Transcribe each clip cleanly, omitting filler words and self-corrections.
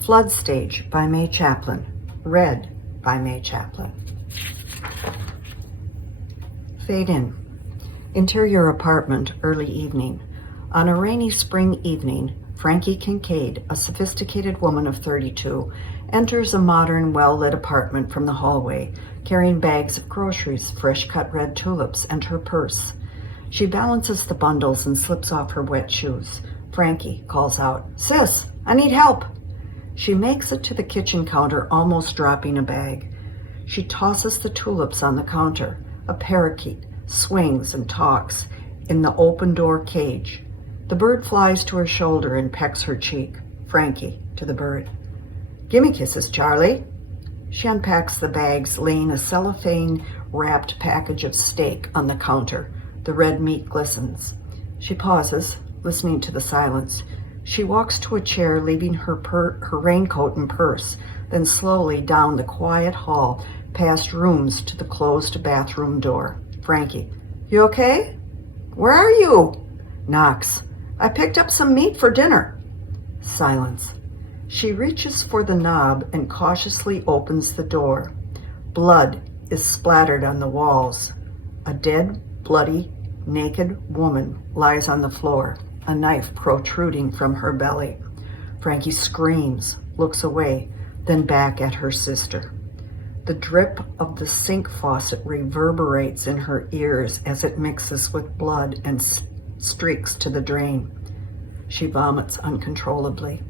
Flood Stage by May Chaplin. Read by May Chaplin. Fade in. Interior apartment, early evening. On a rainy spring evening, Frankie Kincaid, a sophisticated woman of 32, enters a modern, well-lit apartment from the hallway, carrying bags of groceries, fresh-cut red tulips, and her purse. She balances the bundles and slips off her wet shoes. Frankie calls out, "Sis, I need help." She makes it to the kitchen counter, almost dropping a bag. She tosses the tulips on the counter. A parakeet swings and talks in the open-door cage. The bird flies to her shoulder and pecks her cheek. Frankie to the bird, "Gimme kisses, Charlie." She unpacks the bags, laying a cellophane-wrapped package of steak on the counter. The red meat glistens. She pauses, listening to the silence. She walks to a chair, leaving her raincoat and purse, then slowly down the quiet hall, past rooms to the closed bathroom door. Frankie, "You okay?" "Where are you?" Knocks. "I picked up some meat for dinner." Silence. She reaches for the knob and cautiously opens the door. Blood is splattered on the walls. A dead, bloody, naked woman lies on the floor, a knife protruding from her belly. Frankie screams, looks away, then back at her sister. The drip of the sink faucet reverberates in her ears as it mixes with blood and streaks to the drain. She vomits uncontrollably.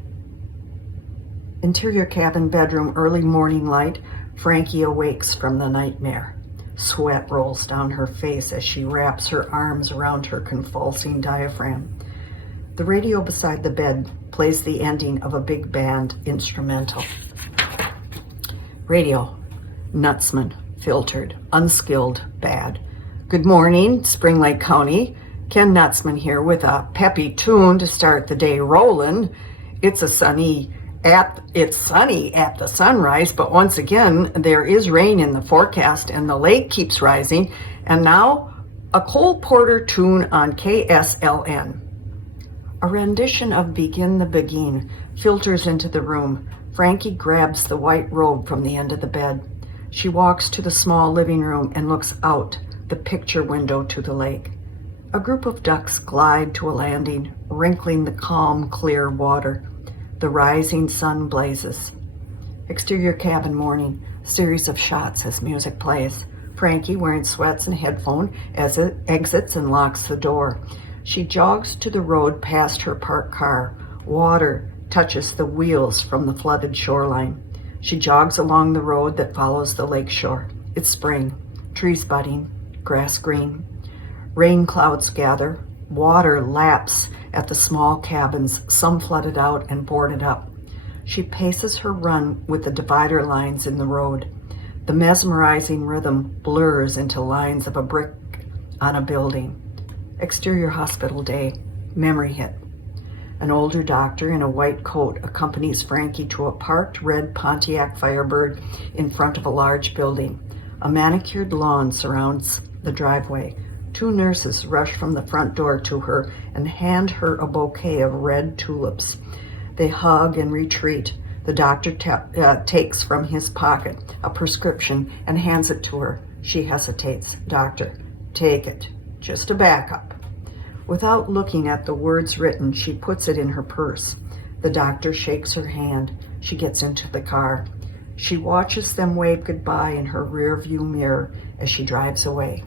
Interior cabin bedroom, early morning light. Frankie awakes from the nightmare. Sweat rolls down her face as she wraps her arms around her convulsing diaphragm. The radio beside the bed plays the ending of a big band instrumental. Radio. Nutsman. Filtered. Unskilled. Bad. "Good morning, Spring Lake County. Ken Nutsman here with a peppy tune to start the day rollin'. It's sunny at the sunrise, but once again, there is rain in the forecast and the lake keeps rising. And now, a Cole Porter tune on KSLN. A rendition of Begin the Begin filters into the room. Frankie grabs the white robe from the end of the bed. She walks to the small living room and looks out the picture window to the lake. A group of ducks glide to a landing, wrinkling the calm, clear water. The rising sun blazes. Exterior cabin morning. Series of shots as music plays. Frankie, wearing sweats and headphone, exits and locks the door. She jogs to the road past her parked car. Water touches the wheels from the flooded shoreline. She jogs along the road that follows the lake shore. It's spring. Trees budding. Grass green. Rain clouds gather. Water laps at the small cabins, some flooded out and boarded up. She paces her run with the divider lines in the road. The mesmerizing rhythm blurs into lines of a brick on a building. Exterior hospital day. Memory hit. An older doctor in a white coat accompanies Frankie to a parked red Pontiac Firebird in front of a large building. A manicured lawn surrounds the driveway. Two nurses rush from the front door to her and hand her a bouquet of red tulips. They hug and retreat. The doctor takes from his pocket a prescription and hands it to her. She hesitates. "Doctor, take it. Just a backup." Without looking at the words written, she puts it in her purse. The doctor shakes her hand. She gets into the car. She watches them wave goodbye in her rearview mirror as she drives away.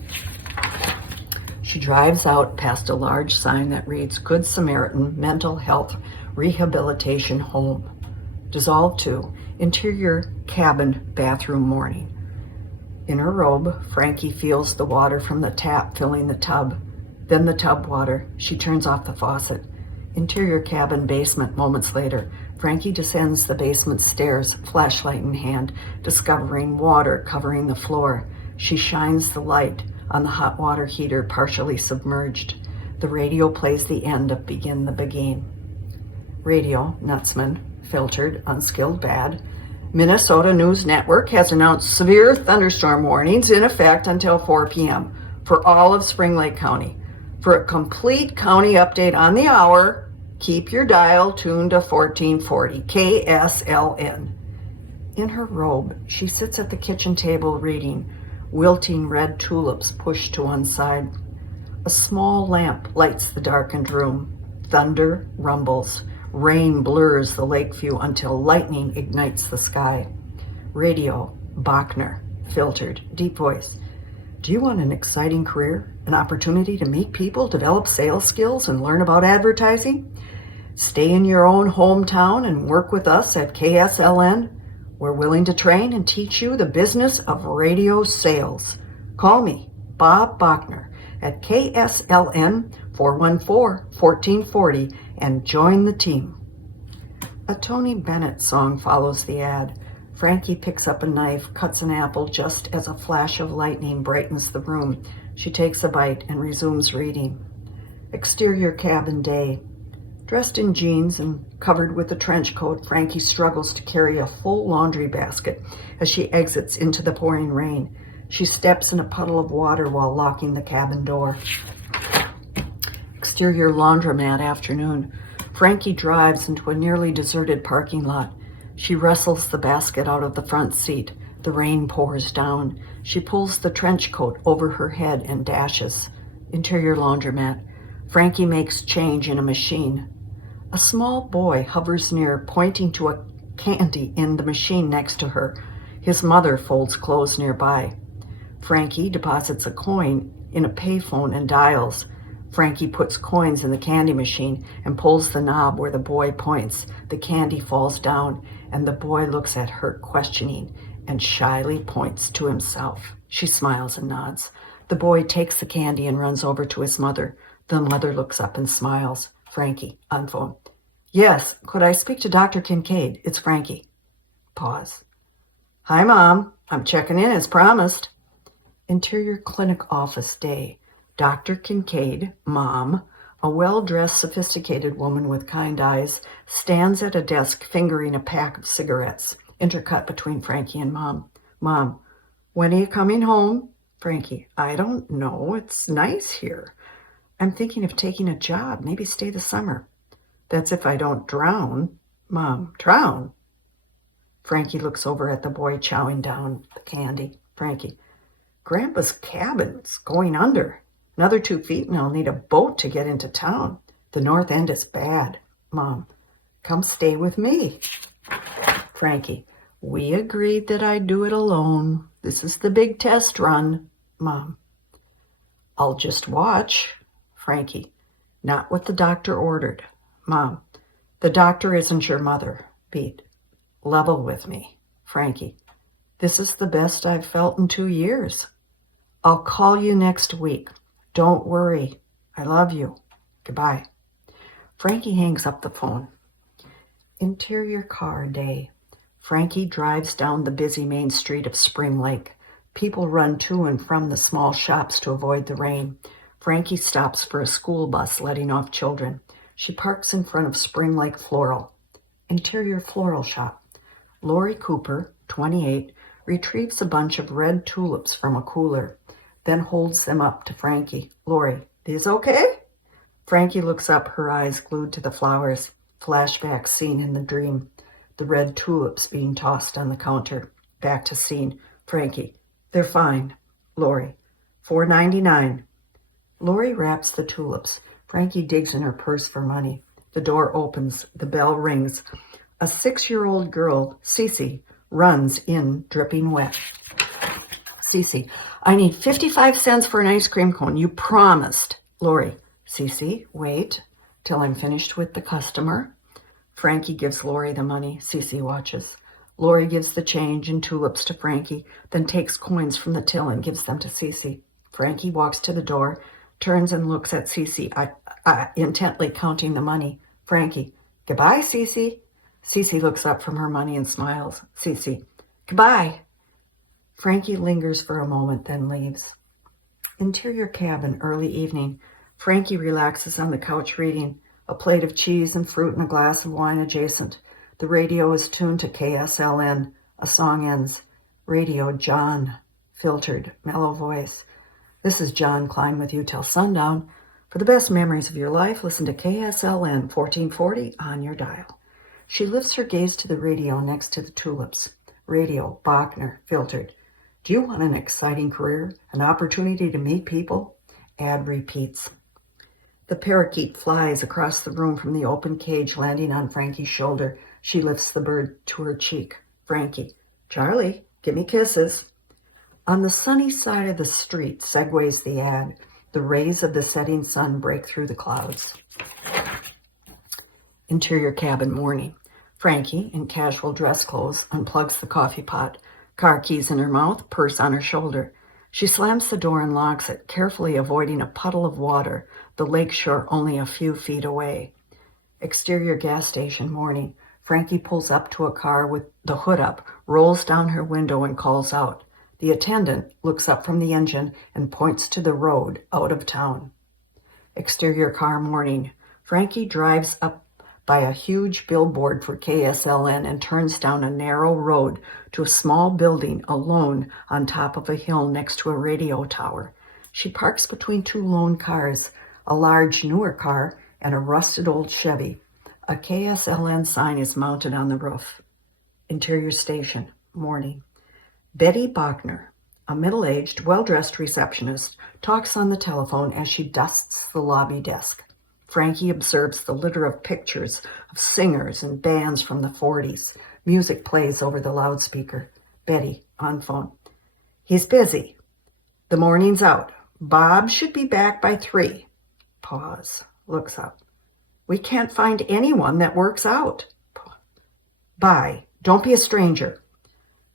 She drives out past a large sign that reads Good Samaritan Mental Health Rehabilitation Home. Dissolved to interior cabin bathroom morning. In her robe, Frankie feels the water from the tap filling the tub. Then the tub water. She turns off the faucet. Interior cabin basement moments later. Frankie descends the basement stairs, flashlight in hand, discovering water covering the floor. She shines the light on the hot water heater partially submerged. The radio plays the end of Begin the Begin. Radio, Nutsman, filtered, unskilled, bad. Minnesota News Network has announced severe thunderstorm warnings in effect until 4 p.m. for all of Spring Lake County. For a complete county update on the hour, Keep your dial tuned to 1440 KSLN. In her robe, she sits at the kitchen table reading, wilting red tulips pushed to one side. A small lamp lights the darkened room. Thunder rumbles. Rain blurs the lake view until lightning ignites the sky. Radio, Bachner, filtered, deep voice. Do you want an exciting career, an opportunity to meet people, develop sales skills, and learn about advertising? Stay in your own hometown and work with us at KSLN. We're willing to train and teach you the business of radio sales. Call me, Bob Bachner, at KSLN 414-1440 and join the team. A Tony Bennett song follows the ad. Frankie picks up a knife, cuts an apple just as a flash of lightning brightens the room. She takes a bite and resumes reading. Exterior cabin day. Dressed in jeans and covered with a trench coat, Frankie struggles to carry a full laundry basket as she exits into the pouring rain. She steps in a puddle of water while locking the cabin door. Exterior laundromat afternoon. Frankie drives into a nearly deserted parking lot. She wrestles the basket out of the front seat. The rain pours down. She pulls the trench coat over her head and dashes. Interior laundromat. Frankie makes change in a machine. A small boy hovers near, pointing to a candy in the machine next to her. His mother folds clothes nearby. Frankie deposits a coin in a payphone and dials. Frankie puts coins in the candy machine and pulls the knob where the boy points. The candy falls down, and the boy looks at her questioning and shyly points to himself. She smiles and nods. The boy takes the candy and runs over to his mother. The mother looks up and smiles. Frankie, on phone. Yes, could I speak to Dr. Kincaid? It's Frankie. Pause. Hi, Mom. I'm checking in as promised. Interior clinic office day. Dr. Kincaid, Mom, a well-dressed, sophisticated woman with kind eyes, stands at a desk fingering a pack of cigarettes, intercut between Frankie and Mom. Mom, when are you coming home? Frankie, I don't know. It's nice here. I'm thinking of taking a job, maybe stay the summer. That's if I don't drown. Mom, drown? Frankie looks over at the boy chowing down the candy. Frankie, Grandpa's cabin's going under. Another 2 feet and I'll need a boat to get into town. The north end is bad. Mom, come stay with me. Frankie, we agreed that I'd do it alone. This is the big test run. Mom, I'll just watch. Frankie, not what the doctor ordered. Mom, the doctor isn't your mother. Beat, level with me. Frankie, this is the best I've felt in 2 years. I'll call you next week. Don't worry. I love you. Goodbye. Frankie hangs up the phone. Interior car day. Frankie drives down the busy main street of Spring Lake. People run to and from the small shops to avoid the rain. Frankie stops for a school bus letting off children. She parks in front of Spring Lake Floral. Interior floral shop. Lori Cooper, 28, retrieves a bunch of red tulips from a cooler, then holds them up to Frankie. Lori, these okay? Frankie looks up, her eyes glued to the flowers. Flashback scene in the dream. The red tulips being tossed on the counter. Back to scene. Frankie, they're fine. Lori, $4.99. Lori wraps the tulips. Frankie digs in her purse for money. The door opens. The bell rings. A 6-year-old girl, Cece, runs in, dripping wet. Cece, I need 55 cents for an ice cream cone. You promised. Lori, Cece, wait till I'm finished with the customer. Frankie gives Lori the money. Cece watches. Lori gives the change and tulips to Frankie, then takes coins from the till and gives them to Cece. Frankie walks to the door, turns and looks at Cece, intently counting the money. Frankie, goodbye, Cece. Cece looks up from her money and smiles. Cece, goodbye. Frankie lingers for a moment, then leaves. Interior cabin, early evening. Frankie relaxes on the couch reading, a plate of cheese and fruit and a glass of wine adjacent. The radio is tuned to KSLN. A song ends. Radio, John. Filtered, mellow voice. This is John Klein with you till sundown. For the best memories of your life, listen to KSLN 1440 on your dial. She lifts her gaze to the radio next to the tulips. Radio, Bachner, filtered. Do you want an exciting career? An opportunity to meet people? Ad repeats. The parakeet flies across the room from the open cage, landing on Frankie's shoulder. She lifts the bird to her cheek. Frankie, Charlie, give me kisses. On the sunny side of the street segues the ad. The rays of the setting sun break through the clouds. Interior cabin morning. Frankie, in casual dress clothes, unplugs the coffee pot. Car keys in her mouth, purse on her shoulder. She slams the door and locks it, carefully avoiding a puddle of water, the lake shore only a few feet away. Exterior gas station morning. Frankie pulls up to a car with the hood up, rolls down her window and calls out. The attendant looks up from the engine and points to the road out of town. Exterior car morning. Frankie drives up by a huge billboard for KSLN and turns down a narrow road to a small building alone on top of a hill next to a radio tower. She parks between two lone cars, a large newer car and a rusted old Chevy. A KSLN sign is mounted on the roof. Interior station, morning. Betty Bachner, a middle-aged, well-dressed receptionist, talks on the telephone as she dusts the lobby desk. Frankie observes the litter of pictures of singers and bands from the 40s. Music plays over the loudspeaker. Betty, on phone. He's busy. The morning's out. Bob should be back by 3. Pause. Looks up. We can't find anyone that works out. Bye. Don't be a stranger.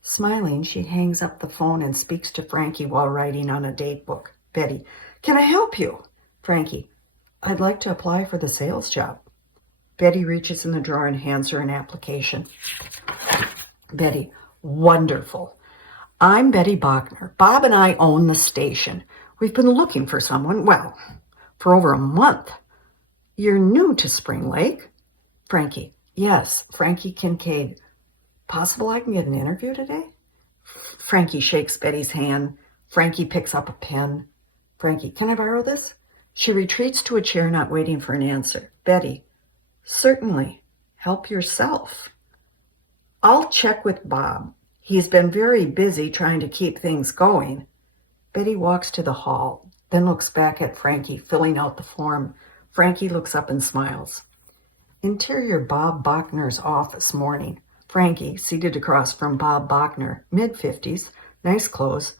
Smiling, she hangs up the phone and speaks to Frankie while writing on a date book. Betty, can I help you? Frankie, I'd like to apply for the sales job. Betty reaches in the drawer and hands her an application. Betty, wonderful. I'm Betty Bachner. Bob and I own the station. We've been looking for someone, for over a month. You're new to Spring Lake? Frankie, yes, Frankie Kincaid. Possible I can get an interview today? Frankie shakes Betty's hand. Frankie picks up a pen. Frankie, can I borrow this? She retreats to a chair, not waiting for an answer. Betty, certainly. Help yourself. I'll check with Bob. He's been very busy trying to keep things going. Betty walks to the hall, then looks back at Frankie, filling out the form. Frankie looks up and smiles. Interior Bob Bachner's office morning. Frankie, seated across from Bob Bachner, mid-50s, nice clothes,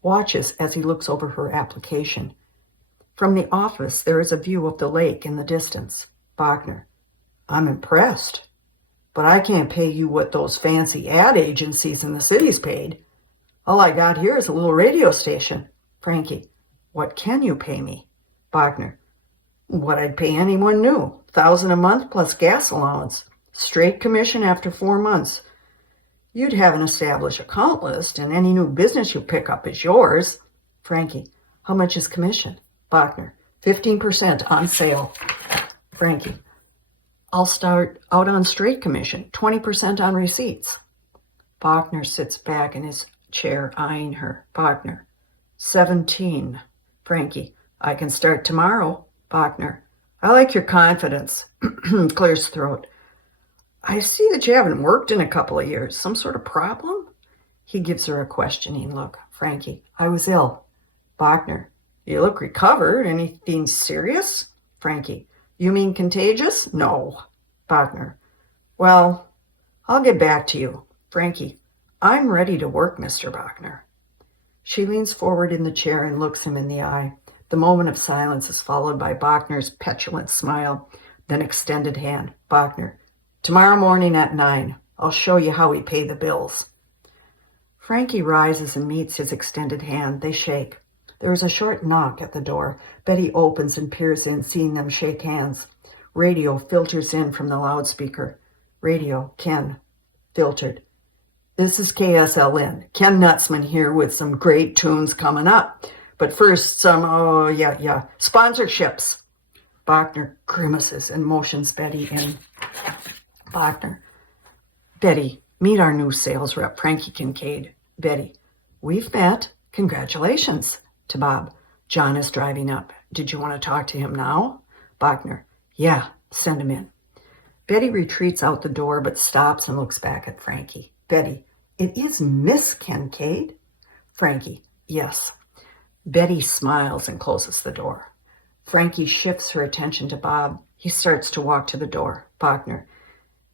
watches as he looks over her application. From the office, there is a view of the lake in the distance. Bachner, I'm impressed, but I can't pay you what those fancy ad agencies in the city's paid. All I got here is a little radio station. Frankie, what can you pay me? Bachner, what I'd pay anyone new, $1,000 a month plus gas allowance. Straight commission after 4 months. You'd have an established account list, and any new business you pick up is yours. Frankie, how much is commission? Bachner, 15% on sale. Frankie, I'll start out on straight commission, 20% on receipts. Bachner sits back in his chair, eyeing her. Bachner, 17. Frankie, I can start tomorrow. Bachner, I like your confidence. Clears throat. I see that you haven't worked in a couple of years. Some sort of problem? He gives her a questioning look. Frankie, I was ill. Bachner, you look recovered. Anything serious? Frankie, you mean contagious? No. Bachner, well, I'll get back to you. Frankie, I'm ready to work, Mr. Bachner. She leans forward in the chair and looks him in the eye. The moment of silence is followed by Bachner's petulant smile, then extended hand. Bachner, tomorrow morning at 9, I'll show you how we pay the bills. Frankie rises and meets his extended hand. They shake. There is a short knock at the door. Betty opens and peers in, seeing them shake hands. Radio filters in from the loudspeaker. Radio, Ken, filtered. This is KSLN. Ken Nutzman here with some great tunes coming up. But first, sponsorships. Bachner grimaces and motions Betty in. Bachner, Betty, meet our new sales rep, Frankie Kincaid. Betty, we've met. Congratulations. To Bob, John is driving up. Did you want to talk to him now? Bachner. Yeah, send him in. Betty retreats out the door but stops and looks back at Frankie. Betty. It is Miss Kincaid? Frankie. Yes. Betty smiles and closes the door. Frankie shifts her attention to Bob. He starts to walk to the door. Bachner.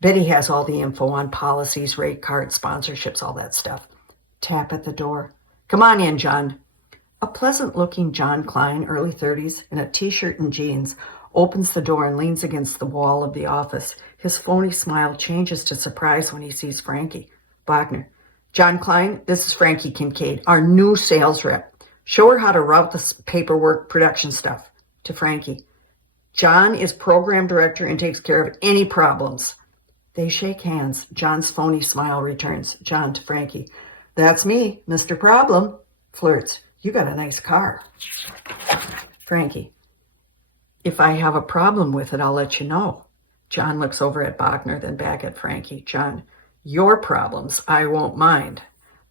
Betty has all the info on policies, rate cards, sponsorships, all that stuff. Tap at the door. Come on in, John. A pleasant-looking John Klein, early 30s, in a t-shirt and jeans, opens the door and leans against the wall of the office. His phony smile changes to surprise when he sees Frankie. Bachner. John Klein, this is Frankie Kincaid, our new sales rep. Show her how to route the paperwork, production stuff. To Frankie. John is program director and takes care of any problems. They shake hands. John's phony smile returns. John to Frankie. That's me, Mr. Problem. Flirts. You got a nice car. Frankie. If I have a problem with it, I'll let you know. John looks over at Bachner, then back at Frankie. John. Your problems, I won't mind.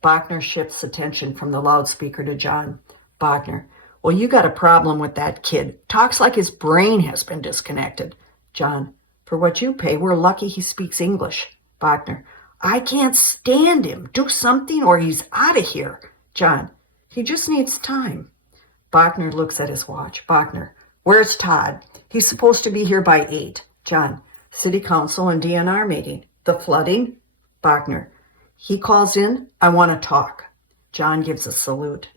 Bachner shifts attention from the loudspeaker to John. Bachner. Well, you got a problem with that kid. Talks like his brain has been disconnected. John. For what you pay, we're lucky he speaks English. Bachner. I can't stand him. Do something or he's out of here. John. He just needs time. Bachner looks at his watch. Bachner. Where's Todd? He's supposed to be here by 8. John. City Council and DNR meeting. The flooding? Bachner. He calls in. I want to talk. John gives a salute.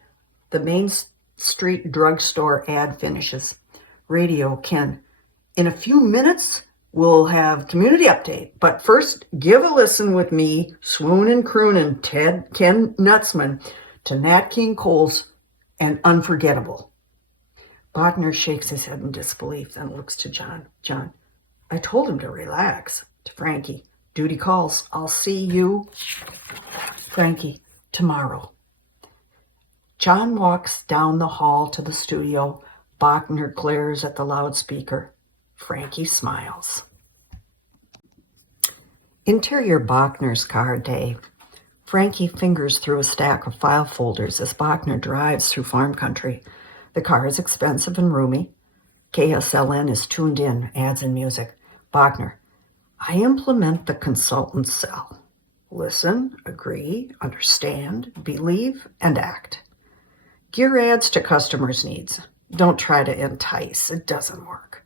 The Main Street drugstore ad finishes. Radio. Ken. In a few minutes, we'll have community update. But first, give a listen with me, Swoon and Croon and Ken Nutzman, to Nat King Cole's and Unforgettable. Bachner shakes his head in disbelief, then looks to John. John. I told him to relax. To Frankie. Duty calls. I'll see you. Frankie. Tomorrow. John walks down the hall to the studio. Bachner glares at the loudspeaker. Frankie smiles. Interior Bachner's car, Dave. Frankie fingers through a stack of file folders as Bachner drives through farm country. The car is expensive and roomy. KSLN is tuned in, ads and music. Bachner. I implement the consultant cell. Listen, agree, understand, believe, and act. Gear ads to customers' needs. Don't try to entice. It doesn't work.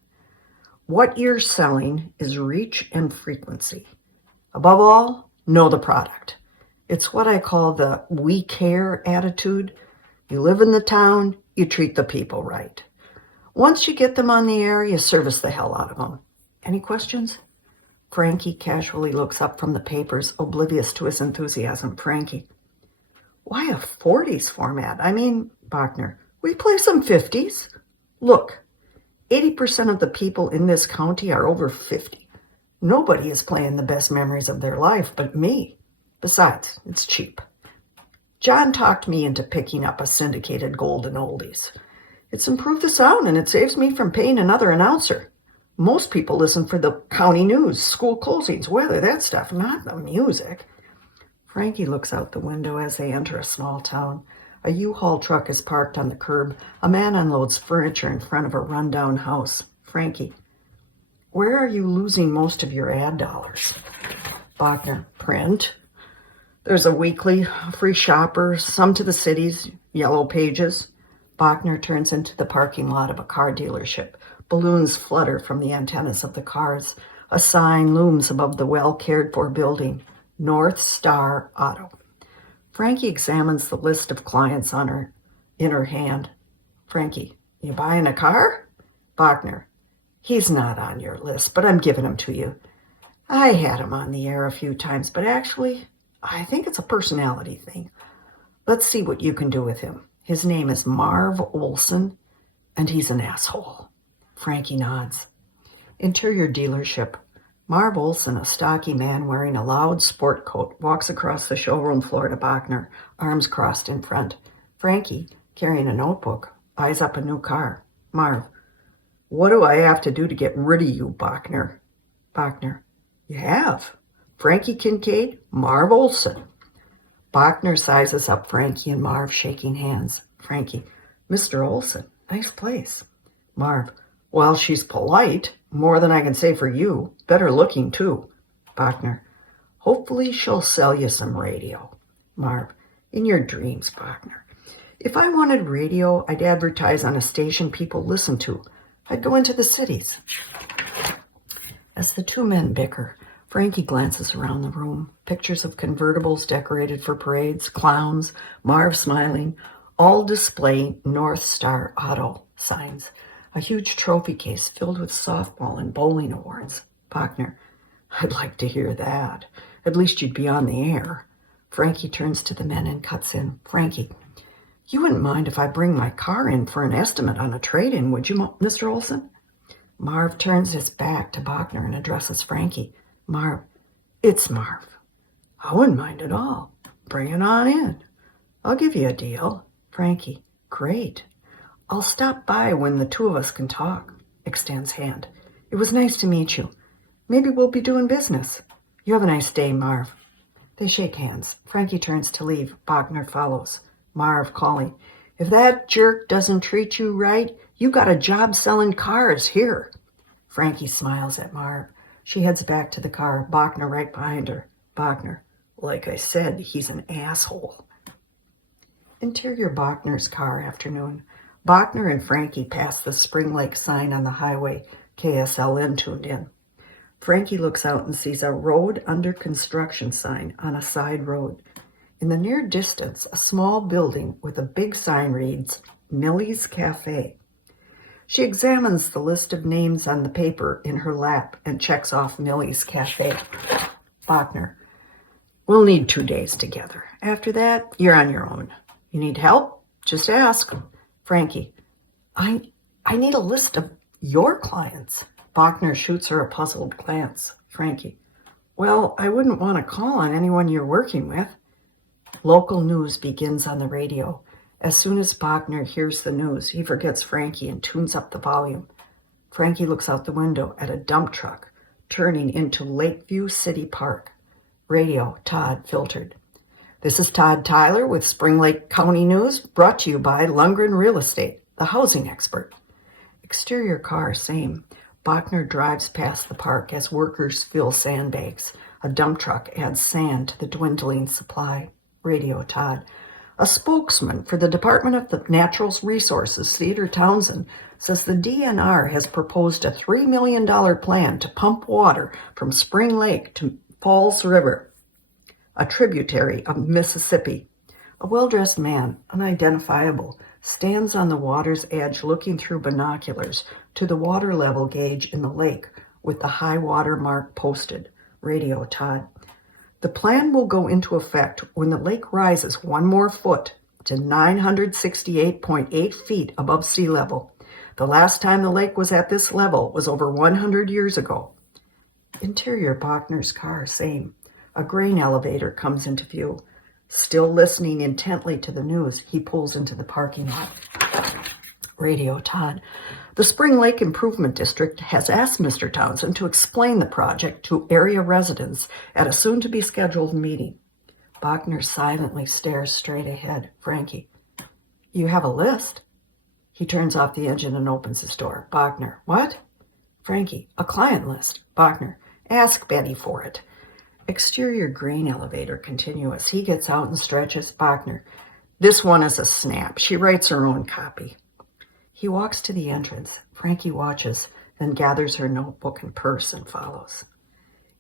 What you're selling is reach and frequency. Above all, know the product. It's what I call the we care attitude. You live in the town, you treat the people right. Once you get them on the air, you service the hell out of them. Any questions? Frankie casually looks up from the papers, oblivious to his enthusiasm. Frankie. Why a 40s format? I mean, Bachner, we play some 50s. Look, 80% of the people in this county are over 50. Nobody is playing the best memories of their life but me. Besides, it's cheap. John talked me into picking up a syndicated golden oldies. It's improved the sound and it saves me from paying another announcer. Most people listen for the county news, school closings, weather, that stuff, not the music. Frankie looks out the window as they enter a small town. A U-Haul truck is parked on the curb. A man unloads furniture in front of a rundown house. Frankie. Where are you losing most of your ad dollars? Bachner. Print. There's a weekly, free shopper, some to the cities, yellow pages. Bachner turns into the parking lot of a car dealership. Balloons flutter from the antennas of the cars. A sign looms above the well-cared-for building. North Star Auto. Frankie examines the list of clients in her hand. Frankie, you buying a car? Bachner. He's not on your list, but I'm giving him to you. I had him on the air a few times, but actually, I think it's a personality thing. Let's see what you can do with him. His name is Marv Olson, and he's an asshole. Frankie nods. Interior dealership. Marv Olson, a stocky man wearing a loud sport coat, walks across the showroom floor to Bachner, arms crossed in front. Frankie, carrying a notebook, eyes up a new car. Marv. What do I have to do to get rid of you, Bachner? Bachner. You have. Frankie Kincaid, Marv Olson. Bachner sizes up Frankie and Marv, shaking hands. Frankie. Mr. Olson, Nice place. Marv, well, she's polite. More than I can say for you. Better looking, too. Bachner, hopefully she'll sell you some radio. Marv, in your dreams, Bachner. If I wanted radio, I'd advertise on a station people listen to. I'd go into the cities. As the two men bicker, Frankie glances around the room. Pictures of convertibles decorated for parades, clowns, Marv smiling, all display North Star Auto signs. A huge trophy case filled with softball and bowling awards. Bachner, I'd like to hear that. At least you'd be on the air. Frankie turns to the men and cuts in. Frankie, you wouldn't mind if I bring my car in for an estimate on a trade-in, would you, Mr. Olson? Marv turns his back to Bachner and addresses Frankie. Marv, it's Marv. I wouldn't mind at all. Bring it on in. I'll give you a deal. Frankie, great. I'll stop by when the two of us can talk. Extends hand. It was nice to meet you. Maybe we'll be doing business. You have a nice day, Marv. They shake hands. Frankie turns to leave. Bachner follows. Marv calling, if that jerk doesn't treat you right, you got a job selling cars here. Frankie smiles at Marv. She heads back to the car, Bachner right behind her. Bachner, like I said, he's an asshole. Interior Bachner's car afternoon. Bachner and Frankie pass the Spring Lake sign on the highway. KSLN tuned in. Frankie looks out and sees a road under construction sign on a side road. In the near distance, a small building with a big sign reads, Millie's Cafe. She examines the list of names on the paper in her lap and checks off Millie's Cafe. Bachner, we'll need 2 days together. After that, you're on your own. You need help? Just ask. Frankie, I need a list of your clients. Bachner shoots her a puzzled glance. Frankie, well, I wouldn't want to call on anyone you're working with. Local news begins on the radio. As soon as Bachner hears the news, he forgets Frankie and tunes up the volume. Frankie looks out the window at a dump truck turning into Lakeview City Park. Radio, Todd, filtered. This is Todd Tyler with Spring Lake County News, brought to you by Lundgren Real Estate, the housing expert. Exterior car, same. Bachner drives past the park as workers fill sandbags. A dump truck adds sand to the dwindling supply. Radio, Todd. A spokesman for the Department of the Natural Resources, Theodore Townsend, says the DNR has proposed a $3 million plan to pump water from Spring Lake to Falls River, a tributary of Mississippi. A well-dressed man, unidentifiable, stands on the water's edge looking through binoculars to the water level gauge in the lake with the high water mark posted. Radio, Todd. The plan will go into effect when the lake rises 1 more foot to 968.8 feet above sea level. The last time the lake was at this level was over 100 years ago. Interior Bachner's car, same. A grain elevator comes into view. Still listening intently to the news, he pulls into the parking lot. Radio, Todd. The Spring Lake Improvement District has asked Mr. Townsend to explain the project to area residents at a soon-to-be-scheduled meeting. Bachner silently stares straight ahead. Frankie, you have a list? He turns off the engine and opens his door. Bachner, what? Frankie, a client list. Bachner, ask Betty for it. Exterior grain elevator continuous. He gets out and stretches. Bachner, this one is a snap. She writes her own copy. He walks to the entrance. Frankie watches, then gathers her notebook and purse and follows.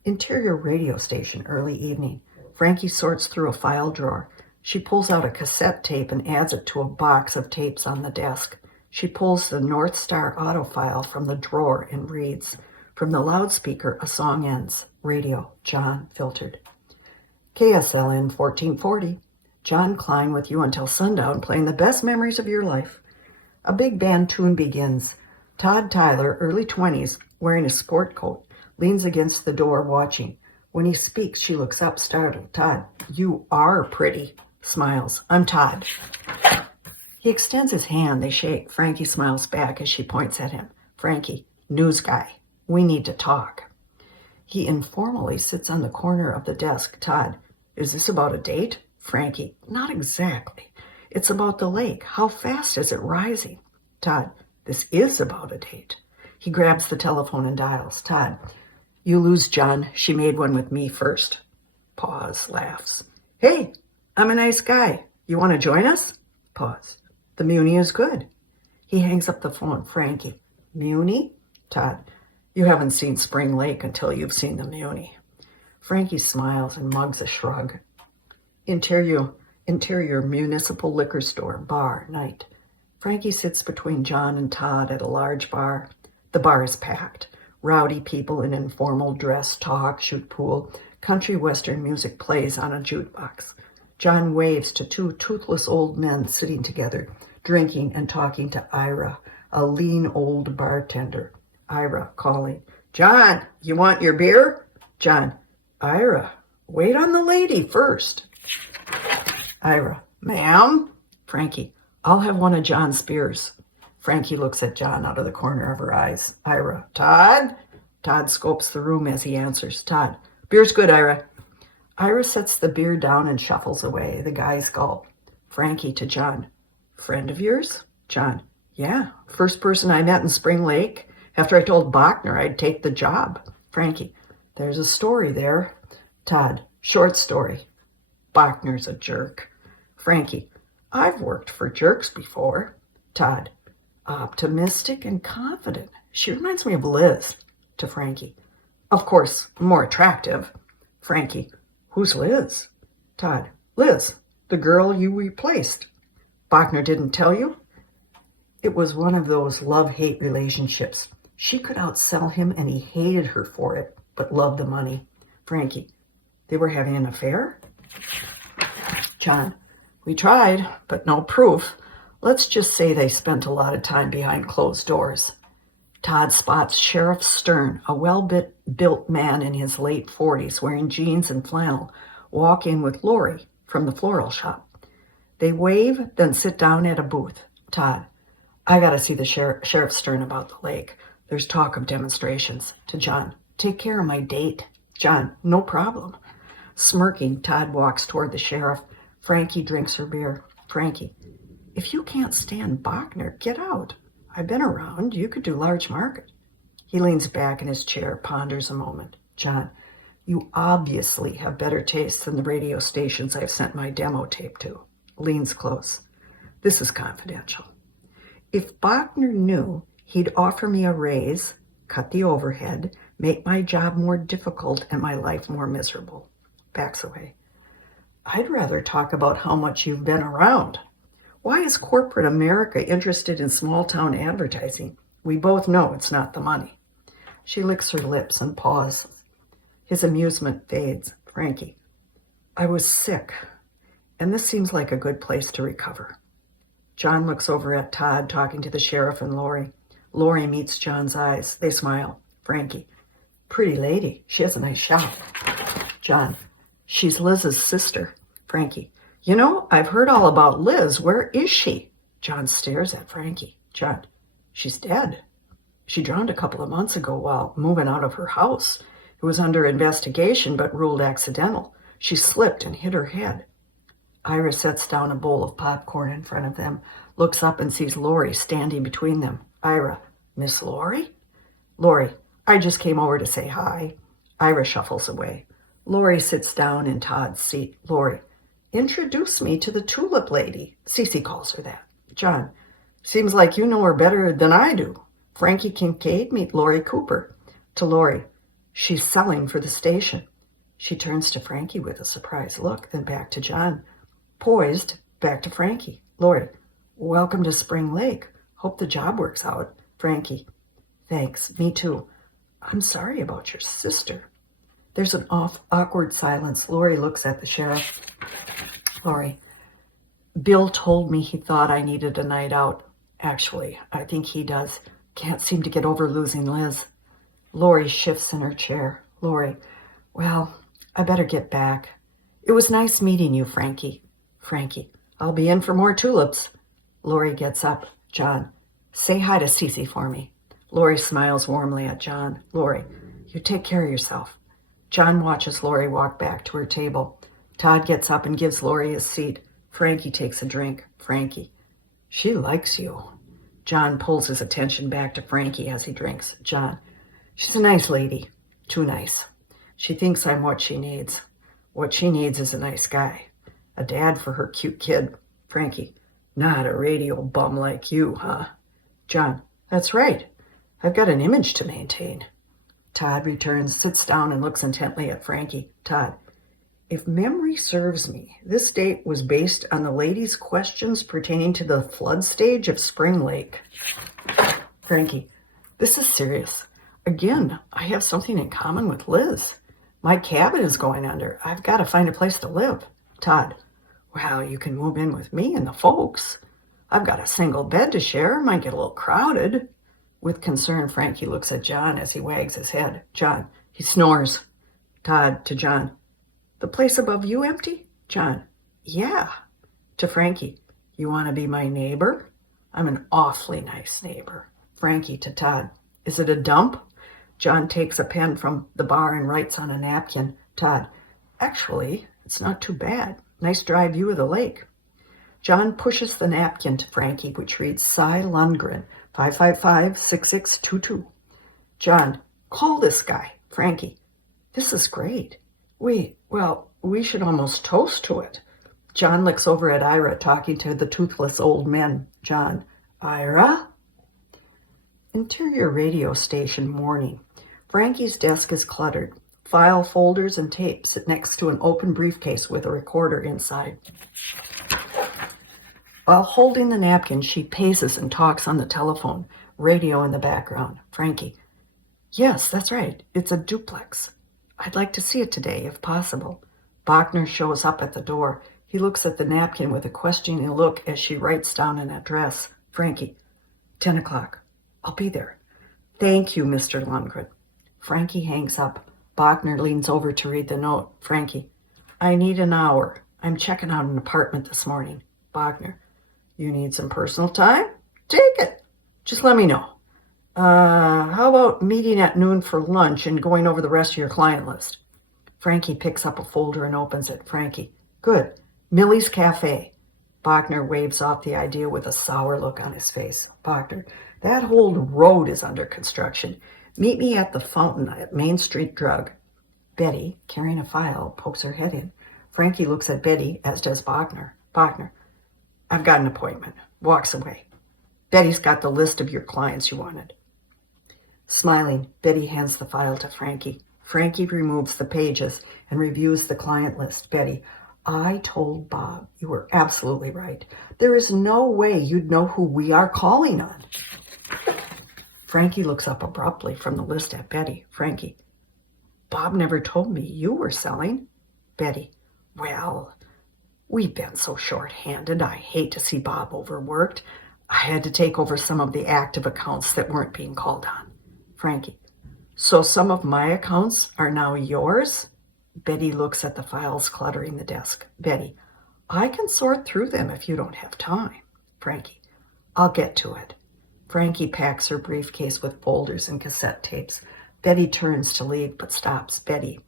Interior radio station, early evening. Frankie sorts through a file drawer. She pulls out a cassette tape and adds it to a box of tapes on the desk. She pulls the North Star Auto file from the drawer and reads. From the loudspeaker, a song ends. Radio, John, filtered. KSLN 1440. John Klein with you until sundown, playing the best memories of your life. A big band tune begins. Todd Tyler, early 20s, wearing a sport coat, leans against the door watching. When he speaks, she looks up, startled. Todd, you are pretty. Smiles. I'm Todd. He extends his hand. They shake. Frankie smiles back as she points at him. Frankie, news guy. We need to talk. He informally sits on the corner of the desk. Todd, is this about a date? Frankie, not exactly. It's about the lake. How fast is it rising? Todd, this is about a date. He grabs the telephone and dials. Todd, you lose, John. She made one with me first. Pause, laughs. Hey, I'm a nice guy. You want to join us? Pause. The Muni is good. He hangs up the phone. Frankie, Muni? Todd, you haven't seen Spring Lake until you've seen the Muni. Frankie smiles and mugs a shrug. Interior municipal liquor store, bar, night. Frankie sits between John and Todd at a large bar. The bar is packed. Rowdy people in informal dress talk, shoot pool. Country western music plays on a jukebox. John waves to two toothless old men sitting together, drinking and talking to Ira, a lean old bartender. Ira calling, John, you want your beer? John, Ira, wait on the lady first. Ira, ma'am? Frankie, I'll have one of John's beers. Frankie looks at John out of the corner of her eyes. Ira, Todd? Todd scopes the room as he answers. Todd, beer's good, Ira. Ira sets the beer down and shuffles away. The guys gulp. Frankie to John, friend of yours? John, yeah, first person I met in Spring Lake after I told Bachner I'd take the job. Frankie, there's a story there. Todd, short story. Bachner's a jerk. Frankie, I've worked for jerks before. Todd, optimistic and confident. She reminds me of Liz. To Frankie, of course, more attractive. Frankie, who's Liz? Todd, Liz, the girl you replaced. Bachner didn't tell you? It was one of those love-hate relationships. She could outsell him and he hated her for it, but loved the money. Frankie, they were having an affair? John, we tried, but no proof. Let's just say they spent a lot of time behind closed doors. Todd spots Sheriff Stern, a well-built man in his late 40s, wearing jeans and flannel, walk in with Lori from the floral shop. They wave, then sit down at a booth. Todd, I gotta see the Sheriff Stern about the lake. There's talk of demonstrations. To John, take care of my date. John, no problem. Smirking, Todd walks toward the sheriff. Frankie drinks her beer. Frankie, if you can't stand Bachner, get out. I've been around. You could do large market. He leans back in his chair, ponders a moment. John, you obviously have better taste than the radio stations I've sent my demo tape to. Leans close. This is confidential. If Bachner knew, he'd offer me a raise, cut the overhead, make my job more difficult and my life more miserable. Backs away. I'd rather talk about how much you've been around. Why is corporate America interested in small-town advertising? We both know it's not the money. She licks her lips and pauses. His amusement fades. Frankie, I was sick, and this seems like a good place to recover. John looks over at Todd, talking to the sheriff and Lori. Lori meets John's eyes. They smile. Frankie, pretty lady. She has a nice shop. John, she's Liz's sister. Frankie, you know, I've heard all about Liz. Where is she? John stares at Frankie. John, she's dead. She drowned a couple of months ago while moving out of her house. It was under investigation, but ruled accidental. She slipped and hit her head. Ira sets down a bowl of popcorn in front of them, looks up and sees Lori standing between them. Ira, Miss Lori? Lori, I just came over to say hi. Ira shuffles away. Lori sits down in Todd's seat. Lori, introduce me to the tulip lady. Cece calls her that. John, seems like you know her better than I do. Frankie Kincaid, meet Lori Cooper. To Lori, she's selling for the station. She turns to Frankie with a surprised look, then back to John. Poised, back to Frankie. Lori, welcome to Spring Lake. Hope the job works out. Frankie, thanks, me too. I'm sorry about your sister. There's an awkward silence. Lori looks at the sheriff. Lori, Bill told me he thought I needed a night out. Actually, I think he does. Can't seem to get over losing Liz. Lori shifts in her chair. Lori, well, I better get back. It was nice meeting you, Frankie. Frankie, I'll be in for more tulips. Lori gets up. John, say hi to Cece for me. Lori smiles warmly at John. Lori, you take care of yourself. John watches Lori walk back to her table. Todd gets up and gives Lori a seat. Frankie takes a drink. Frankie, she likes you. John pulls his attention back to Frankie as he drinks. John, she's a nice lady. Too nice. She thinks I'm what she needs. What she needs is a nice guy. A dad for her cute kid. Frankie, not a radio bum like you, huh? John, that's right. I've got an image to maintain. Todd returns, sits down, and looks intently at Frankie. Todd, if memory serves me, this date was based on the lady's questions pertaining to the flood stage of Spring Lake. Frankie, this is serious. Again, I have something in common with Liz. My cabin is going under. I've got to find a place to live. Todd, well, you can move in with me and the folks. I've got a single bed to share. Might get a little crowded. With concern, Frankie looks at John as he wags his head. John, he snores. Todd to John, the place above you empty? John, yeah. To Frankie, you want to be my neighbor? I'm an awfully nice neighbor. Frankie to Todd, is it a dump? John takes a pen from the bar and writes on a napkin. Todd, actually, it's not too bad. Nice dry view of the lake. John pushes the napkin to Frankie, which reads Cy Lundgren, 555-6622. John, call this guy. Frankie, this is great. We should almost toast to it. John looks over at Ira, talking to the toothless old men. John, Ira? Interior radio station morning. Frankie's desk is cluttered. File folders and tapes sit next to an open briefcase with a recorder inside. While holding the napkin, she paces and talks on the telephone, radio in the background. Frankie, yes, that's right. It's a duplex. I'd like to see it today, if possible. Bachner shows up at the door. He looks at the napkin with a questioning look as she writes down an address. Frankie, 10 o'clock. I'll be there. Thank you, Mr. Lundgren. Frankie hangs up. Bachner leans over to read the note. Frankie, I need an hour. I'm checking out an apartment this morning. Bachner, you need some personal time? Take it. Just let me know. How about meeting at noon for lunch and going over the rest of your client list? Frankie picks up a folder and opens it. Frankie, good. Millie's Cafe. Bachner waves off the idea with a sour look on his face. Bachner, that whole road is under construction. Meet me at the fountain at Main Street Drug. Betty, carrying a file, pokes her head in. Frankie looks at Betty, as does Bachner. Bachner, I've got an appointment. Walks away. Betty's got the list of your clients you wanted. Smiling, Betty hands the file to Frankie. Frankie removes the pages and reviews the client list. Betty, I told Bob you were absolutely right. There is no way you'd know who we are calling on. Frankie looks up abruptly from the list at Betty. Frankie, Bob never told me you were selling. Betty, well, we've been so short-handed. I hate to see Bob overworked. I had to take over some of the active accounts that weren't being called on. Frankie, so some of my accounts are now yours? Betty looks at the files cluttering the desk. Betty, I can sort through them if you don't have time. Frankie, I'll get to it. Frankie packs her briefcase with folders and cassette tapes. Betty turns to leave but stops. Betty,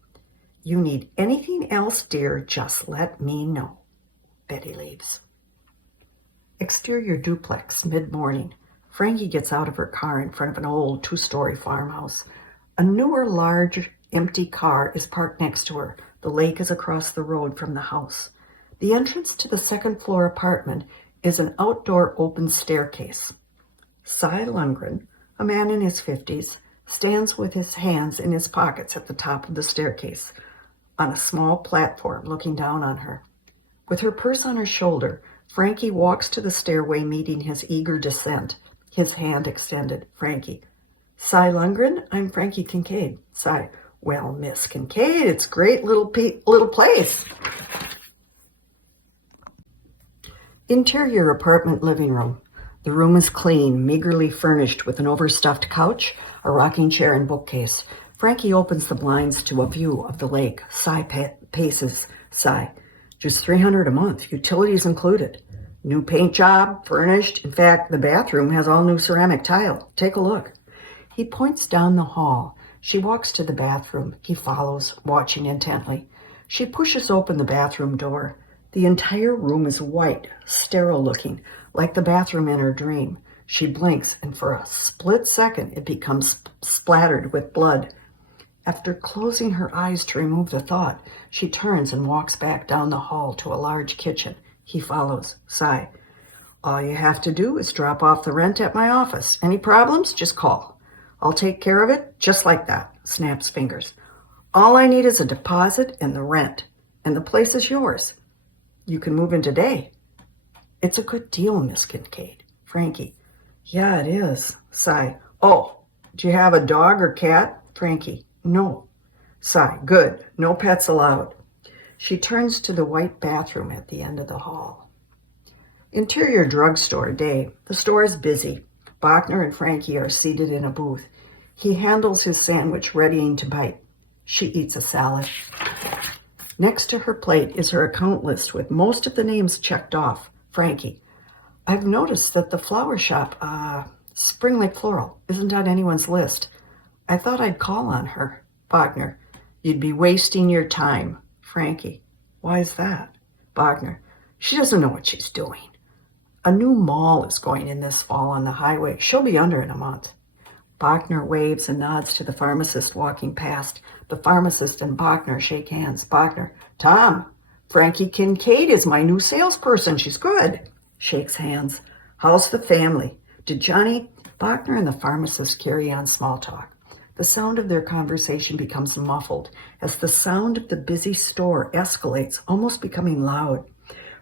you need anything else, dear, just let me know. Betty leaves. Exterior duplex, mid-morning. Frankie gets out of her car in front of an old two-story farmhouse. A newer, large, empty car is parked next to her. The lake is across the road from the house. The entrance to the second-floor apartment is an outdoor open staircase. Cy Lundgren, a man in his 50s, stands with his hands in his pockets at the top of the staircase, on a small platform looking down on her. With her purse on her shoulder, Frankie walks to the stairway, meeting his eager descent, his hand extended. Frankie, Cy Lundgren, I'm Frankie Kincaid. Cy, well, Miss Kincaid, it's great little place. Interior apartment living room. The room is clean, meagerly furnished with an overstuffed couch, a rocking chair, and bookcase. Frankie opens the blinds to a view of the lake. Cy paces. Cy, just $300 a month, utilities included. New paint job, furnished. In fact, the bathroom has all new ceramic tile. Take a look. He points down the hall. She walks to the bathroom. He follows, watching intently. She pushes open the bathroom door. The entire room is white, sterile looking, like the bathroom in her dream. She blinks, and for a split second, it becomes splattered with blood. After closing her eyes to remove the thought, she turns and walks back down the hall to a large kitchen. He follows. Sigh. All you have to do is drop off the rent at my office. Any problems? Just call. I'll take care of it just like that. Snaps fingers. All I need is a deposit and the rent, and the place is yours. You can move in today. It's a good deal, Miss Kincaid. Frankie. Yeah, it is. Sigh. Oh, do you have a dog or cat? Frankie. No. Sigh. Good. No pets allowed. She turns to the white bathroom at the end of the hall. Interior drugstore day. The store is busy. Bachner and Frankie are seated in a booth. He handles his sandwich, readying to bite. She eats a salad. Next to her plate is her account list with most of the names checked off. Frankie. I've noticed that the flower shop, Spring Lake Floral, isn't on anyone's list. I thought I'd call on her. Bachner. You'd be wasting your time. Frankie. Why is that? Bachner. She doesn't know what she's doing. A new mall is going in this fall on the highway. She'll be under in a month. Bachner waves and nods to the pharmacist walking past. The pharmacist and Bachner shake hands. Bachner. Tom, Frankie Kincaid is my new salesperson. She's good. Shakes hands. How's the family? Did Johnny? Bachner and the pharmacist carry on small talk. The sound of their conversation becomes muffled as the sound of the busy store escalates, almost becoming loud.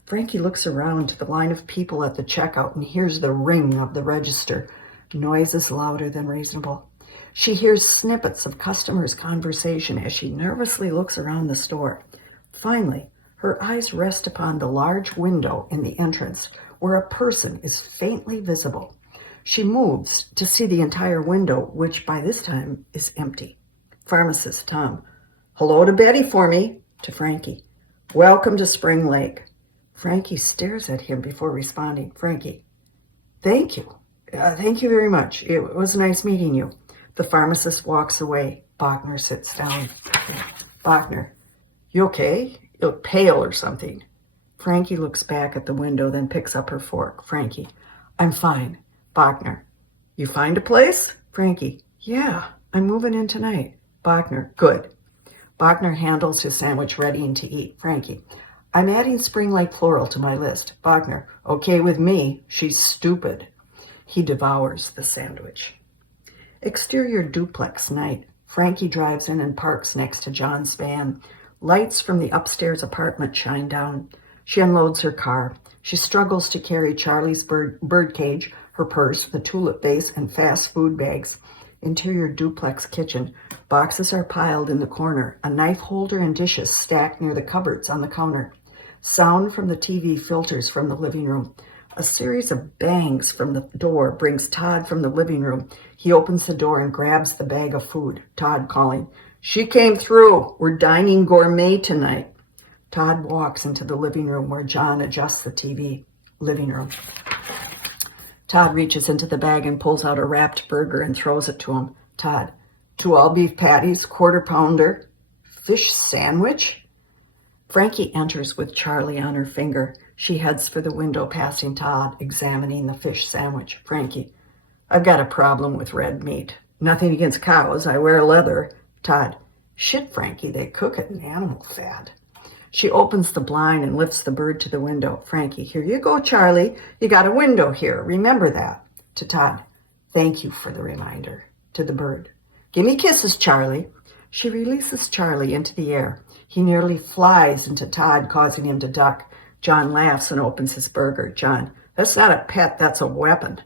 Frankie looks around to the line of people at the checkout and hears the ring of the register. Noise is louder than reasonable. She hears snippets of customers' conversation as she nervously looks around the store. Finally, her eyes rest upon the large window in the entrance where a person is faintly visible. She moves to see the entire window, which by this time is empty. Pharmacist Tom. Hello to Betty for me. To Frankie. Welcome to Spring Lake. Frankie stares at him before responding. Frankie. Thank you. Thank you very much. It was nice meeting you. The pharmacist walks away. Bachner sits down. Bachner. You okay? You look pale or something. Frankie looks back at the window, then picks up her fork. Frankie. I'm fine. Bachner. You find a place? Frankie. Yeah, I'm moving in tonight. Bachner. Good. Bachner handles his sandwich, readying to eat. Frankie. I'm adding Spring Lake Floral to my list. Bachner. Okay with me. She's stupid. He devours the sandwich. Exterior duplex night. Frankie drives in and parks next to John's van. Lights from the upstairs apartment shine down. She unloads her car. She struggles to carry Charlie's bird cage, her purse, the tulip vase, and fast food bags. Interior duplex kitchen. Boxes are piled in the corner. A knife holder and dishes stacked near the cupboards on the counter. Sound from the TV filters from the living room. A series of bangs from the door brings Todd from the living room. He opens the door and grabs the bag of food. Todd calling, She came through. We're dining gourmet tonight. Todd walks into the living room where John adjusts the TV. Living room. Todd reaches into the bag and pulls out a wrapped burger and throws it to him. Todd, 2 all-beef patties, quarter-pounder, fish sandwich? Frankie enters with Charlie on her finger. She heads for the window, passing Todd, examining the fish sandwich. Frankie, I've got a problem with red meat. Nothing against cows. I wear leather. Todd, shit, Frankie, they cook it in animal fat. She opens the blind and lifts the bird to the window. Frankie, here you go, Charlie. You got a window here. Remember that. To Todd, thank you for the reminder. To the bird, give me kisses, Charlie. She releases Charlie into the air. He nearly flies into Todd, causing him to duck. John laughs and opens his burger. John, that's not a pet, that's a weapon.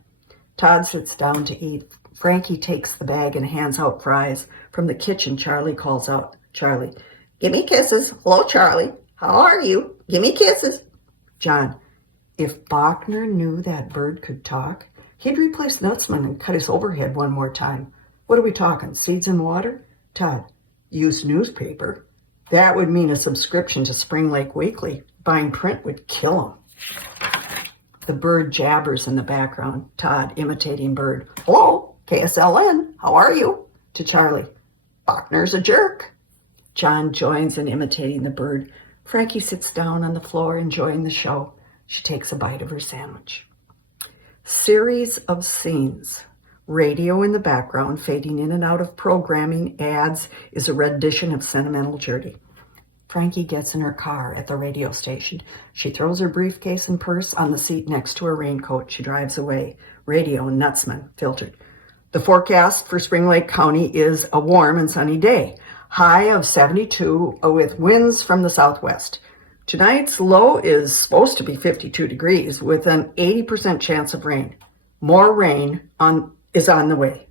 Todd sits down to eat. Frankie takes the bag and hands out fries. From the kitchen, Charlie calls out. Charlie, give me kisses. Hello, Charlie. How are you? Give me kisses. John, if Bachner knew that bird could talk, he'd replace Nutsman and cut his overhead one more time. What are we talking, seeds and water? Todd, used newspaper. That would mean a subscription to Spring Lake Weekly. Buying print would kill him. The bird jabbers in the background. Todd, imitating bird. Hello, KSLN. How are you? To Charlie. Bachner's a jerk. John joins in imitating the bird. Frankie sits down on the floor, enjoying the show. She takes a bite of her sandwich. Series of scenes. Radio in the background, fading in and out of programming, ads, is a rendition of Sentimental Journey. Frankie gets in her car at the radio station. She throws her briefcase and purse on the seat next to her raincoat. She drives away. Radio, Nutsman, filtered. The forecast for Spring Lake County is a warm and sunny day. High of 72 with winds from the southwest. Tonight's low is supposed to be 52 degrees with an 80% chance of rain. More rain is on the way.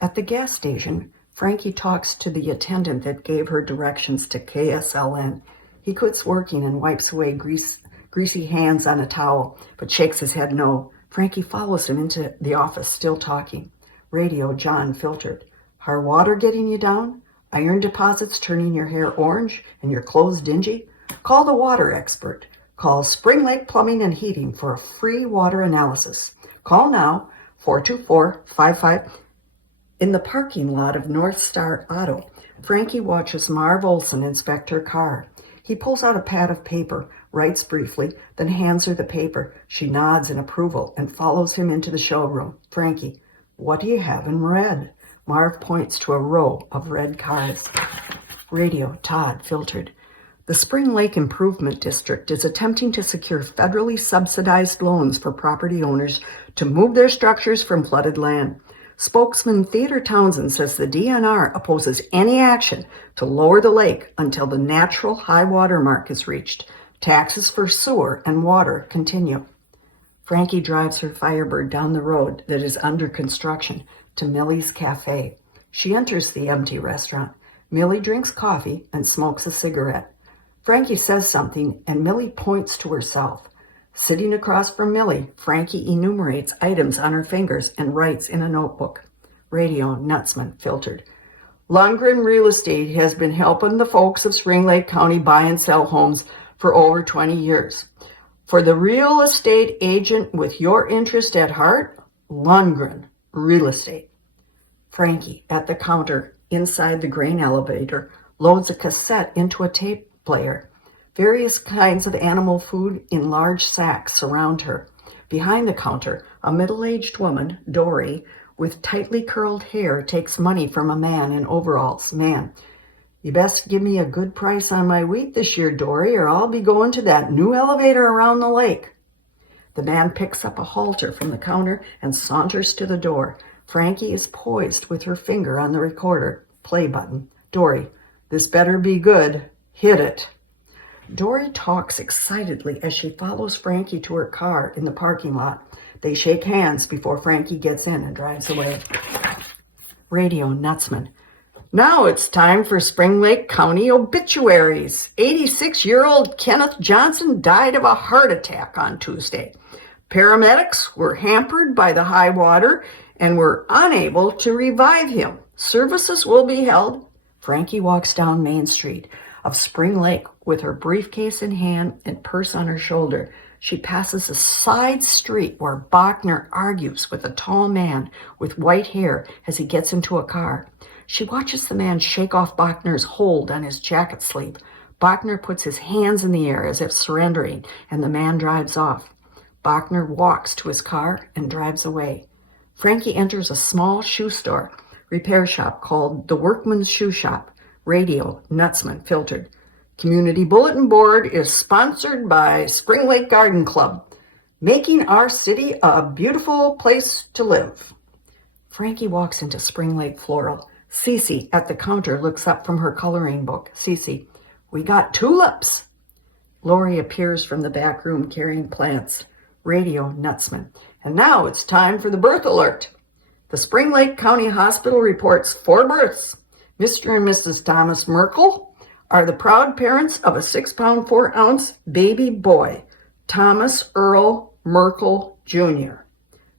At the gas station, Frankie talks to the attendant that gave her directions to KSLN. He quits working and wipes away greasy hands on a towel, but shakes his head no. Frankie follows him into the office, still talking. Radio, John, filtered. Hard water getting you down? Iron deposits turning your hair orange and your clothes dingy? Call the water expert. Call Spring Lake Plumbing and Heating for a free water analysis. Call now, 424-55. In the parking lot of North Star Auto, Frankie watches Marv Olson inspect her car. He pulls out a pad of paper, writes briefly, then hands her the paper. She nods in approval and follows him into the showroom. Frankie, what do you have in red? Marv points to a row of red cars. Radio, Todd, filtered. The Spring Lake Improvement District is attempting to secure federally subsidized loans for property owners to move their structures from flooded land. Spokesman Theodore Townsend says the DNR opposes any action to lower the lake until the natural high water mark is reached. Taxes for sewer and water continue. Frankie drives her Firebird down the road that is under construction to Millie's Cafe. She enters the empty restaurant. Millie drinks coffee and smokes a cigarette. Frankie says something, and Millie points to herself. Sitting across from Millie, Frankie enumerates items on her fingers and writes in a notebook. Radio, Nutsman, filtered. Logline Real Estate has been helping the folks of Spring Lake County buy and sell homes for over 20 years. For the real estate agent with your interest at heart, Logline Real Estate. Frankie, at the counter inside the grain elevator, loads a cassette into a tape player. Various kinds of animal food in large sacks surround her. Behind the counter, a middle-aged woman, Dory, with tightly curled hair, takes money from a man in overalls. Man, you best give me a good price on my wheat this year, Dory, or I'll be going to that new elevator around the lake. The man picks up a halter from the counter and saunters to the door. Frankie is poised with her finger on the recorder. Play button. Dory, this better be good. Hit it. Dory talks excitedly as she follows Frankie to her car in the parking lot. They shake hands before Frankie gets in and drives away. Radio, Nutsman. Now it's time for Spring Lake County obituaries. 86-year-old Kenneth Johnson died of a heart attack on Tuesday. Paramedics were hampered by the high water and were unable to revive him. Services will be held. Frankie walks down Main Street of Spring Lake with her briefcase in hand and purse on her shoulder. She passes a side street where Bachner argues with a tall man with white hair as he gets into a car. She watches the man shake off Bachner's hold on his jacket sleeve. Bachner puts his hands in the air as if surrendering, and the man drives off. Bachner walks to his car and drives away. Frankie enters a small shoe store, repair shop called the Workman's Shoe Shop. Radio, Nutsman, filtered. Community Bulletin Board is sponsored by Spring Lake Garden Club, making our city a beautiful place to live. Frankie walks into Spring Lake Floral. Cece at the counter looks up from her coloring book. Cece, we got tulips. Lori appears from the back room carrying plants. Radio, Nutsman. And now it's time for the birth alert. The Spring Lake County Hospital reports 4 births. Mr. and Mrs. Thomas Merkel are the proud parents of a 6-pound, 4-ounce baby boy, Thomas Earl Merkel Jr.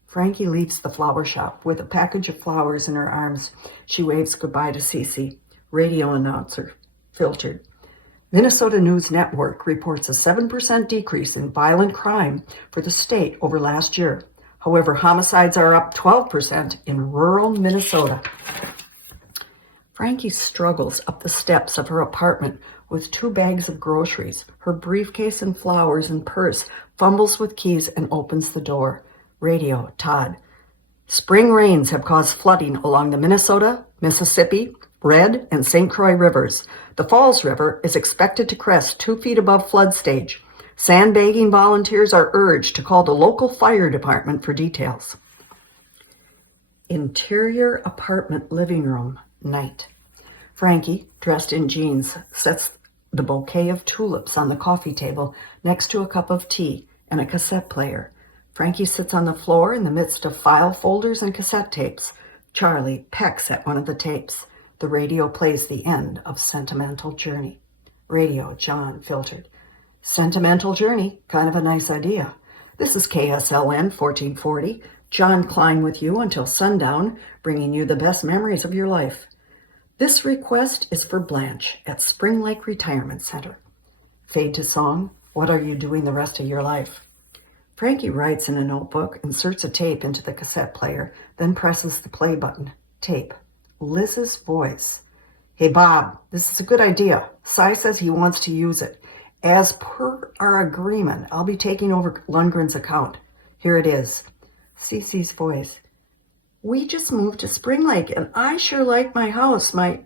Frankie leaves the flower shop with a package of flowers in her arms. She waves goodbye to Cece. Radio announcer, filtered. Minnesota News Network reports a 7% decrease in violent crime for the state over last year. However, homicides are up 12% in rural Minnesota. Frankie struggles up the steps of her apartment with 2 bags of groceries, her briefcase and flowers and purse, fumbles with keys and opens the door. Radio, Todd. Spring rains have caused flooding along the Minnesota, Mississippi, Red, and St. Croix rivers. The Falls River is expected to crest 2 feet above flood stage. Sandbagging volunteers are urged to call the local fire department for details. Interior apartment living room, night. Frankie, dressed in jeans, sets the bouquet of tulips on the coffee table next to a cup of tea and a cassette player. Frankie sits on the floor in the midst of file folders and cassette tapes. Charlie pecks at one of the tapes. The radio plays the end of Sentimental Journey. Radio, John, filtered. Sentimental Journey, kind of a nice idea. This is KSLN 1440. John Klein with you until sundown, bringing you the best memories of your life. This request is for Blanche at Spring Lake Retirement Center. Fade to song, what are you doing the rest of your life? Frankie writes in a notebook, inserts a tape into the cassette player, then presses the play button. Tape. Liz's voice. Hey, Bob, this is a good idea. Cy says he wants to use it. As per our agreement, I'll be taking over Lundgren's account. Here it is. Cece's voice. We just moved to Spring Lake, and I sure like my house. My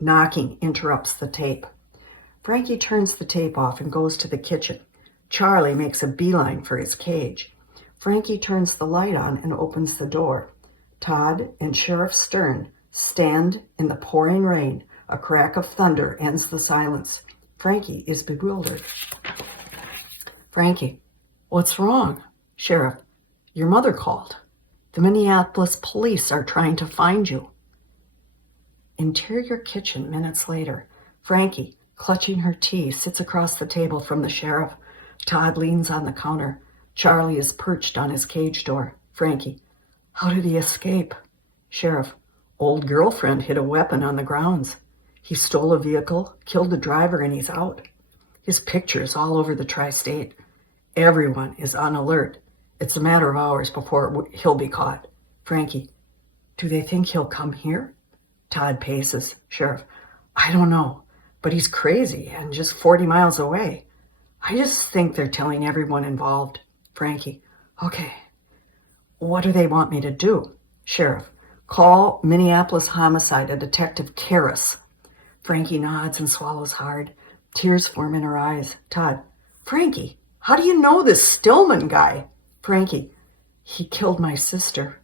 knocking interrupts the tape. Frankie turns the tape off and goes to the kitchen. Charlie makes a beeline for his cage. Frankie turns the light on and opens the door. Todd and Sheriff Stern stand in the pouring rain. A crack of thunder ends the silence. Frankie is bewildered. Frankie, what's wrong? Sheriff, your mother called. The Minneapolis police are trying to find you. Interior kitchen minutes later. Frankie, clutching her tea, sits across the table from the sheriff. Todd leans on the counter. Charlie is perched on his cage door. Frankie, how did he escape? Sheriff, old girlfriend hid a weapon on the grounds. He stole a vehicle, killed the driver, and he's out. His picture's all over the tri-state. Everyone is on alert. It's a matter of hours before he'll be caught. Frankie, do they think he'll come here? Todd paces. Sheriff, I don't know, but he's crazy and just 40 miles away. I just think they're telling everyone involved. Frankie, okay. What do they want me to do? Sheriff, call Minneapolis Homicide, a Detective Karras. Frankie nods and swallows hard. Tears form in her eyes. Todd, Frankie, how do you know this Stillman guy? Frankie, he killed my sister.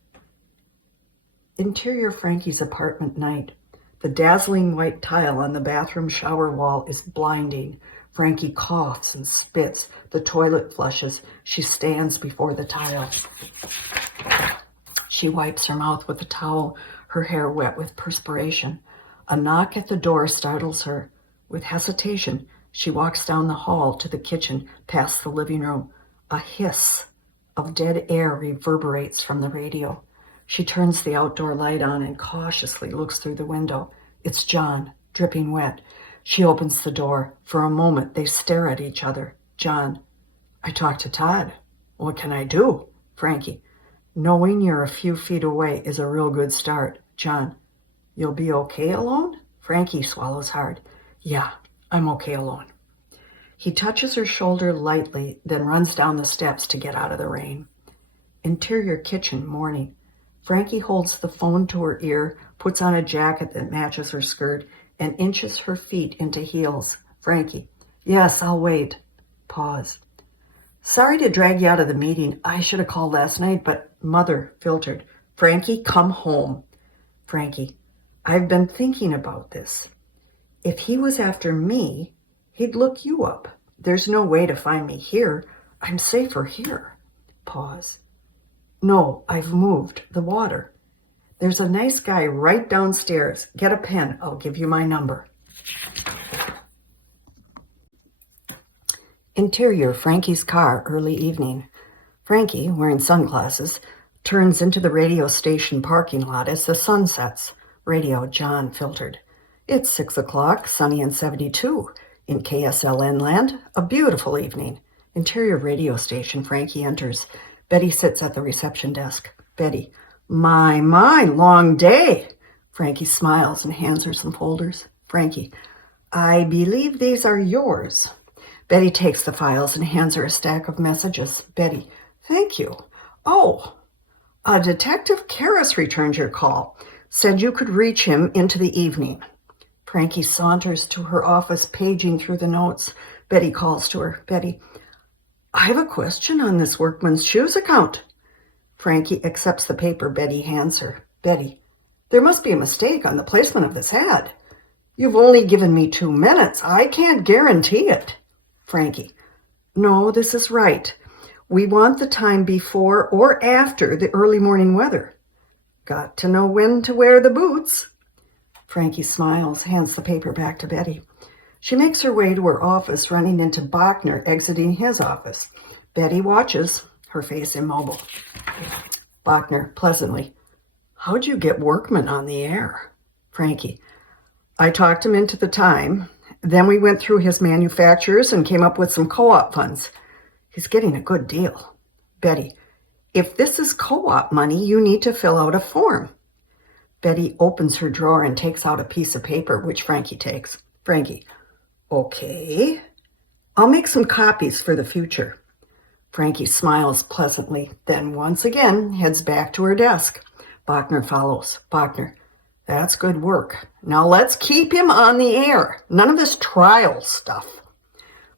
Interior Frankie's apartment night. The dazzling white tile on the bathroom shower wall is blinding. Frankie coughs and spits. The toilet flushes. She stands before the tile. She wipes her mouth with a towel, her hair wet with perspiration. A knock at the door startles her. With hesitation, she walks down the hall to the kitchen, past the living room. A hiss of dead air reverberates from the radio. She turns the outdoor light on and cautiously looks through the window. It's John, dripping wet. She opens the door. For a moment, they stare at each other. John, I talked to Todd. What can I do? Frankie, knowing you're a few feet away is a real good start. John, you'll be okay alone? Frankie swallows hard. Yeah, I'm okay alone. He touches her shoulder lightly, then runs down the steps to get out of the rain. Interior kitchen, morning. Frankie holds the phone to her ear, puts on a jacket that matches her skirt, and inches her feet into heels. Frankie, yes, I'll wait. Pause. Sorry to drag you out of the meeting. I should have called last night, but Mother filtered. Frankie, come home. Frankie, I've been thinking about this. If he was after me, he'd look you up. There's no way to find me here. I'm safer here. Pause. No, I've moved. The water. There's a nice guy right downstairs. Get a pen. I'll give you my number. Interior, Frankie's car, early evening. Frankie, wearing sunglasses, turns into the radio station parking lot as the sun sets. Radio, John, filtered. It's 6 o'clock, sunny and 72. In KSLN land, a beautiful evening. Interior radio station, Frankie enters. Betty sits at the reception desk. Betty, my, long day. Frankie smiles and hands her some folders. Frankie, I believe these are yours. Betty takes the files and hands her a stack of messages. Betty, thank you. Oh, Detective Karras returned your call. Said you could reach him into the evening. Frankie saunters to her office, paging through the notes. Betty calls to her. Betty, I have a question on this workman's shoes account. Frankie accepts the paper Betty hands her. Betty, there must be a mistake on the placement of this ad. You've only given me 2 minutes. I can't guarantee it. Frankie, no, this is right. We want the time before or after the early morning weather. Got to know when to wear the boots. Frankie smiles, hands the paper back to Betty. She makes her way to her office, running into Bachner exiting his office. Betty watches, her face immobile. Bachner, pleasantly, how'd you get Workman on the air? Frankie, I talked him into the time. Then we went through his manufacturers and came up with some co-op funds. He's getting a good deal. Betty, if this is co-op money, you need to fill out a form. Betty opens her drawer and takes out a piece of paper, which Frankie takes. Frankie, okay. I'll make some copies for the future. Frankie smiles pleasantly, then once again heads back to her desk. Bachner follows. Bachner, that's good work. Now let's keep him on the air. None of this trial stuff.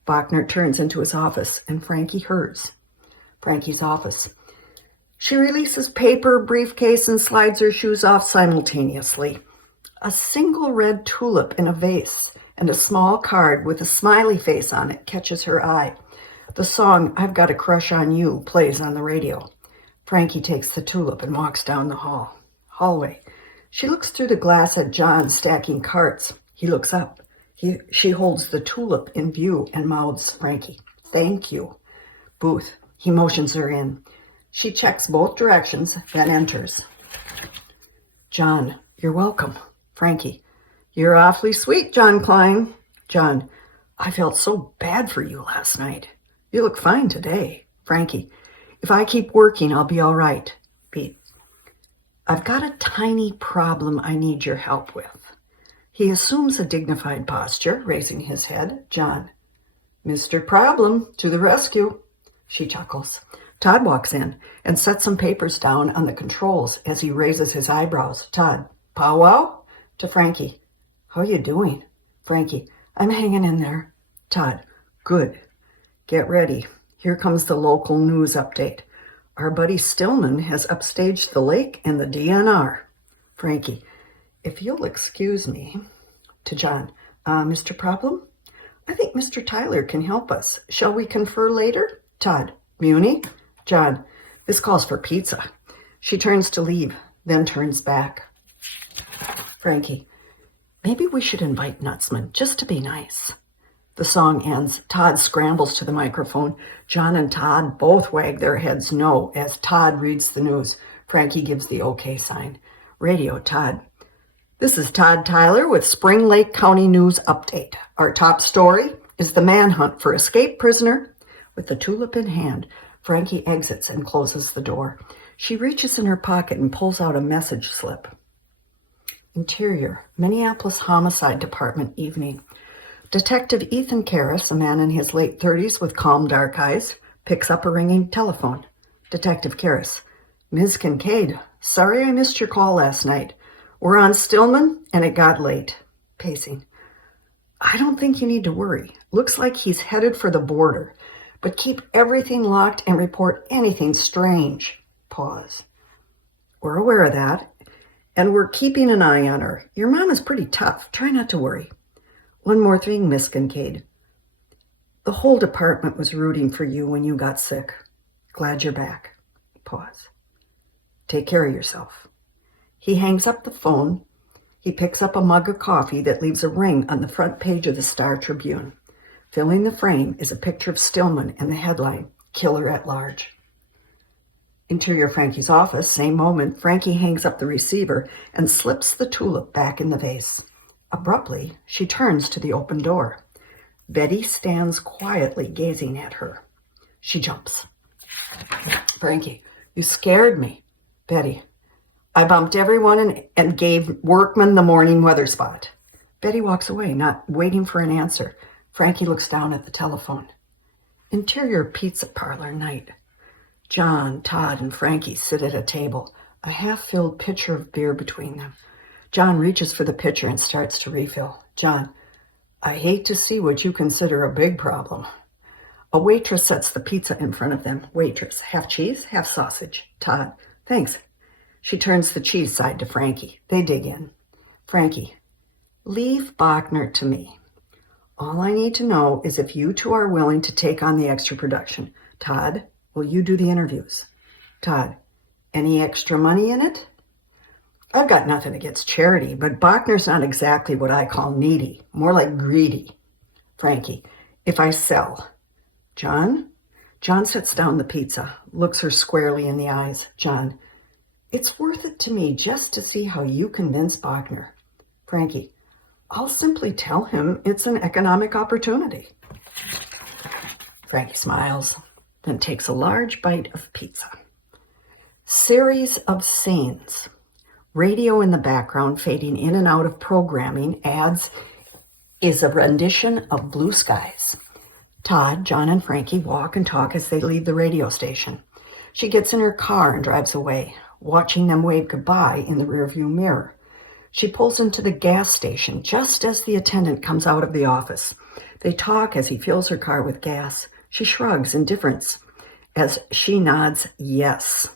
Bachner turns into his office, and Frankie hurries. Frankie's office. She releases paper, briefcase, and slides her shoes off simultaneously. A single red tulip in a vase and a small card with a smiley face on it catches her eye. The song, I've Got a Crush on You, plays on the radio. Frankie takes the tulip and walks down the hallway. She looks through the glass at John stacking carts. He looks up. She holds the tulip in view and mouths Frankie, thank you. Booth. He motions her in. She checks both directions, then enters. John, you're welcome. Frankie, you're awfully sweet, John Klein. John, I felt so bad for you last night. You look fine today. Frankie, if I keep working, I'll be all right. Pete, I've got a tiny problem I need your help with. He assumes a dignified posture, raising his head. John, Mr. Problem, to the rescue. She chuckles. Todd walks in and sets some papers down on the controls as he raises his eyebrows. Todd, powwow? To Frankie, how you doing? Frankie, I'm hanging in there. Todd, good. Get ready. Here comes the local news update. Our buddy Stillman has upstaged the lake and the DNR. Frankie, if you'll excuse me. To John, Mr. Problem? I think Mr. Tyler can help us. Shall we confer later? Todd, Muni? John, this calls for pizza. She turns to leave, then turns back. Frankie, maybe we should invite Nutsman, just to be nice. The song ends. Todd scrambles to the microphone. John and Todd both wag their heads no as Todd reads the news. Frankie gives the okay sign. Radio, Todd. This is Todd Tyler with Spring Lake County News Update. Our top story is the manhunt for escaped prisoner. With the tulip in hand, Frankie exits and closes the door. She reaches in her pocket and pulls out a message slip. Interior, Minneapolis Homicide Department, evening. Detective Ethan Karras, a man in his late 30s with calm dark eyes, picks up a ringing telephone. Detective Karras, Ms. Kincaid, sorry I missed your call last night. We're on Stillman, and it got late. Pacing. I don't think you need to worry. Looks like he's headed for the border. But keep everything locked and report anything strange. Pause. We're aware of that, and we're keeping an eye on her. Your mom is pretty tough. Try not to worry. One more thing, Miss Kincaid. The whole department was rooting for you when you got sick. Glad you're back. Pause. Take care of yourself. He hangs up the phone. He picks up a mug of coffee that leaves a ring on the front page of the Star Tribune. Filling the frame is a picture of Stillman and the headline, Killer at Large. Interior Frankie's office, same moment, Frankie hangs up the receiver and slips the tulip back in the vase. Abruptly, she turns to the open door. Betty stands quietly gazing at her. She jumps. Frankie, you scared me. Betty, I bumped everyone and gave Workman the morning weather spot. Betty walks away, not waiting for an answer. Frankie looks down at the telephone. Interior Pizza Parlor, night. John, Todd, and Frankie sit at a table, a half-filled pitcher of beer between them. John reaches for the pitcher and starts to refill. John, I hate to see what you consider a big problem. A waitress sets the pizza in front of them. Waitress, half cheese, half sausage. Todd, thanks. She turns the cheese side to Frankie. They dig in. Frankie, leave Bachner to me. All I need to know is if you two are willing to take on the extra production. Todd, will you do the interviews? Todd, any extra money in it? I've got nothing against charity, but Bachner's not exactly what I call needy, more like greedy. Frankie, if I sell. John? John sets down the pizza, looks her squarely in the eyes. John, it's worth it to me just to see how you convince Bachner. Frankie, I'll simply tell him it's an economic opportunity. Frankie smiles, then takes a large bite of pizza. Series of scenes. Radio in the background fading in and out of programming ads is a rendition of Blue Skies. Todd, John, and Frankie walk and talk as they leave the radio station. She gets in her car and drives away, watching them wave goodbye in the rearview mirror. She pulls into the gas station just as the attendant comes out of the office. They talk as he fills her car with gas. She shrugs indifference as she nods yes.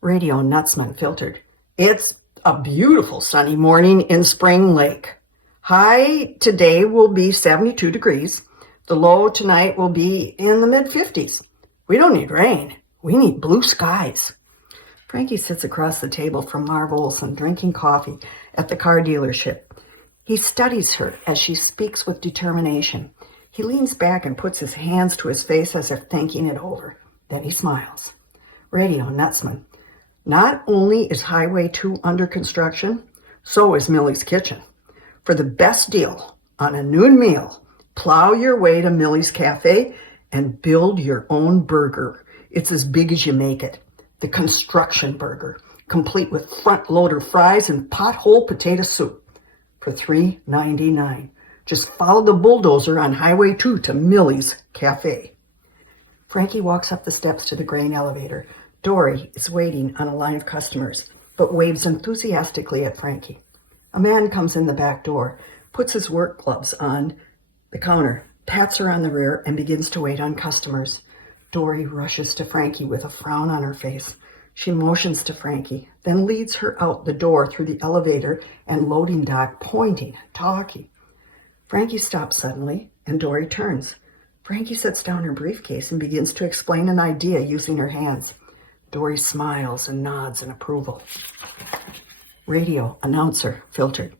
Radio Nutsman filtered. It's a beautiful sunny morning in Spring Lake. High today will be 72 degrees. The low tonight will be in the mid-50s. We don't need rain. We need blue skies. Frankie sits across the table from Marv Olson, drinking coffee at the car dealership. He studies her as she speaks with determination. He leans back and puts his hands to his face as if thinking it over. Then he smiles. Radio Nutsman. Not only is Highway 2 under construction, so is Millie's Kitchen. For the best deal on a noon meal, plow your way to Millie's Cafe and build your own burger. It's as big as you make it. The construction burger, complete with front-loader fries and pothole potato soup for $3.99. Just follow the bulldozer on Highway 2 to Millie's Cafe. Frankie walks up the steps to the grain elevator. Dory is waiting on a line of customers, but waves enthusiastically at Frankie. A man comes in the back door, puts his work gloves on the counter, pats her on the rear, and begins to wait on customers. Dory rushes to Frankie with a frown on her face. She motions to Frankie, then leads her out the door through the elevator and loading dock, pointing, talking. Frankie stops suddenly, and Dory turns. Frankie sets down her briefcase and begins to explain an idea using her hands. Dory smiles and nods in approval. Radio announcer filtered.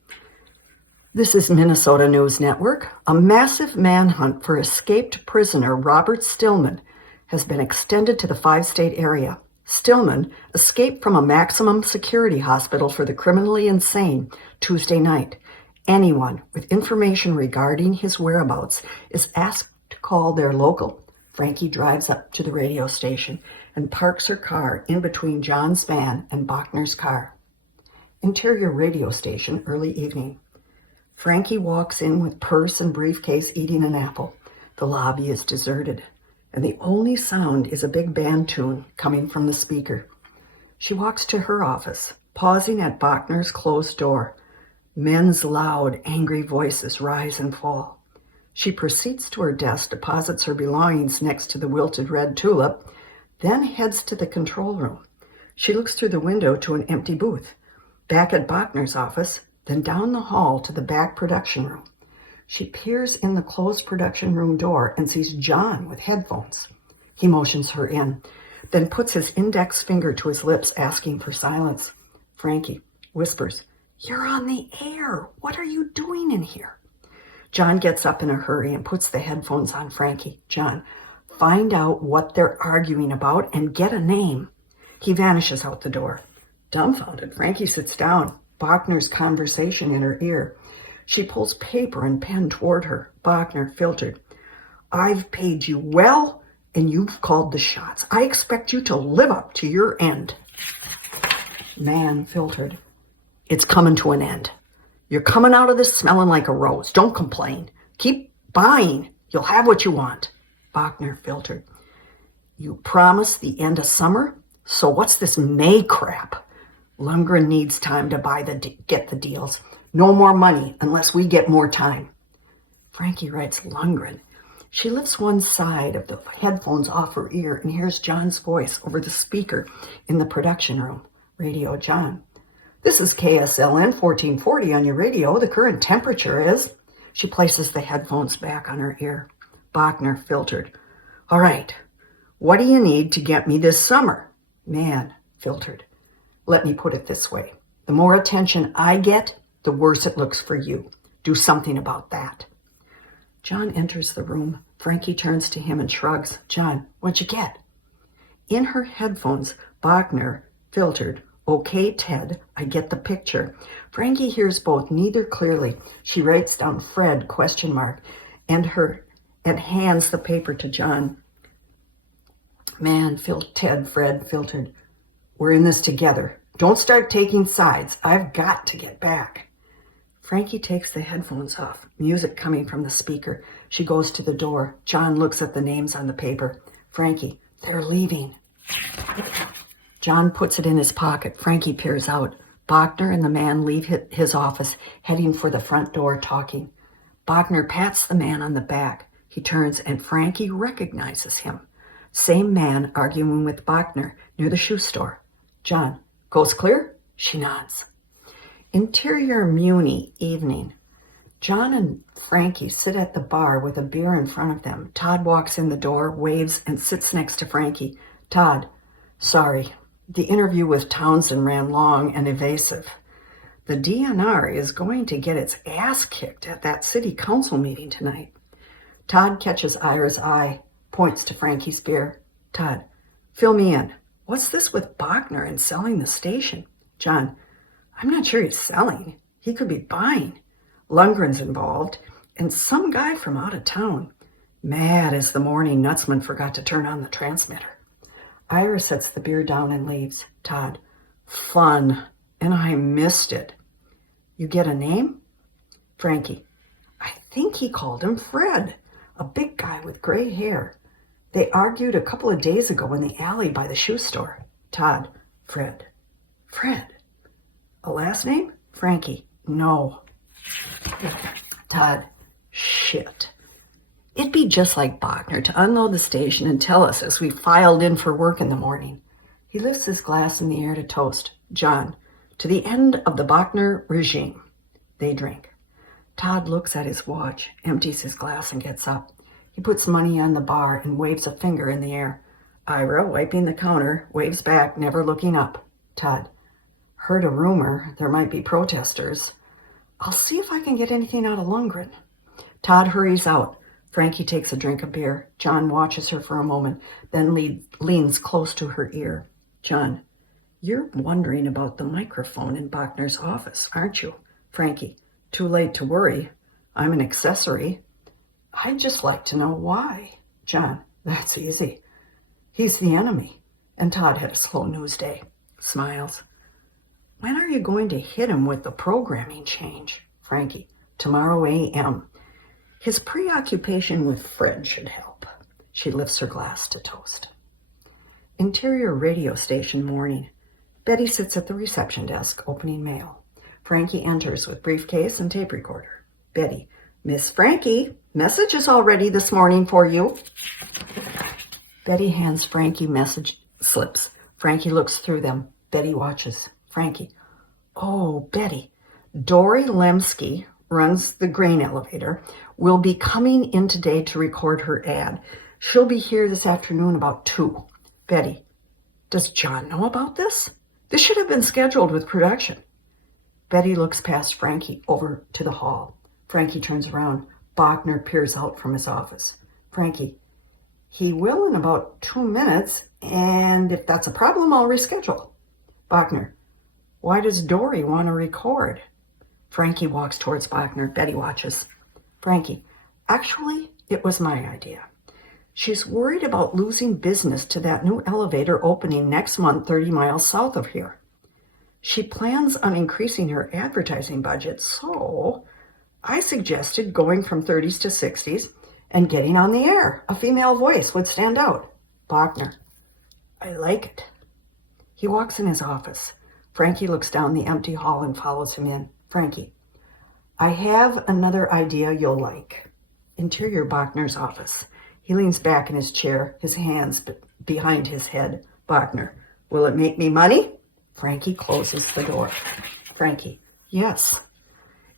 This is Minnesota News Network. A massive manhunt for escaped prisoner Robert Stillman has been extended to the 5-state area. Stillman escaped from a maximum security hospital for the criminally insane Tuesday night. Anyone with information regarding his whereabouts is asked to call their local. Frankie drives up to the radio station and parks her car in between John's van and Bachner's car. Interior radio station, early evening. Frankie walks in with purse and briefcase eating an apple. The lobby is deserted, and the only sound is a big band tune coming from the speaker. She walks to her office, pausing at Bachner's closed door. Men's loud, angry voices rise and fall. She proceeds to her desk, deposits her belongings next to the wilted red tulip, then heads to the control room. She looks through the window to an empty booth, back at Bachner's office, then down the hall to the back production room. She peers in the closed production room door and sees John with headphones. He motions her in, then puts his index finger to his lips, asking for silence. Frankie whispers, "You're on the air. What are you doing in here?" John gets up in a hurry and puts the headphones on Frankie. John, find out what they're arguing about and get a name. He vanishes out the door. Dumbfounded, Frankie sits down, Bachner's conversation in her ear. She pulls paper and pen toward her. Bachner filtered. "I've paid you well, and you've called the shots. I expect you to live up to your end." Man filtered. "It's coming to an end. You're coming out of this smelling like a rose. Don't complain. Keep buying. You'll have what you want." Bachner filtered. You promised the end of summer? So what's this May crap? Lundgren needs time to get the deals. No more money unless we get more time. Frankie writes Lundgren. She lifts one side of the headphones off her ear and hears John's voice over the speaker in the production room. Radio John. This is KSLN 1440 on your radio. The current temperature is... She places the headphones back on her ear. Bachner filtered. All right. What do you need to get me this summer? Man, filtered. Let me put it this way. The more attention I get, the worse it looks for you. Do something about that. John enters the room. Frankie turns to him and shrugs. John, what'd you get? In her headphones, Bachner filtered. Okay, Ted, I get the picture. Frankie hears both, neither clearly. She writes down Fred, ? And hands the paper to John. Man, Ted, Fred filtered. We're in this together. Don't start taking sides. I've got to get back. Frankie takes the headphones off, music coming from the speaker. She goes to the door. John looks at the names on the paper. Frankie, they're leaving. John puts it in his pocket. Frankie peers out. Bachner and the man leave his office, heading for the front door, talking. Bachner pats the man on the back. He turns, and Frankie recognizes him. Same man arguing with Bachner near the shoe store. John, coast clear? She nods. Interior Muni evening. John and Frankie sit at the bar with a beer in front of them. Todd walks in the door, waves, and sits next to Frankie. Todd, sorry. The interview with Townsend ran long and evasive. The DNR is going to get its ass kicked at that city council meeting tonight. Todd catches Ira's eye, points to Frankie's beer. Todd, fill me in. What's this with Bachner and selling the station? John, I'm not sure he's selling. He could be buying. Lundgren's involved, and some guy from out of town. Mad as the morning Nutsman forgot to turn on the transmitter. Ira sets the beer down and leaves. Todd, fun, and I missed it. You get a name? Frankie, I think he called him Fred, a big guy with gray hair. They argued a couple of days ago in the alley by the shoe store. Todd, Fred. Fred. A last name? Frankie, no. Todd, shit. It'd be just like Bachner to unload the station and tell us as we filed in for work in the morning. He lifts his glass in the air to toast. John, to the end of the Bachner regime. They drink. Todd looks at his watch, empties his glass, and gets up. He puts money on the bar and waves a finger in the air. Ira, wiping the counter, waves back, never looking up. Todd, heard a rumor there might be protesters. I'll see if I can get anything out of Lundgren. Todd hurries out. Frankie takes a drink of beer. John watches her for a moment, then leans close to her ear. John, you're wondering about the microphone in Bachner's office, aren't you? Frankie, too late to worry. I'm an accessory. I'd just like to know why. John, that's easy. He's the enemy. And Todd had a slow news day. Smiles. When are you going to hit him with the programming change? Frankie, tomorrow a.m. His preoccupation with Fred should help. She lifts her glass to toast. Interior radio station morning. Betty sits at the reception desk, opening mail. Frankie enters with briefcase and tape recorder. Betty, Miss Frankie, messages all ready this morning for you. Betty hands Frankie message slips. Frankie looks through them. Betty watches. Frankie, oh, Betty, Dory Lemsky runs the grain elevator, will be coming in today to record her ad. She'll be here this afternoon about 2. Betty, does John know about this? This should have been scheduled with production. Betty looks past Frankie over to the hall. Frankie turns around. Bachner peers out from his office. Frankie, he will in about 2 minutes, and if that's a problem, I'll reschedule. Bachner, why does Dory want to record? Frankie walks towards Bachner. Betty watches. Frankie, actually, it was my idea. She's worried about losing business to that new elevator opening next month 30 miles south of here. She plans on increasing her advertising budget, so I suggested going from 30s to 60s and getting on the air. A female voice would stand out. Bachner, I like it. He walks in his office. Frankie looks down the empty hall and follows him in. Frankie, I have another idea you'll like. Interior Bachner's office. He leans back in his chair, his hands behind his head. Bachner, will it make me money? Frankie closes the door. Frankie, yes.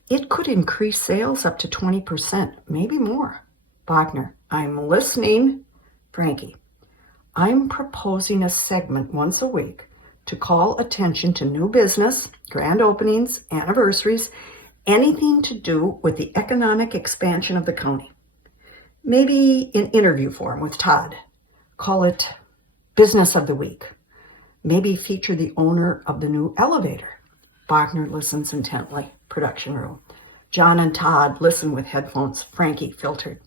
It could increase sales up to 20%, maybe more. Bachner, I'm listening. Frankie, I'm proposing a segment once a week to call attention to new business, grand openings, anniversaries, anything to do with the economic expansion of the county. Maybe in interview form with Todd. Call it Business of the Week. Maybe feature the owner of the new elevator. Bachner listens intently. Production room. John and Todd listen with headphones. Frankie, filtered.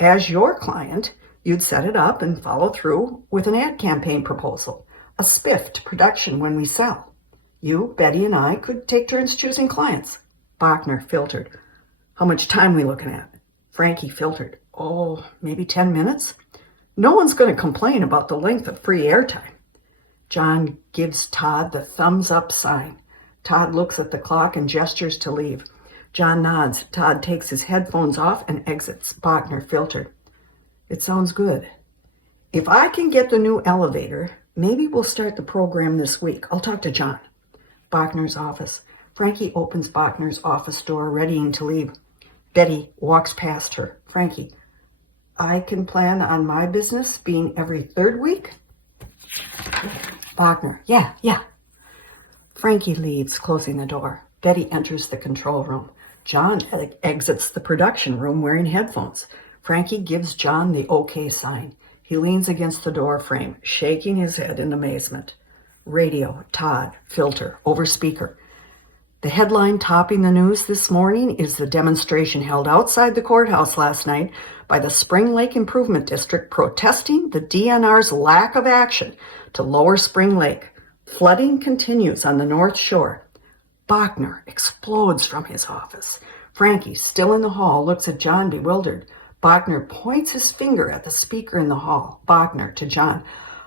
As your client, you'd set it up and follow through with an ad campaign proposal, a spiff to production when we sell. You, Betty, and I could take turns choosing clients. Bachner, filtered. How much time we looking at? Frankie, filtered. Oh, maybe 10 minutes? No one's going to complain about the length of free airtime. John gives Todd the thumbs up sign. Todd looks at the clock and gestures to leave. John nods. Todd takes his headphones off and exits. Bachner, filtered. It sounds good. If I can get the new elevator, maybe we'll start the program this week. I'll talk to John. Bachner's office. Frankie opens Bachner's office door, readying to leave. Betty walks past her. Frankie, I can plan on my business being every third week? Bachner, yeah. Frankie leaves, closing the door. Betty enters the control room. John exits the production room wearing headphones. Frankie gives John the okay sign. He leans against the door frame, shaking his head in amazement. Radio, Todd, filter, over speaker. The headline topping the news this morning is the demonstration held outside the courthouse last night by the Spring Lake Improvement District protesting the DNR's lack of action to lower Spring Lake. Flooding continues on the North Shore. Bachner explodes from his office. Frankie, still in the hall, looks at John bewildered. Bachner points his finger at the speaker in the hall. Bachner to John.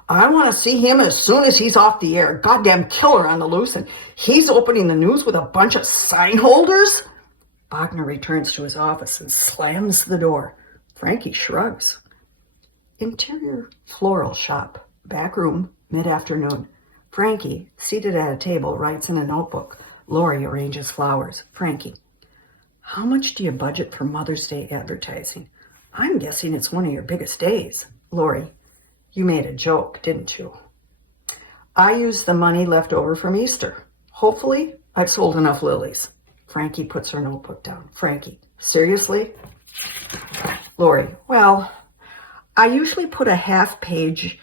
I want to see him as soon as he's off the air. Goddamn killer on the loose, and he's opening the news with a bunch of sign holders? Bachner returns to his office and slams the door. Frankie shrugs. Interior floral shop. Back room, mid-afternoon. Frankie, seated at a table, writes in a notebook. Lori arranges flowers. Frankie, how much do you budget for Mother's Day advertising? I'm guessing it's one of your biggest days. Lori, you made a joke, didn't you? I used the money left over from Easter. Hopefully, I've sold enough lilies. Frankie puts her notebook down. Frankie, seriously? Lori, well, I usually put a half-page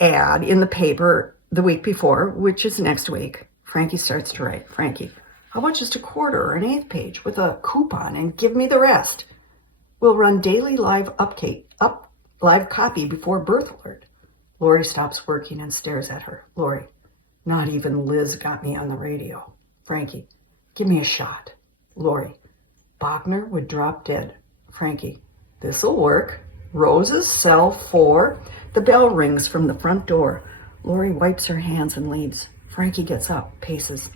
ad in the paper the week before, which is next week. Frankie starts to write. Frankie, how about just a quarter or an eighth page with a coupon and give me the rest? We'll run daily live live copy before birth alert. Lori stops working and stares at her. Lori, not even Liz got me on the radio. Frankie, give me a shot. Lori, Bachner would drop dead. Frankie, this'll work. Roses sell for... The bell rings from the front door. Lori wipes her hands and leaves. Frankie gets up, paces.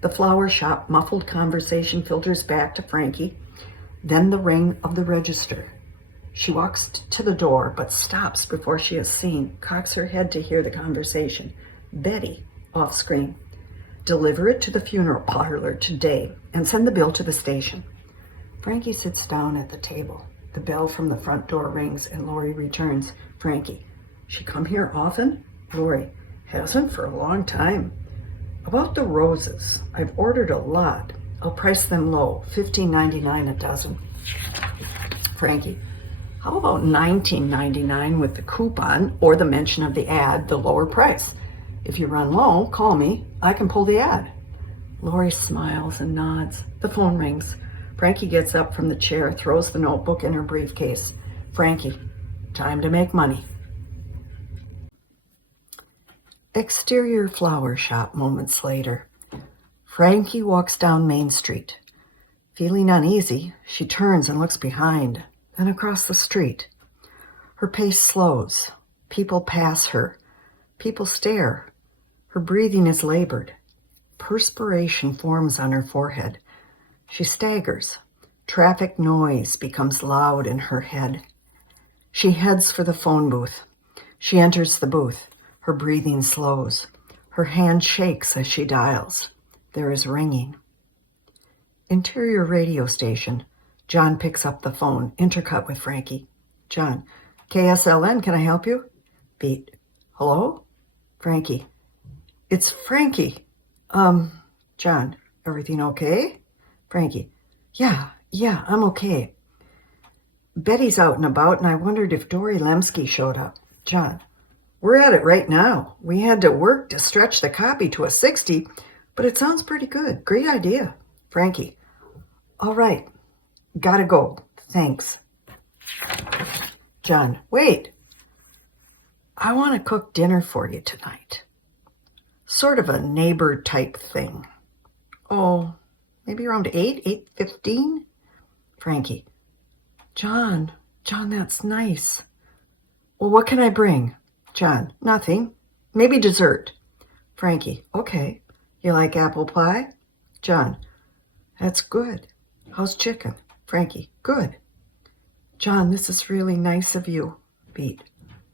The flower shop muffled conversation filters back to Frankie. Then the ring of the register. She walks to the door, but stops before she is seen, cocks her head to hear the conversation. Betty, off screen. Deliver it to the funeral parlor today and send the bill to the station. Frankie sits down at the table. The bell from the front door rings and Lori returns. Frankie, she come here often? Lori, hasn't for a long time. About the roses, I've ordered a lot. I'll price them low, $15.99 a dozen. Frankie, how about $19.99 with the coupon or the mention of the ad, the lower price? If you run low, call me. I can pull the ad. Lori smiles and nods. The phone rings. Frankie gets up from the chair, throws the notebook in her briefcase. Frankie, time to make money. Exterior flower shop moments later. Frankie walks down Main Street. Feeling uneasy, she turns and looks behind, then across the street. Her pace slows. People pass her. People stare. Her breathing is labored. Perspiration forms on her forehead. She staggers. Traffic noise becomes loud in her head. She heads for the phone booth. She enters the booth. Her breathing slows. Her hand shakes as she dials. There is ringing. Interior radio station. John picks up the phone, intercut with Frankie. John, KSLN, can I help you? Beat. Hello? Frankie. It's Frankie. John, everything okay? Frankie. Yeah, I'm okay. Betty's out and about, and I wondered if Dory Lemsky showed up. John. We're at it right now. We had to work to stretch the copy to a 60, but it sounds pretty good. Great idea. Frankie. All right. Gotta go. Thanks. John. Wait. I want to cook dinner for you tonight. Sort of a neighbor type thing. Oh, maybe around 8:15? Frankie. John, that's nice. Well, what can I bring? John, nothing. Maybe dessert. Frankie, okay. You like apple pie? John, that's good. How's chicken? Frankie, good. John, this is really nice of you. Beat.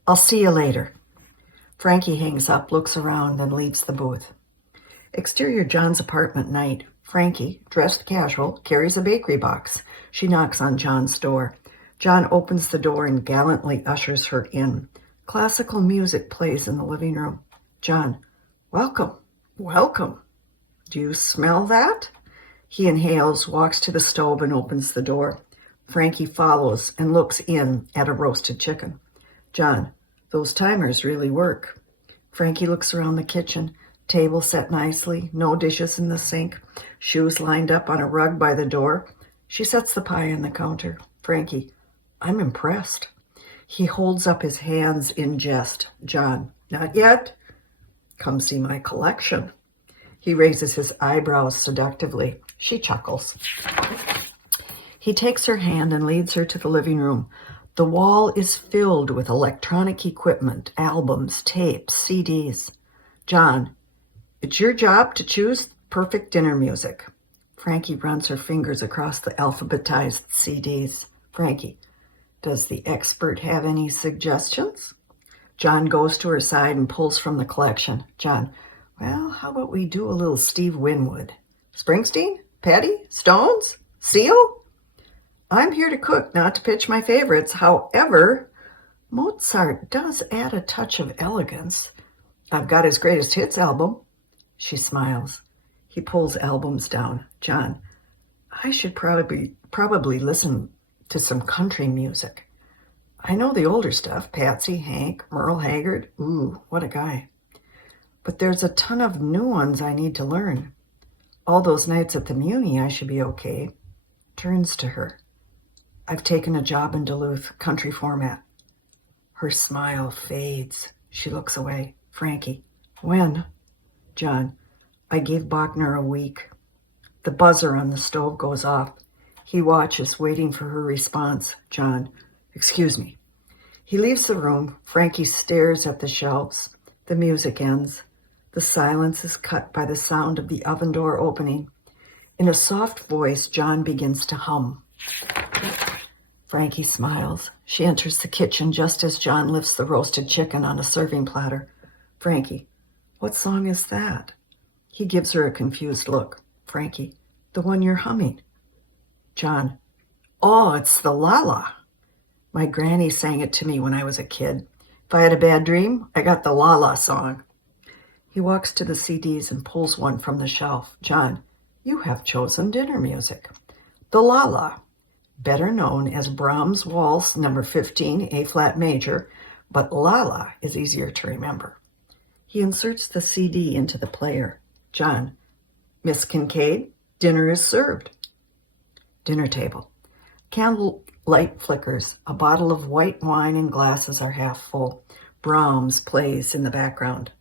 I'll see you later. Frankie hangs up, looks around, and leaves the booth. Exterior John's apartment night. Frankie, dressed casual, carries a bakery box. She knocks on John's door. John opens the door and gallantly ushers her in. Classical music plays in the living room. John, welcome. Do you smell that? He inhales, walks to the stove, and opens the door. Frankie follows and looks in at a roasted chicken. John, those timers really work. Frankie looks around the kitchen. Table set nicely, no dishes in the sink, shoes lined up on a rug by the door. She sets the pie on the counter. Frankie, I'm impressed. He holds up his hands in jest. John, not yet. Come see my collection. He raises his eyebrows seductively. She chuckles. He takes her hand and leads her to the living room. The wall is filled with electronic equipment, albums, tapes, CDs. John, it's your job to choose perfect dinner music. Frankie runs her fingers across the alphabetized CDs. Frankie, does the expert have any suggestions? John goes to her side and pulls from the collection. John, well, how about we do a little Steve Winwood? Springsteen? Petty? Stones? Seal? I'm here to cook, not to pitch my favorites. However, Mozart does add a touch of elegance. I've got his greatest hits album. She smiles. He pulls albums down. John, I should probably listen to some country music. I know the older stuff, Patsy, Hank, Merle Haggard. Ooh, what a guy. But there's a ton of new ones I need to learn. All those nights at the Muni, I should be okay. Turns to her. I've taken a job in Duluth, country format. Her smile fades. She looks away. Frankie, when? John, I gave Bachner a week. The buzzer on the stove goes off. He watches, waiting for her response. John, excuse me. He leaves the room. Frankie stares at the shelves. The music ends. The silence is cut by the sound of the oven door opening. In a soft voice, John begins to hum. Frankie smiles. She enters the kitchen just as John lifts the roasted chicken on a serving platter. Frankie, what song is that? He gives her a confused look. Frankie, the one you're humming. John, oh, it's the La-La. My granny sang it to me when I was a kid. If I had a bad dream, I got the La-La song. He walks to the CDs and pulls one from the shelf. John, you have chosen dinner music. The La-La, better known as Brahms Waltz No. 15, A-flat major, but La-La is easier to remember. He inserts the CD into the player. John, Miss Kincaid, dinner is served. Dinner table. Candle light flickers. A bottle of white wine and glasses are half full. Brahms plays in the background.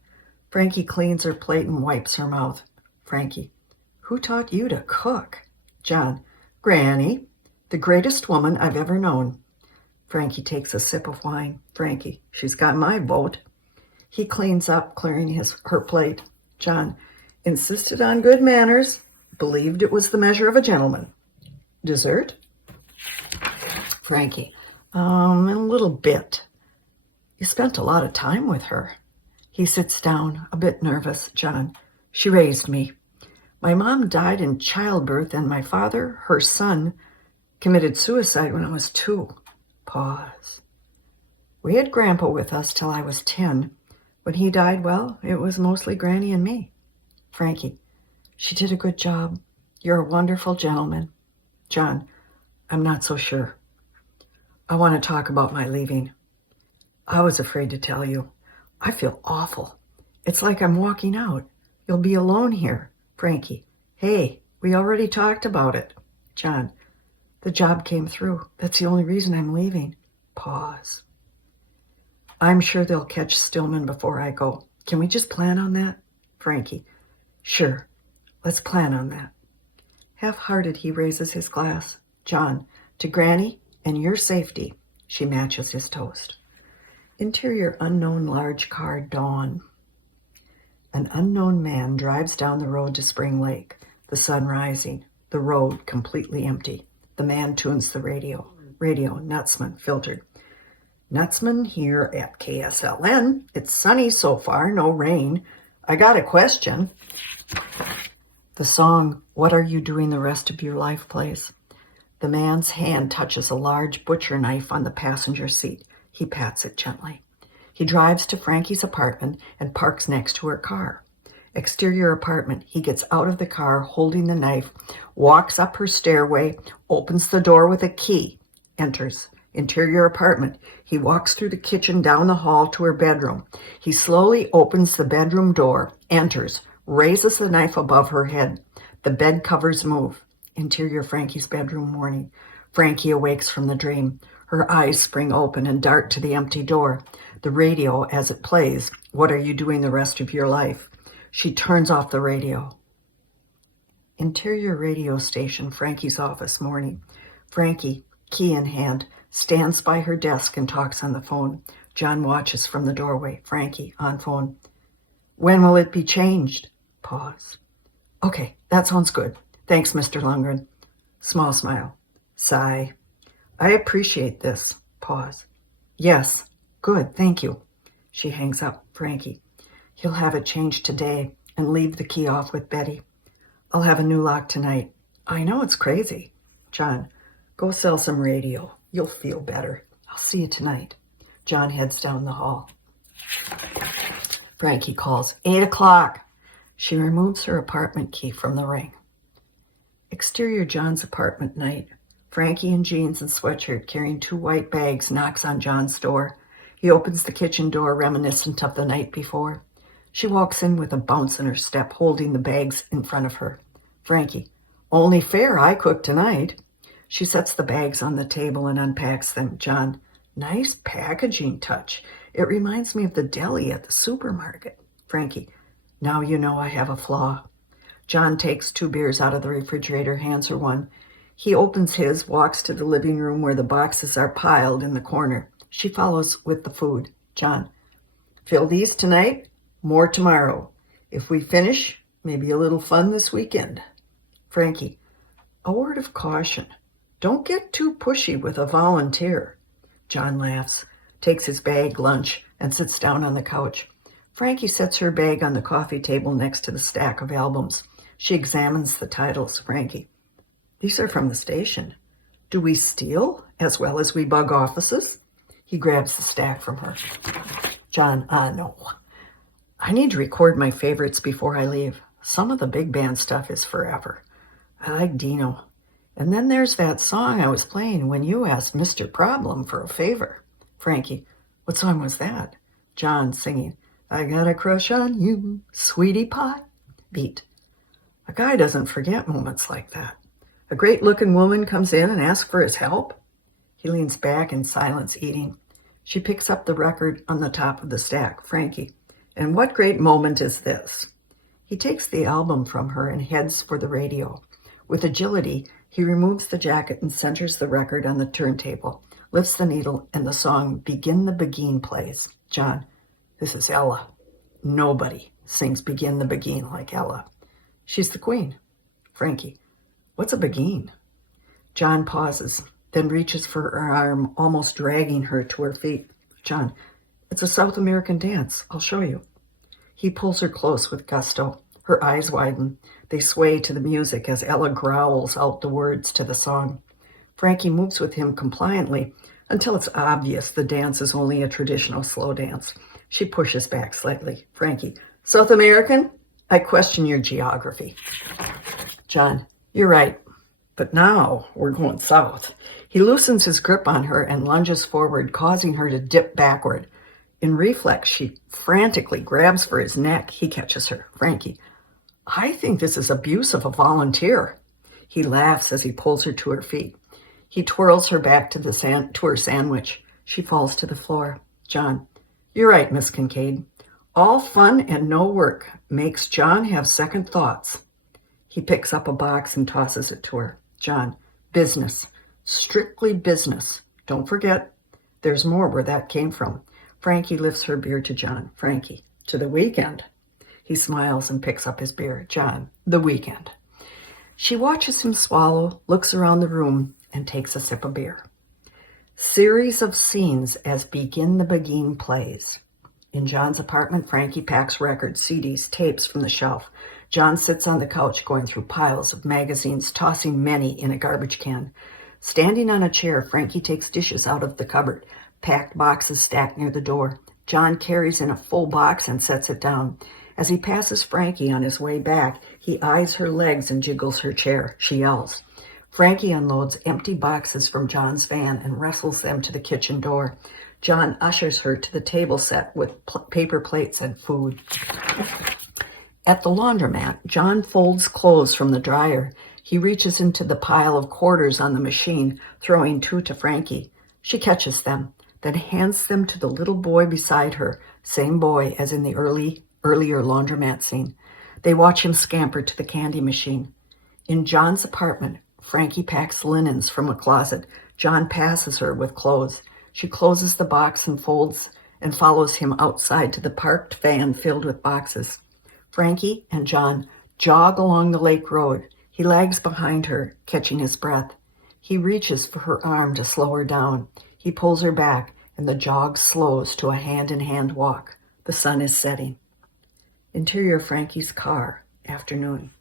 Frankie cleans her plate and wipes her mouth. Frankie, who taught you to cook? John, Granny, the greatest woman I've ever known. Frankie takes a sip of wine. Frankie, she's got my vote. He cleans up, clearing her plate. John insisted on good manners, believed it was the measure of a gentleman. Dessert? Frankie, a little bit. You spent a lot of time with her. He sits down, a bit nervous. John, she raised me. My mom died in childbirth, and my father, her son, committed suicide when I was 2. Pause. We had Grandpa with us till I was 10. When he died, well, it was mostly Granny and me. Frankie, she did a good job. You're a wonderful gentleman. John, I'm not so sure. I want to talk about my leaving. I was afraid to tell you. I feel awful. It's like I'm walking out. You'll be alone here. Frankie, hey, we already talked about it. John, the job came through. That's the only reason I'm leaving. Pause. I'm sure they'll catch Stillman before I go. Can we just plan on that? Frankie, sure. Let's plan on that. Half-hearted, he raises his glass. John, to Granny and your safety. She matches his toast. Interior unknown large car, dawn. An unknown man drives down the road to Spring Lake. The sun rising. The road completely empty. The man tunes the radio. Radio, Nutsman, filtered. Nutsman here at KSLN. It's sunny so far, no rain. I got a question. The song, What Are You Doing the Rest of Your Life, plays. The man's hand touches a large butcher knife on the passenger seat. He pats it gently. He drives to Frankie's apartment and parks next to her car. Exterior apartment. He gets out of the car holding the knife, walks up her stairway, opens the door with a key, enters. Interior apartment. He walks through the kitchen down the hall to her bedroom. He slowly opens the bedroom door, enters, raises the knife above her head. The bed covers move. Interior Frankie's bedroom morning. Frankie awakes from the dream. Her eyes spring open and dart to the empty door. The radio, as it plays, What Are You Doing the Rest of Your Life? She turns off the radio. Interior radio station, Frankie's office morning. Frankie, key in hand, stands by her desk and talks on the phone. John watches from the doorway. Frankie, on phone. When will it be changed? Pause. Okay, that sounds good. Thanks, Mr. Lundgren. Small smile. Sigh. I appreciate this. Pause. Yes, good, thank you. She hangs up. Frankie. He'll have it changed today and leave the key off with Betty. I'll have a new lock tonight. I know it's crazy. John, go sell some radio. You'll feel better. I'll see you tonight. John heads down the hall. Frankie calls, 8 o'clock. She removes her apartment key from the ring. Exterior John's apartment night. Frankie in jeans and sweatshirt carrying 2 white bags knocks on John's door. He opens the kitchen door reminiscent of the night before. She walks in with a bounce in her step, holding the bags in front of her. Frankie, only fair I cooked tonight. She sets the bags on the table and unpacks them. John, nice packaging touch. It reminds me of the deli at the supermarket. Frankie, now you know I have a flaw. John takes 2 beers out of the refrigerator, hands her one. He opens his, walks to the living room where the boxes are piled in the corner. She follows with the food. John, fill these tonight, more tomorrow. If we finish, maybe a little fun this weekend. Frankie, a word of caution. Don't get too pushy with a volunteer. John laughs, takes his bag, lunch, and sits down on the couch. Frankie sets her bag on the coffee table next to the stack of albums. She examines the titles. Frankie, these are from the station. Do we steal as well as we bug offices? He grabs the stack from her. John, no. I need to record my favorites before I leave. Some of the big band stuff is forever. I like Dino. And then there's that song I was playing when you asked Mr. Problem for a favor. Frankie, what song was that? John singing, I got a crush on you, sweetie pie. Beat. A guy doesn't forget moments like that. A great-looking woman comes in and asks for his help. He leans back in silence, eating. She picks up the record on the top of the stack. Frankie, and what great moment is this? He takes the album from her and heads for the radio. With agility, he removes the jacket and centers the record on the turntable. lifts the needle, and the song Begin the Beguine plays. John, this is Ella. Nobody sings Begin the Beguine like Ella. She's the queen. Frankie, what's a beguine? John pauses, then reaches for her arm, almost dragging her to her feet. John, it's a South American dance. I'll show you. He pulls her close with gusto. Her eyes widen. They sway to the music as Ella growls out the words to the song. Frankie moves with him compliantly until it's obvious the dance is only a traditional slow dance. She pushes back slightly. Frankie, South American? I question your geography. John, you're right. But now we're going south. He loosens his grip on her and lunges forward, causing her to dip backward. In reflex, she frantically grabs for his neck. He catches her. Frankie, I think this is abuse of a volunteer. He laughs as he pulls her to her feet. He twirls her back to her sandwich. She falls to the floor. John, you're right, Miss Kincaid. All fun and no work makes John have second thoughts. He picks up a box and tosses it to her. John, business. Strictly business. Don't forget, there's more where that came from. Frankie lifts her beer to John. Frankie, to the weekend. He smiles and picks up his beer. John, the weekend. She watches him swallow, looks around the room, and takes a sip of beer. Series of scenes as Begin the Beguine plays. In John's apartment, Frankie packs records, CDs, tapes from the shelf. John sits on the couch going through piles of magazines, tossing many in a garbage can. Standing on a chair, Frankie takes dishes out of the cupboard, packed boxes stacked near the door. John carries in a full box and sets it down. As he passes Frankie on his way back, he eyes her legs and jiggles her chair. She yells. Frankie unloads empty boxes from John's van and wrestles them to the kitchen door. John ushers her to the table set with paper plates and food. At the laundromat, John folds clothes from the dryer. He reaches into the pile of quarters on the machine, throwing 2 to Frankie. She catches them, then hands them to the little boy beside her, same boy as in the earlier laundromat scene. They watch him scamper to the candy machine. In John's apartment, Frankie packs linens from a closet. John passes her with clothes. She closes the box and folds and follows him outside to the parked van filled with boxes. Frankie and John jog along the lake road. He lags behind her, catching his breath. He reaches for her arm to slow her down. He pulls her back, and the jog slows to a hand-in-hand walk. The sun is setting. Interior Frankie's car, afternoon.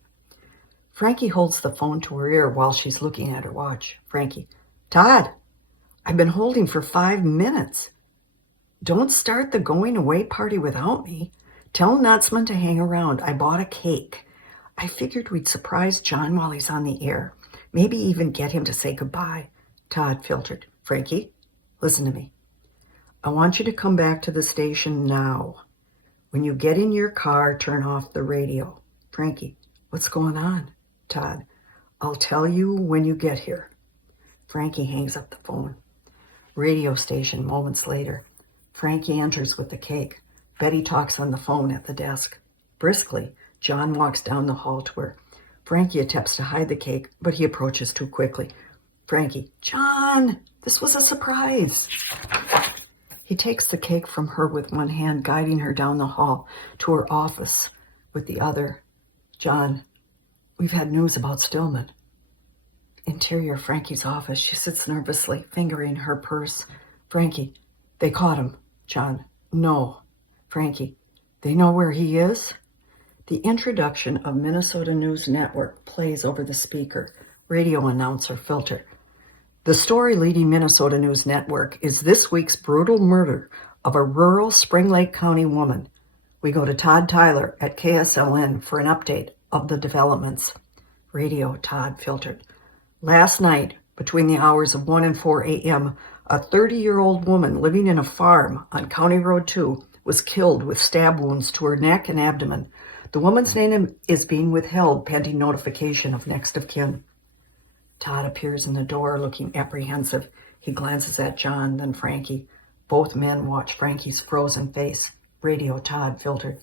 Frankie holds the phone to her ear while she's looking at her watch. Frankie, Todd, I've been holding for 5 minutes. Don't start the going away party without me. Tell Nutsman to hang around. I bought a cake. I figured we'd surprise John while he's on the air. Maybe even get him to say goodbye. Todd filtered. Frankie, listen to me. I want you to come back to the station now. When you get in your car, turn off the radio. Frankie, what's going on? Todd, I'll tell you when you get here. Frankie hangs up the phone. Radio station moments later. Frankie enters with the cake. Betty talks on the phone at the desk. Briskly, John walks down the hall to her. Frankie attempts to hide the cake, but he approaches too quickly. Frankie, John, this was a surprise. He takes the cake from her with one hand, guiding her down the hall to her office with the other. John, we've had news about Stillman. Interior Frankie's office. She sits nervously, fingering her purse. Frankie, they caught him. John, no. Frankie, they know where he is? The introduction of Minnesota News Network plays over the speaker. Radio announcer filter. The story leading Minnesota News Network is this week's brutal murder of a rural Spring Lake County woman. We go to Todd Tyler at KSLN for an update of the developments. Radio, Todd filtered. Last night, between the hours of 1 and 4 a.m., a 30-year-old woman living in a farm on County Road 2 was killed with stab wounds to her neck and abdomen. The woman's name is being withheld pending notification of next of kin. Todd appears in the door looking apprehensive. He glances at John, then Frankie. Both men watch Frankie's frozen face. Radio, Todd filtered.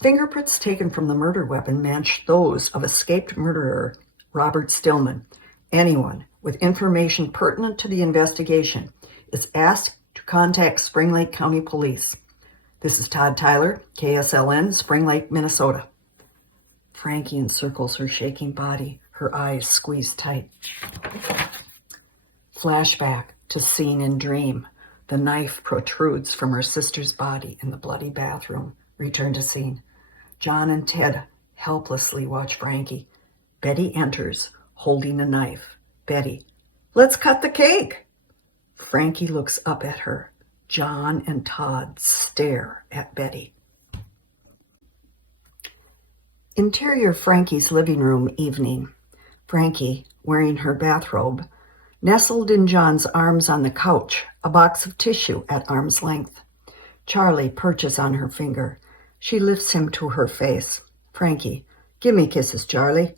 Fingerprints taken from the murder weapon matched those of escaped murderer Robert Stillman. Anyone, with information pertinent to the investigation is asked to contact Spring Lake County Police. This is Todd Tyler, KSLN, Spring Lake, Minnesota. Frankie encircles her shaking body, her eyes squeezed tight. Flashback to scene in dream. The knife protrudes from her sister's body in the bloody bathroom. Return to scene. John and Ted helplessly watch Frankie. Betty enters, holding a knife. Betty, let's cut the cake. Frankie looks up at her. John and Todd stare at Betty. Interior Frankie's living room evening. Frankie, wearing her bathrobe, nestled in John's arms on the couch, a box of tissue at arm's length. Charlie perches on her finger. She lifts him to her face. Frankie, give me kisses, Charlie.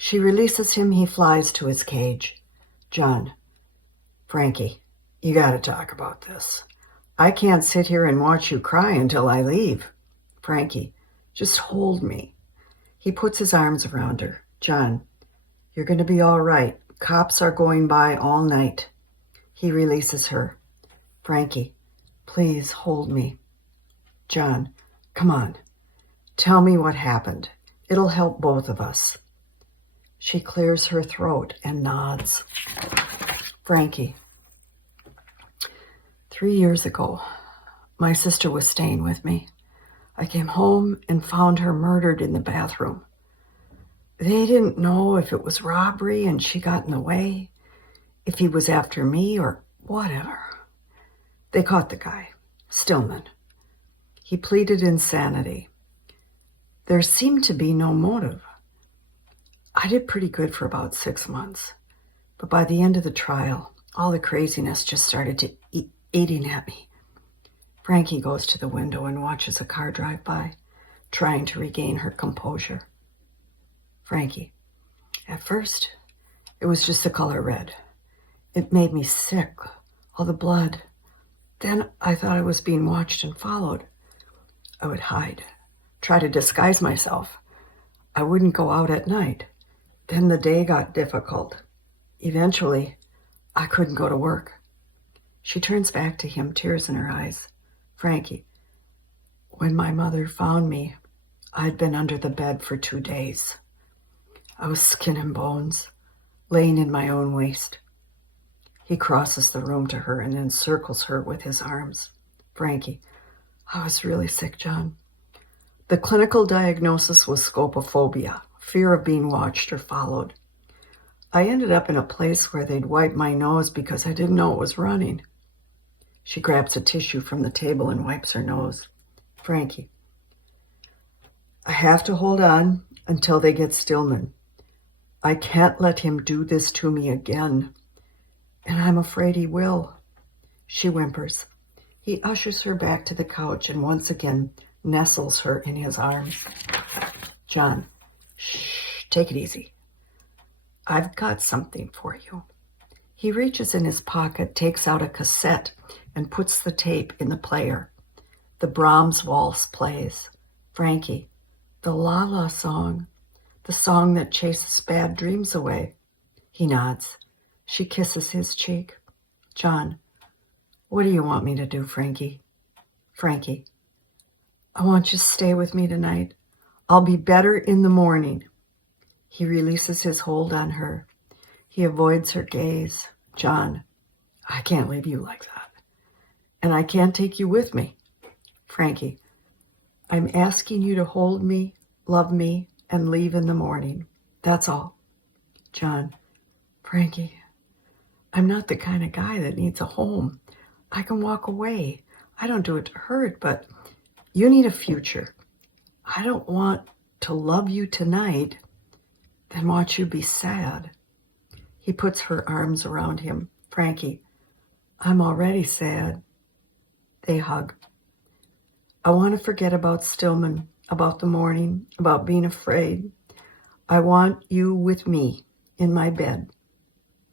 She releases him. He flies to his cage. John, Frankie, you gotta talk about this. I can't sit here and watch you cry until I leave. Frankie, just hold me. He puts his arms around her. John, you're gonna be all right. Cops are going by all night. He releases her. Frankie, please hold me. John, come on. Tell me what happened. It'll help both of us. She clears her throat and nods. Frankie, 3 years ago, my sister was staying with me. I came home and found her murdered in the bathroom. They didn't know if it was robbery and she got in the way, if he was after me or whatever. They caught the guy, Stillman. He pleaded insanity. There seemed to be no motive. I did pretty good for about 6 months, but by the end of the trial, all the craziness just started to eating at me. Frankie goes to the window and watches a car drive by, trying to regain her composure. Frankie, at first, it was just the color red. It made me sick, all the blood. Then I thought I was being watched and followed. I would hide, try to disguise myself. I wouldn't go out at night. Then the day got difficult. Eventually, I couldn't go to work. She turns back to him, tears in her eyes. Frankie, when my mother found me, I'd been under the bed for 2 days. I was skin and bones, laying in my own waste. He crosses the room to her and encircles her with his arms. Frankie, I was really sick, John. The clinical diagnosis was scopophobia, fear of being watched or followed. I ended up in a place where they'd wipe my nose because I didn't know it was running. She grabs a tissue from the table and wipes her nose. Frankie, I have to hold on until they get Stillman. I can't let him do this to me again, and I'm afraid he will. She whimpers. He ushers her back to the couch and once again nestles her in his arms. John, shh, take it easy. I've got something for you. He reaches in his pocket, takes out a cassette, and puts the tape in the player. The Brahms waltz plays. Frankie, the La La song, the song that chases bad dreams away. He nods. She kisses his cheek. John, what do you want me to do, Frankie? Frankie, I want you to stay with me tonight. I'll be better in the morning. He releases his hold on her. He avoids her gaze. John, I can't leave you like that. And I can't take you with me. Frankie, I'm asking you to hold me, love me, and leave in the morning. That's all. John, Frankie, I'm not the kind of guy that needs a home. I can walk away. I don't do it to hurt, but you need a future. I don't want to love you tonight, then watch you be sad. He puts her arms around him. Frankie, I'm already sad. They hug. I want to forget about Stillman, about the morning, about being afraid. I want you with me in my bed.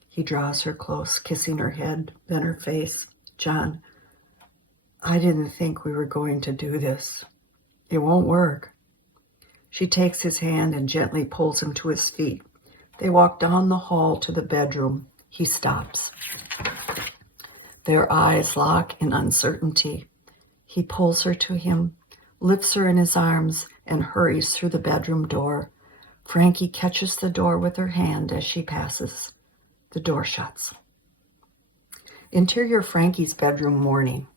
He draws her close, kissing her head, then her face. John, I didn't think we were going to do this. It won't work. She takes his hand and gently pulls him to his feet. They walk down the hall to the bedroom. He stops. Their eyes lock in uncertainty. He pulls her to him, lifts her in his arms, and hurries through the bedroom door. Frankie catches the door with her hand as she passes. The door shuts. Interior Frankie's bedroom morning.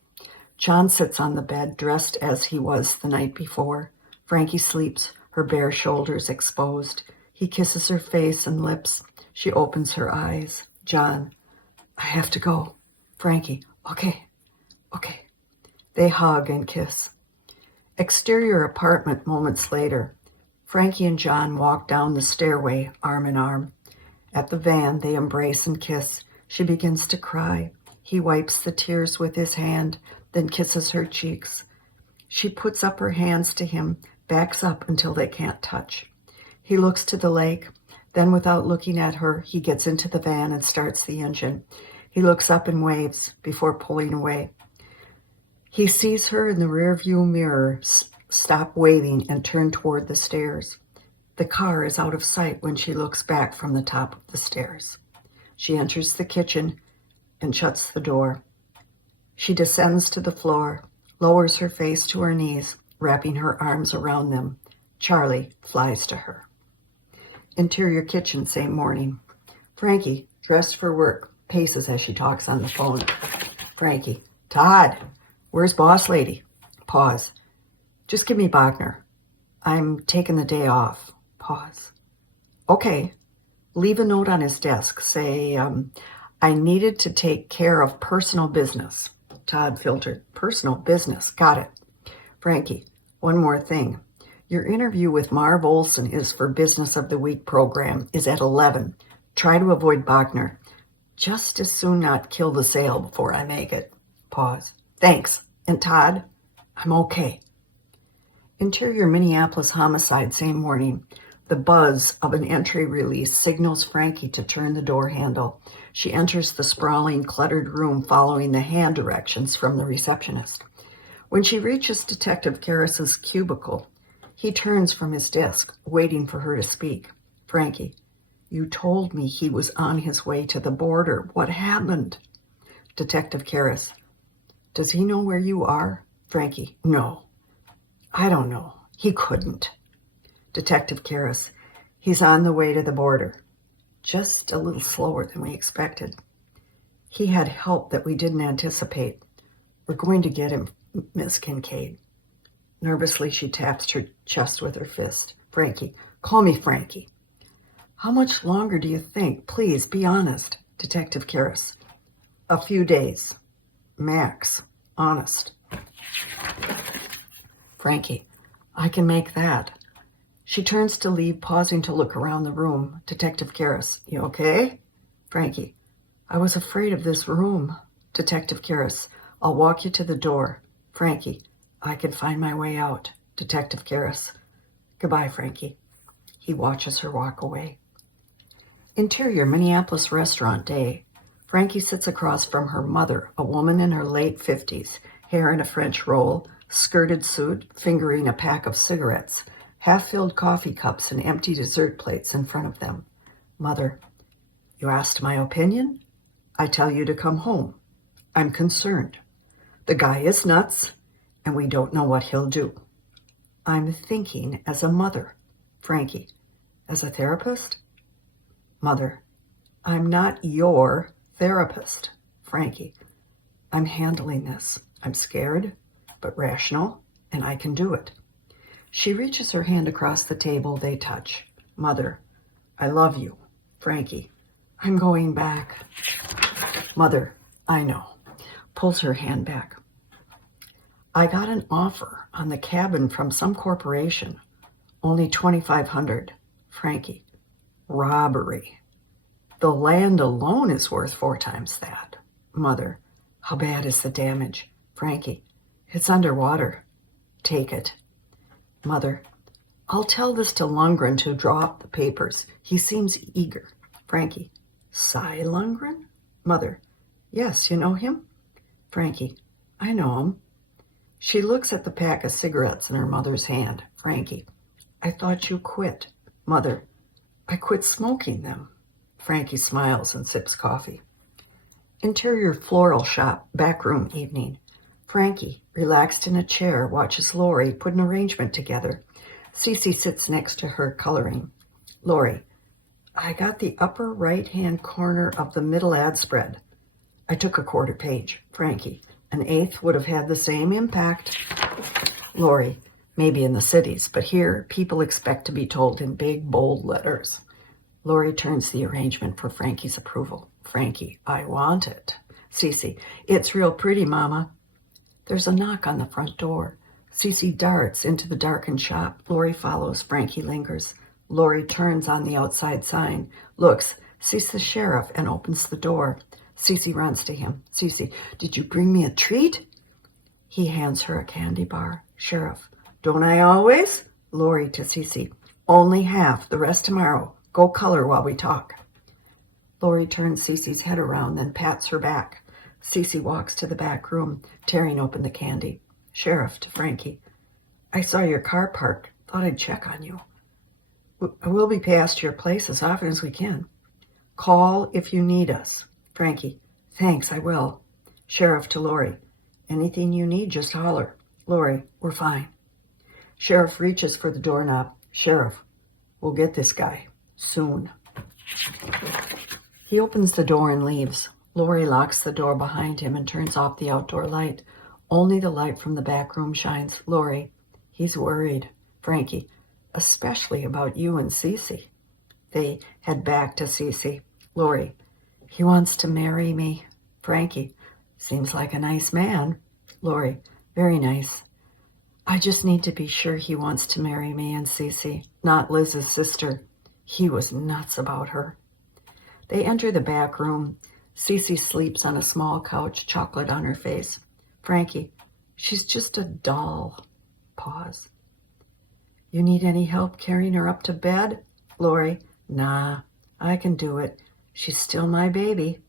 John sits on the bed, dressed as he was the night before. Frankie sleeps, her bare shoulders exposed. He kisses her face and lips. She opens her eyes. John, I have to go. Frankie, okay. They hug and kiss. Exterior apartment moments later. Frankie and John walk down the stairway, arm in arm. At the van, they embrace and kiss. She begins to cry. He wipes the tears with his hand, then kisses her cheeks. She puts up her hands to him, backs up until they can't touch. He looks to the lake. Then, without looking at her, he gets into the van and starts the engine. He looks up and waves before pulling away. He sees her in the rearview mirror stop waving and turn toward the stairs. The car is out of sight when she looks back from the top of the stairs. She enters the kitchen and shuts the door. She descends to the floor, lowers her face to her knees, wrapping her arms around them. Charlie flies to her. Interior kitchen, same morning. Frankie, dressed for work, paces as she talks on the phone. Frankie, Todd, where's boss lady? Pause. Just give me Bachner. I'm taking the day off. Pause. Okay. Leave a note on his desk. Say, I needed to take care of personal business. Todd filtered. Personal business. Got it. Frankie, one more thing. Your interview with Marv Olson is for Business of the Week program is at 11. Try to avoid Bachner. Just as soon not kill the sale before I make it. Pause. Thanks. And Todd, I'm okay. Interior Minneapolis homicide, same morning. The buzz of an entry release signals Frankie to turn the door handle. She enters the sprawling, cluttered room following the hand directions from the receptionist. When she reaches Detective Karras's cubicle, he turns from his desk, waiting for her to speak. Frankie, you told me he was on his way to the border. What happened? Detective Karras, does he know where you are? Frankie, no. I don't know. He couldn't. Detective Karras, he's on the way to the border. Just a little slower than we expected. He had help that we didn't anticipate. We're going to get him, Miss Kincaid. Nervously, she taps her chest with her fist. Frankie, call me Frankie. How much longer do you think? Please, be honest. Detective Karras, a few days. Max, honest. Frankie, I can make that. She turns to leave, pausing to look around the room. Detective Karras, you okay? Frankie, I was afraid of this room. Detective Karras, I'll walk you to the door. Frankie, I can find my way out. Detective Karras, goodbye, Frankie. He watches her walk away. Interior Minneapolis restaurant day. Frankie sits across from her mother, a woman in her late 50s, hair in a French roll, skirted suit, fingering a pack of cigarettes, half-filled coffee cups and empty dessert plates in front of them. Mother, you asked my opinion? I tell you to come home. I'm concerned. The guy is nuts, and we don't know what he'll do. I'm thinking as a mother. Frankie, as a therapist? Mother, I'm not your therapist. Frankie, I'm handling this. I'm scared, but rational, and I can do it. She reaches her hand across the table. They touch. Mother, I love you. Frankie, I'm going back. Mother, I know. Pulls her hand back. I got an offer on the cabin from some corporation. Only $2,500. Frankie, robbery. The land alone is worth 4 times that. Mother, how bad is the damage? Frankie, it's underwater. Take it. Mother, I'll tell this to Lundgren to draw up the papers. He seems eager. Frankie, Cy Lundgren? Mother, yes, you know him? Frankie, I know him. She looks at the pack of cigarettes in her mother's hand. Frankie, I thought you quit. Mother, I quit smoking them. Frankie smiles and sips coffee. Interior floral shop, backroom evening. Frankie, relaxed in a chair, watches Lori put an arrangement together. Cece sits next to her, coloring. Lori, I got the upper right-hand corner of the middle ad spread. I took a quarter page. Frankie, an eighth would have had the same impact. Lori, maybe in the cities, but here people expect to be told in big, bold letters. Lori turns the arrangement for Frankie's approval. Frankie, I want it. Cece, it's real pretty, Mama. There's a knock on the front door. Cece darts into the darkened shop. Lori follows. Frankie lingers. Lori turns on the outside sign, looks, sees the sheriff, and opens the door. Cece runs to him. Cece, did you bring me a treat? He hands her a candy bar. Sheriff, don't I always? Lori to Cece, only half, the rest tomorrow. Go color while we talk. Lori turns Cece's head around, then pats her back. Cece walks to the back room, tearing open the candy. Sheriff to Frankie, I saw your car parked. Thought I'd check on you. We'll be past your place as often as we can. Call if you need us. Frankie, thanks, I will. Sheriff to Lori, anything you need, just holler. Lori, we're fine. Sheriff reaches for the doorknob. Sheriff, we'll get this guy. Soon. He opens the door and leaves. Lori locks the door behind him and turns off the outdoor light. Only the light from the back room shines. Lori, he's worried. Frankie, especially about you and Cece. They head back to Cece. Lori, he wants to marry me. Frankie, seems like a nice man. Lori, very nice. I just need to be sure he wants to marry me and Cece, not Liz's sister. He was nuts about her. They enter the back room. Cece sleeps on a small couch, chocolate on her face. Frankie, she's just a doll. Pause. You need any help carrying her up to bed? Lori, nah, I can do it. She's still my baby.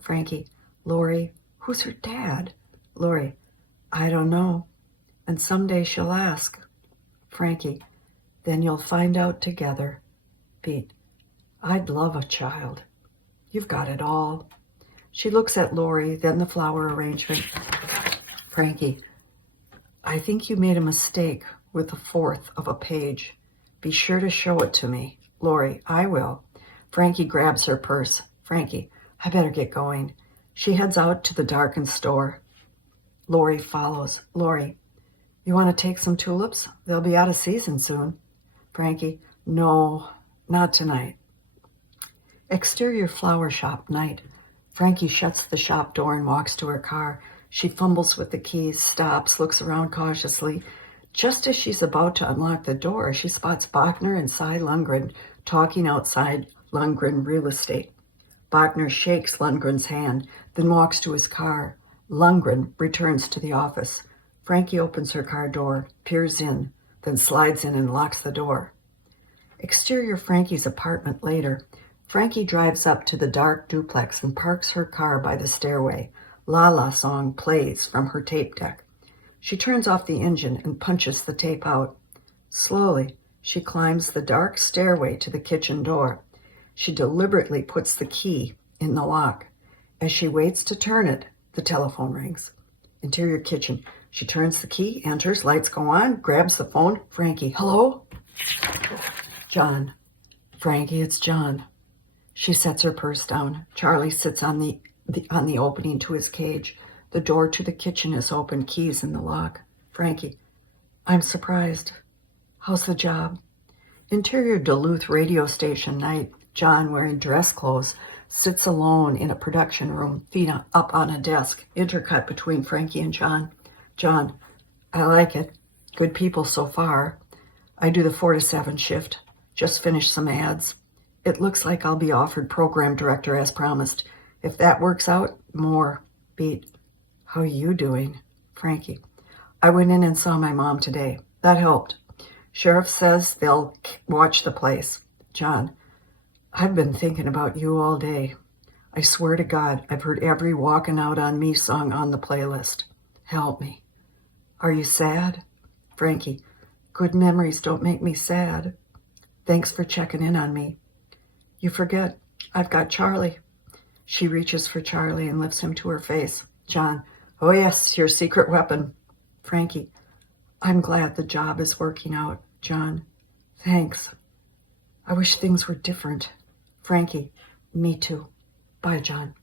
Frankie, Lori, who's her dad? Lori, I don't know. And someday she'll ask. Frankie, then you'll find out together. Pete, I'd love a child. You've got it all. She looks at Lori, then the flower arrangement. Frankie, I think you made a mistake with a fourth of a page. Be sure to show it to me. Lori, I will. Frankie grabs her purse. Frankie, I better get going. She heads out to the darkened store. Lori follows. Lori, you want to take some tulips? They'll be out of season soon. Frankie, no, not tonight. Exterior flower shop night. Frankie shuts the shop door and walks to her car. She fumbles with the keys, stops, looks around cautiously. Just as she's about to unlock the door, she spots Bachner and Cy Lundgren talking outside Lundgren Real Estate. Bachner shakes Lundgren's hand, then walks to his car. Lundgren returns to the office. Frankie opens her car door, peers in, then slides in and locks the door. Exterior Frankie's apartment later. Frankie drives up to the dark duplex and parks her car by the stairway. La La song plays from her tape deck. She turns off the engine and punches the tape out. Slowly, she climbs the dark stairway to the kitchen door. She deliberately puts the key in the lock. As she waits to turn it, the telephone rings. Interior kitchen. She turns the key, enters, lights go on, grabs the phone. Frankie, hello? John. Frankie, it's John. She sets her purse down. Charlie sits on the opening to his cage. The door to the kitchen is open, keys in the lock. Frankie, I'm surprised. How's the job? Interior Duluth radio station night. John, wearing dress clothes, sits alone in a production room, feet up on a desk, intercut between Frankie and John. John, I like it. Good people so far. I do the 4 to 7 shift. Just finished some ads. It looks like I'll be offered program director as promised. If that works out, more. Beat. How are you doing? Frankie. I went in and saw my mom today. That helped. Sheriff says they'll watch the place. John. I've been thinking about you all day. I swear to God, I've heard every Walking Out on Me song on the playlist. Help me. Are you sad? Frankie. Good memories don't make me sad. Thanks for checking in on me. You forget, I've got Charlie. She reaches for Charlie and lifts him to her face. John, oh yes, your secret weapon. Frankie, I'm glad the job is working out. John, thanks. I wish things were different. Frankie, me too. Bye, John.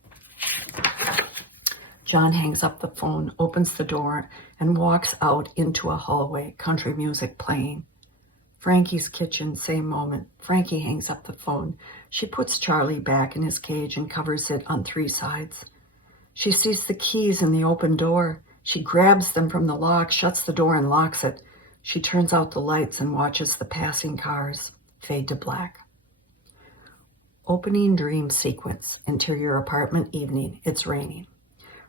John hangs up the phone, opens the door, and walks out into a hallway, country music playing. Frankie's kitchen, same moment. Frankie hangs up the phone. She puts Charlie back in his cage and covers it on 3 sides. She sees the keys in the open door. She grabs them from the lock, shuts the door, and locks it. She turns out the lights and watches the passing cars fade to black. Opening dream sequence. Interior apartment, evening. It's raining.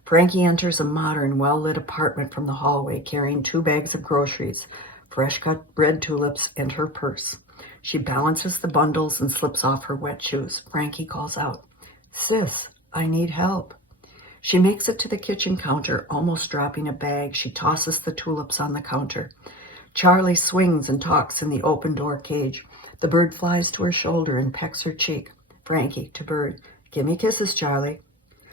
Frankie enters a modern, well-lit apartment from the hallway, carrying 2 bags of groceries, fresh-cut red tulips, and her purse. She balances the bundles and slips off her wet shoes. Frankie calls out, "Sis, I need help." She makes it to the kitchen counter, almost dropping a bag. She tosses the tulips on the counter. Charlie swings and talks in the open door cage. The bird flies to her shoulder and pecks her cheek. Frankie to bird, "Give me kisses, Charlie."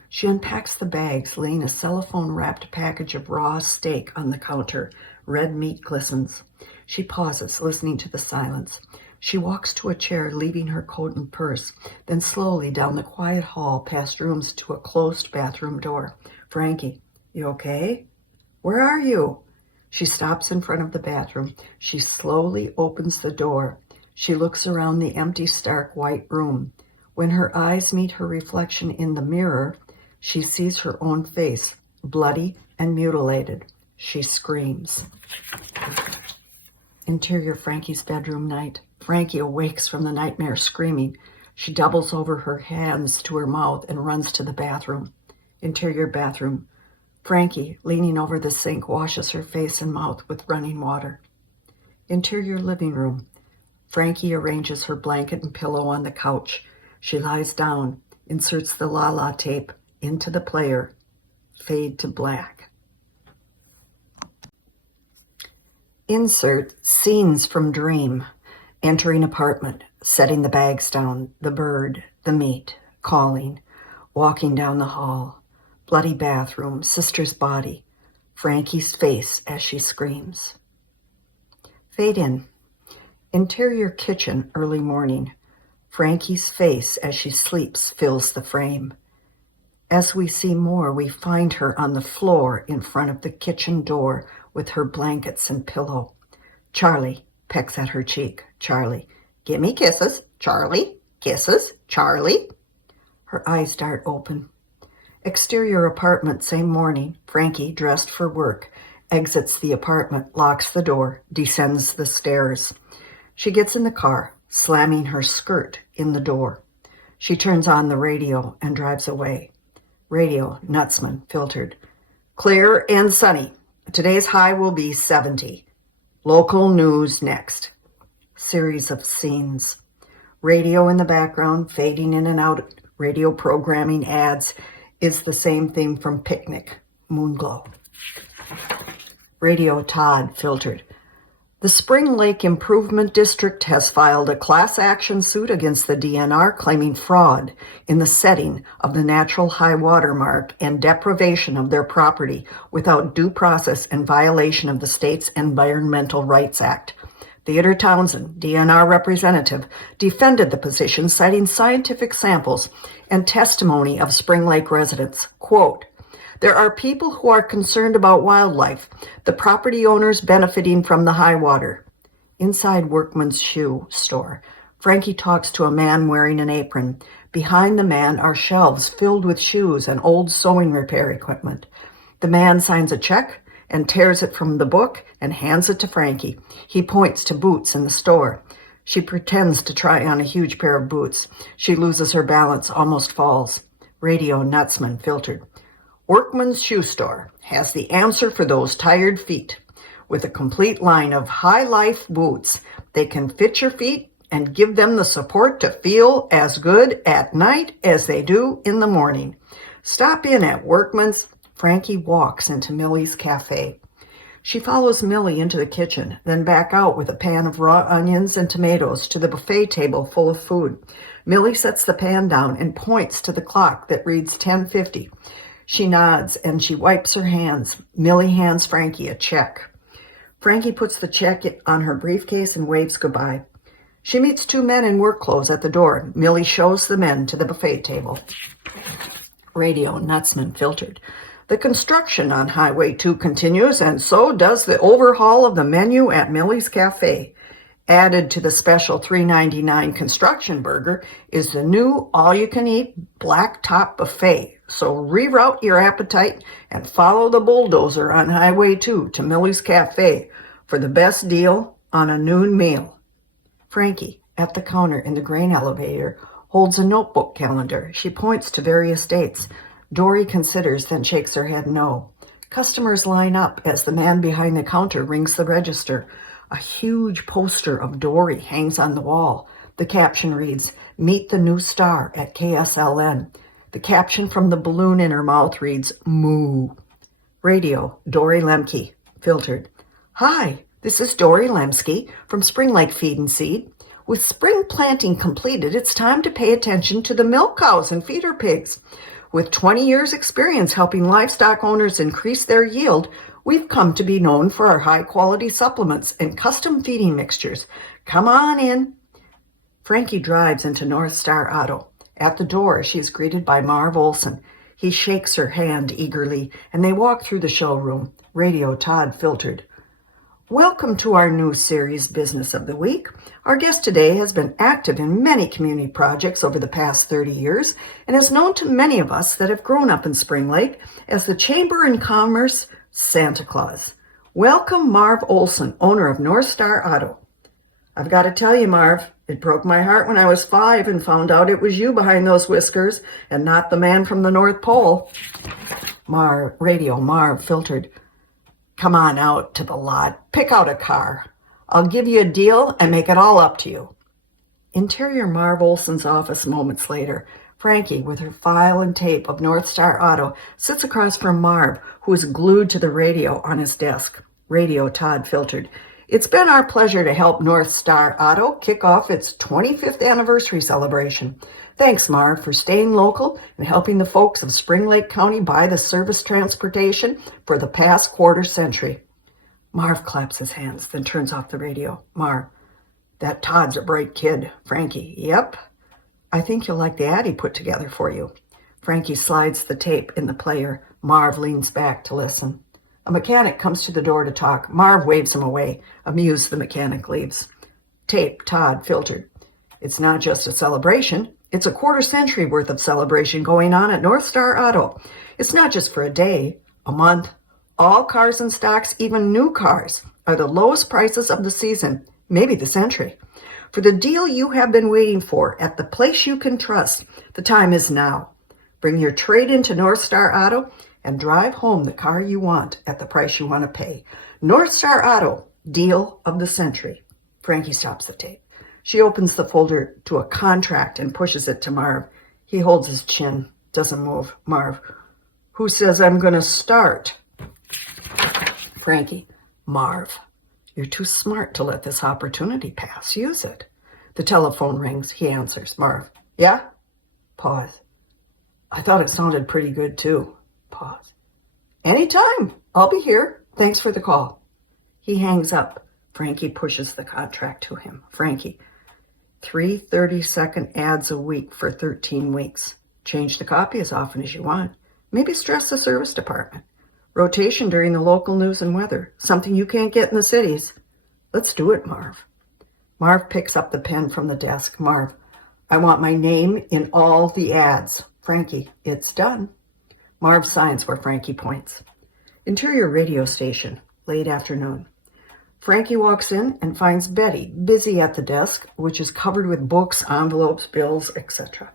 She unpacks the bags, laying a cellophane-wrapped package of raw steak on the counter. Red meat glistens. She pauses, listening to the silence. She walks to a chair, leaving her coat and purse, then slowly down the quiet hall, past rooms to a closed bathroom door. Frankie, you okay? Where are you? She stops in front of the bathroom. She slowly opens the door. She looks around the empty, stark white room. When her eyes meet her reflection in the mirror, she sees her own face, bloody and mutilated. She screams. Interior Frankie's bedroom night. Frankie awakes from the nightmare screaming. She doubles over her hands to her mouth and runs to the bathroom. Interior bathroom. Frankie, leaning over the sink, washes her face and mouth with running water. Interior living room. Frankie arranges her blanket and pillow on the couch. She lies down, inserts the la-la tape into the player. Fade to black. Insert scenes from dream. Entering apartment, setting the bags down, the bird, the meat, calling, walking down the hall, bloody bathroom, sister's body, Frankie's face as she screams. Fade in. Interior kitchen, early morning. Frankie's face as she sleeps fills the frame. As we see more, we find her on the floor in front of the kitchen door with her blankets and pillow. Charlie pecks at her cheek. Charlie, "Give me kisses. Charlie, kisses. Charlie." Her eyes dart open. Exterior apartment, same morning. Frankie, dressed for work, exits the apartment, locks the door, descends the stairs. She gets in the car, slamming her skirt in the door. She turns on the radio and drives away. Radio, Nutsman, filtered. Clear and sunny. Today's high will be 70. Local news next. Series of scenes. Radio in the background, fading in and out. Radio programming ads is the same thing from Picnic, Moonglow. Radio Todd, filtered. The Spring Lake Improvement District has filed a class action suit against the DNR claiming fraud in the setting of the natural high water mark and deprivation of their property without due process and violation of the state's Environmental Rights Act. Theodore Townsend, DNR representative, defended the position, citing scientific samples and testimony of Spring Lake residents. Quote, "There are people who are concerned about wildlife, the property owners benefiting from the high water." Inside Workman's Shoe Store, Frankie talks to a man wearing an apron. Behind the man are shelves filled with shoes and old sewing repair equipment. The man signs a check and tears it from the book and hands it to Frankie. He points to boots in the store. She pretends to try on a huge pair of boots. She loses her balance, almost falls. Radio Nutsman, filtered. Workman's Shoe Store has the answer for those tired feet. With a complete line of high-life boots, they can fit your feet and give them the support to feel as good at night as they do in the morning. Stop in at Workman's. Frankie walks into Millie's Cafe. She follows Millie into the kitchen, then back out with a pan of raw onions and tomatoes to the buffet table full of food. Millie sets the pan down and points to the clock that reads 10:50. She nods and she wipes her hands. Millie hands Frankie a check. Frankie puts the check on her briefcase and waves goodbye. She meets two men in work clothes at the door. Millie shows the men to the buffet table. Radio, Nutsman, filtered. The construction on Highway 2 continues, and so does the overhaul of the menu at Millie's Cafe. Added to the special $3.99 construction burger is the new all-you-can-eat black top buffet. So reroute your appetite and follow the bulldozer on Highway 2 to Millie's Cafe for the best deal on a noon meal. Frankie, at the counter in the grain elevator, holds a notebook calendar. She points to various dates. Dory considers, then shakes her head no. Customers line up as the man behind the counter rings the register. A huge poster of Dory hangs on the wall. The caption reads, "Meet the new star at KSLN." The caption from the balloon in her mouth reads, "Moo." Radio, Dory Lemke, filtered. Hi, this is Dory Lemke from Spring Lake Feed and Seed. With spring planting completed, it's time to pay attention to the milk cows and feeder pigs. With 20 years experience helping livestock owners increase their yield, we've come to be known for our high-quality supplements and custom feeding mixtures. Come on in. Frankie drives into North Star Auto. At the door, she is greeted by Marv Olson. He shakes her hand eagerly, and they walk through the showroom. Radio, Todd, filtered. Welcome to our new series, Business of the Week. Our guest today has been active in many community projects over the past 30 years and is known to many of us that have grown up in Spring Lake as the Chamber and Commerce Santa Claus. Welcome, Marv Olson, owner of North Star Auto. I've got to tell you, Marv, it broke my heart when I was 5 and found out it was you behind those whiskers and not the man from the North Pole. Marv, filtered. Come on out to the lot. Pick out a car. I'll give you a deal and make it all up to you. Interior Marv Olson's office moments later. Frankie, with her file and tape of North Star Auto, sits across from Marv, who is glued to the radio on his desk. Radio, Todd, filtered. It's been our pleasure to help North Star Auto kick off its 25th anniversary celebration. Thanks, Marv, for staying local and helping the folks of Spring Lake County buy the service transportation for the past quarter century. Marv claps his hands, then turns off the radio. Marv, that Todd's a bright kid. Frankie, yep. I think you'll like the ad he put together for you. Frankie slides the tape in the player. Marv leans back to listen. A mechanic comes to the door to talk. Marv waves him away. Amused, the mechanic leaves. Tape, Todd, filtered. It's not just a celebration. It's a quarter century worth of celebration going on at North Star Auto. It's not just for a day, a month. All cars and stocks, even new cars, are the lowest prices of the season, maybe the century. For the deal you have been waiting for at the place you can trust, the time is now. Bring your trade into North Star Auto and drive home the car you want at the price you want to pay. North Star Auto, deal of the century. Frankie stops the tape. She opens the folder to a contract and pushes it to Marv. He holds his chin, doesn't move. Marv, who says I'm going to start? Frankie, Marv, you're too smart to let this opportunity pass. Use it. The telephone rings. He answers. Marv, yeah? Pause. I thought it sounded pretty good too. Pause. Anytime. I'll be here. Thanks for the call. He hangs up. Frankie pushes the contract to him. Frankie, 3 30-second ads a week for 13 weeks. Change the copy as often as you want. Maybe stress the service department. Rotation during the local news and weather. Something you can't get in the cities. Let's do it, Marv. Marv picks up the pen from the desk. Marv, I want my name in all the ads. Frankie, it's done. Marv signs where Frankie points. Interior radio station, late afternoon. Frankie walks in and finds Betty busy at the desk, which is covered with books, envelopes, bills, etc.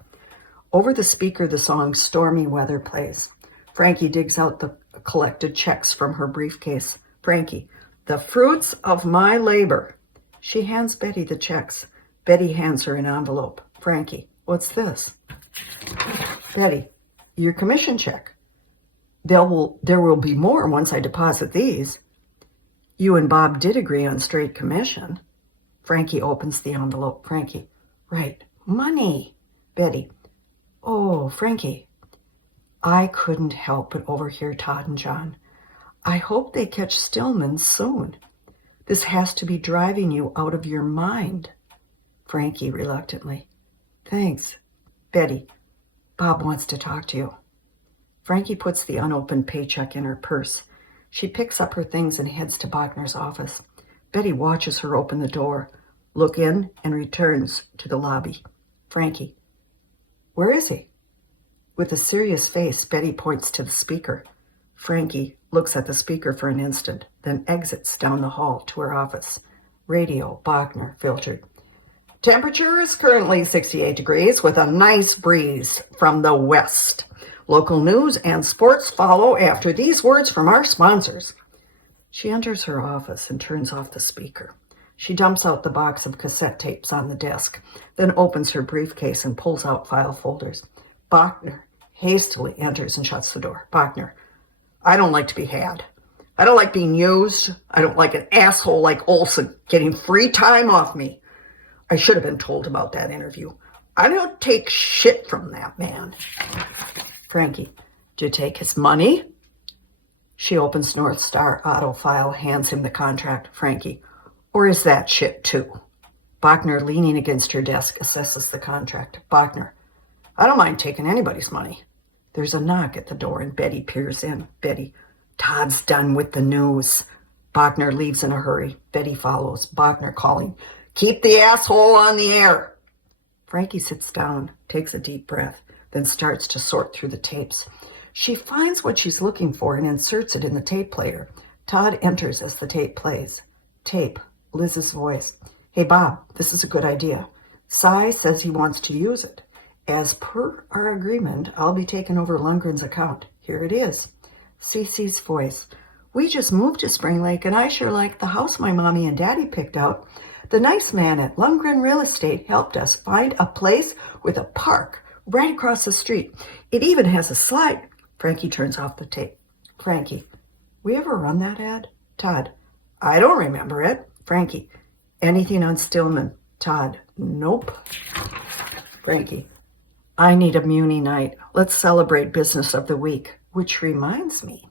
Over the speaker, the song Stormy Weather plays. Frankie digs out the collected checks from her briefcase. Frankie, the fruits of my labor. She hands Betty the checks. Betty hands her an envelope. Frankie, what's this? Betty, your commission check. There will be more once I deposit these. You and Bob did agree on straight commission. Frankie opens the envelope. Frankie, right, money. Betty, oh, Frankie. I couldn't help but overhear Todd and John. I hope they catch Stillman soon. This has to be driving you out of your mind. Frankie reluctantly. Thanks. Betty, Bob wants to talk to you. Frankie puts the unopened paycheck in her purse. She picks up her things and heads to Bachner's office. Betty watches her open the door, look in, and returns to the lobby. Frankie, where is he? With a serious face, Betty points to the speaker. Frankie looks at the speaker for an instant, then exits down the hall to her office. Radio, Bachner, filtered. Temperature is currently 68 degrees with a nice breeze from the west. Local news and sports follow after these words from our sponsors. She enters her office and turns off the speaker. She dumps out the box of cassette tapes on the desk, then opens her briefcase and pulls out file folders. Bachner hastily enters and shuts the door. Bachner, I don't like to be had. I don't like being used. I don't like an asshole like Olson getting free time off me. I should have been told about that interview. I don't take shit from that man. Frankie, do you take his money? She opens North Star auto file, hands him the contract. Frankie, or is that shit too? Bachner, leaning against her desk, assesses the contract. Bachner, I don't mind taking anybody's money. There's a knock at the door and Betty peers in. Betty, Todd's done with the news. Bachner leaves in a hurry. Betty follows. Bachner calling, keep the asshole on the air. Frankie sits down, takes a deep breath, then starts to sort through the tapes. She finds what she's looking for and inserts it in the tape player. Todd enters as the tape plays. Tape, Liz's voice. Hey, Bob, this is a good idea. Cy says he wants to use it. As per our agreement, I'll be taking over Lundgren's account. Here it is. Cece's voice. We just moved to Spring Lake, and I sure like the house my mommy and daddy picked out. The nice man at Lundgren Real Estate helped us find a place with a park right across the street. It even has a slide. Frankie turns off the tape. Frankie, we ever run that ad? Todd, I don't remember it. Frankie, anything on Stillman? Todd, nope. Frankie, I need a Muni night. Let's celebrate business of the week. Which reminds me.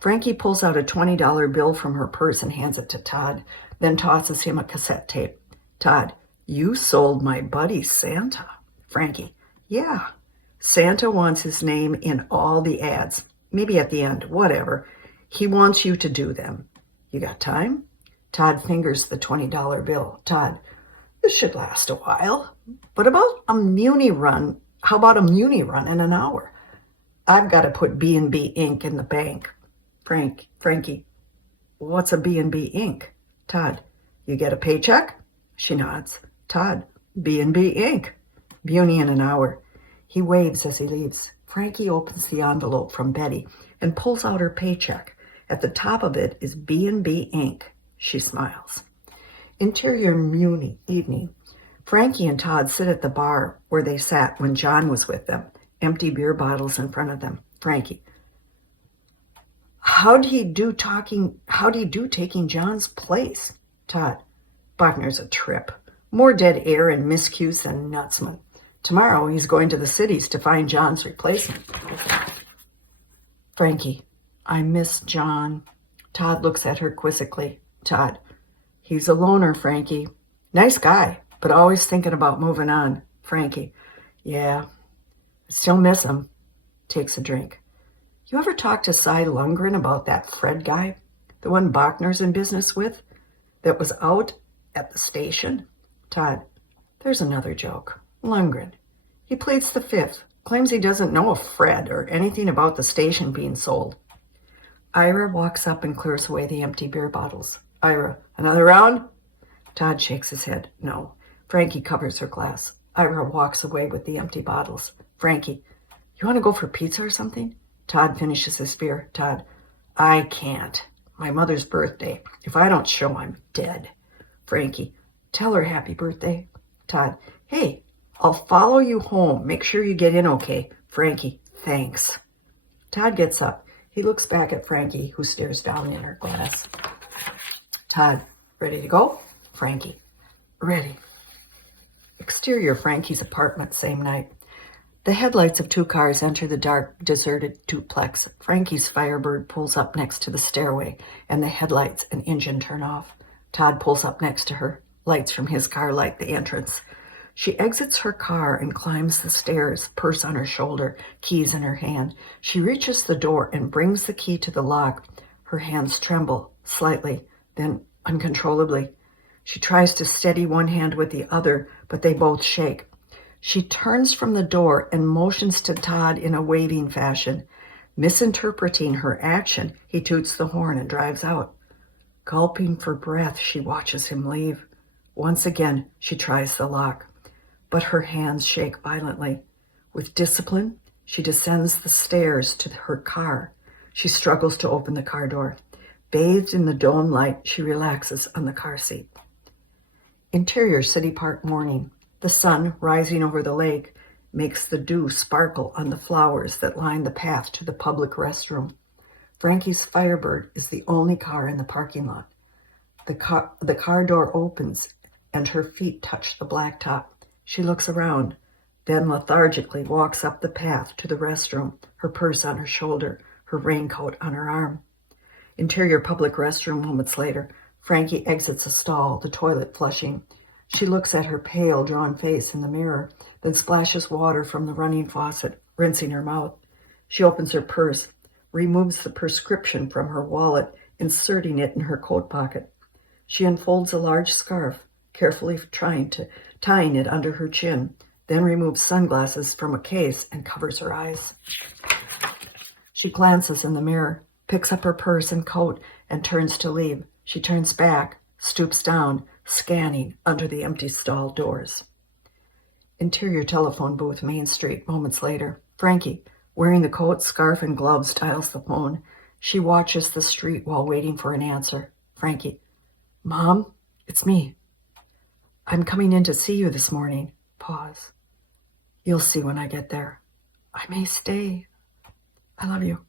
Frankie pulls out a $20 bill from her purse and hands it to Todd, then tosses him a cassette tape. Todd, you sold my buddy Santa. Frankie, yeah. Santa wants his name in all the ads. Maybe at the end, whatever. He wants you to do them. You got time? Todd fingers the $20 bill. Todd, this should last a while. But about a Muni run, how about a Muni run in an hour? I've got to put B&B Inc. in the bank. Frankie, what's a B&B Inc.? Todd, you get a paycheck? She nods. Todd, B&B Inc. Muni in an hour. He waves as he leaves. Frankie opens the envelope from Betty and pulls out her paycheck. At the top of it is B&B Inc. She smiles. Interior Muni evening. Frankie and Todd sit at the bar where they sat when John was with them. Empty beer bottles in front of them. Frankie, how'd he do taking John's place? Todd, Bachner's a trip. More dead air and miscues than Nutsman. Tomorrow he's going to the cities to find John's replacement. Frankie, I miss John. Todd looks at her quizzically. Todd, he's a loner, Frankie. Nice guy, but always thinking about moving on. Frankie, yeah, I still miss him. Takes a drink. You ever talk to Cy Lundgren about that Fred guy? The one Bachner's in business with? That was out at the station? Todd, there's another joke. Lundgren. He pleads the fifth. Claims he doesn't know of Fred or anything about the station being sold. Ira walks up and clears away the empty beer bottles. Ira, another round? Todd shakes his head. No. Frankie covers her glass. Ira walks away with the empty bottles. Frankie, you want to go for pizza or something? Todd finishes his beer. Todd, I can't. My mother's birthday. If I don't show, I'm dead. Frankie, tell her happy birthday. Todd, hey, I'll follow you home. Make sure you get in okay. Frankie, thanks. Todd gets up. He looks back at Frankie, who stares down in her glass. Todd, ready to go? Frankie, ready. Exterior Frankie's apartment, same night. The headlights of two cars enter the dark, deserted duplex. Frankie's Firebird pulls up next to the stairway, and the headlights and engine turn off. Todd pulls up next to her. Lights from his car light the entrance. She exits her car and climbs the stairs, purse on her shoulder, keys in her hand. She reaches the door and brings the key to the lock. Her hands tremble, slightly, then uncontrollably. She tries to steady one hand with the other, but they both shake. She turns from the door and motions to Todd in a waving fashion. Misinterpreting her action, he toots the horn and drives out. Gulping for breath, she watches him leave. Once again, she tries the lock, but her hands shake violently. With discipline, she descends the stairs to her car. She struggles to open the car door. Bathed in the dome light, she relaxes on the car seat. Interior City Park morning. The sun, rising over the lake, makes the dew sparkle on the flowers that line the path to the public restroom. Frankie's Firebird is the only car in the parking lot. The car door opens and her feet touch the blacktop. She looks around, then lethargically walks up the path to the restroom, her purse on her shoulder, her raincoat on her arm. Interior public restroom moments later. Frankie exits a stall, the toilet flushing. She looks at her pale, drawn face in the mirror, then splashes water from the running faucet, rinsing her mouth. She opens her purse, removes the prescription from her wallet, inserting it in her coat pocket. She unfolds a large scarf, carefully tying it under her chin, then removes sunglasses from a case and covers her eyes. She glances in the mirror, picks up her purse and coat, and turns to leave. She turns back, stoops down, scanning under the empty stall doors. Interior telephone booth, Main Street, moments later. Frankie, wearing the coat, scarf, and gloves, dials the phone. She watches the street while waiting for an answer. Frankie, Mom, it's me. I'm coming in to see you this morning. Pause. You'll see when I get there. I may stay. I love you.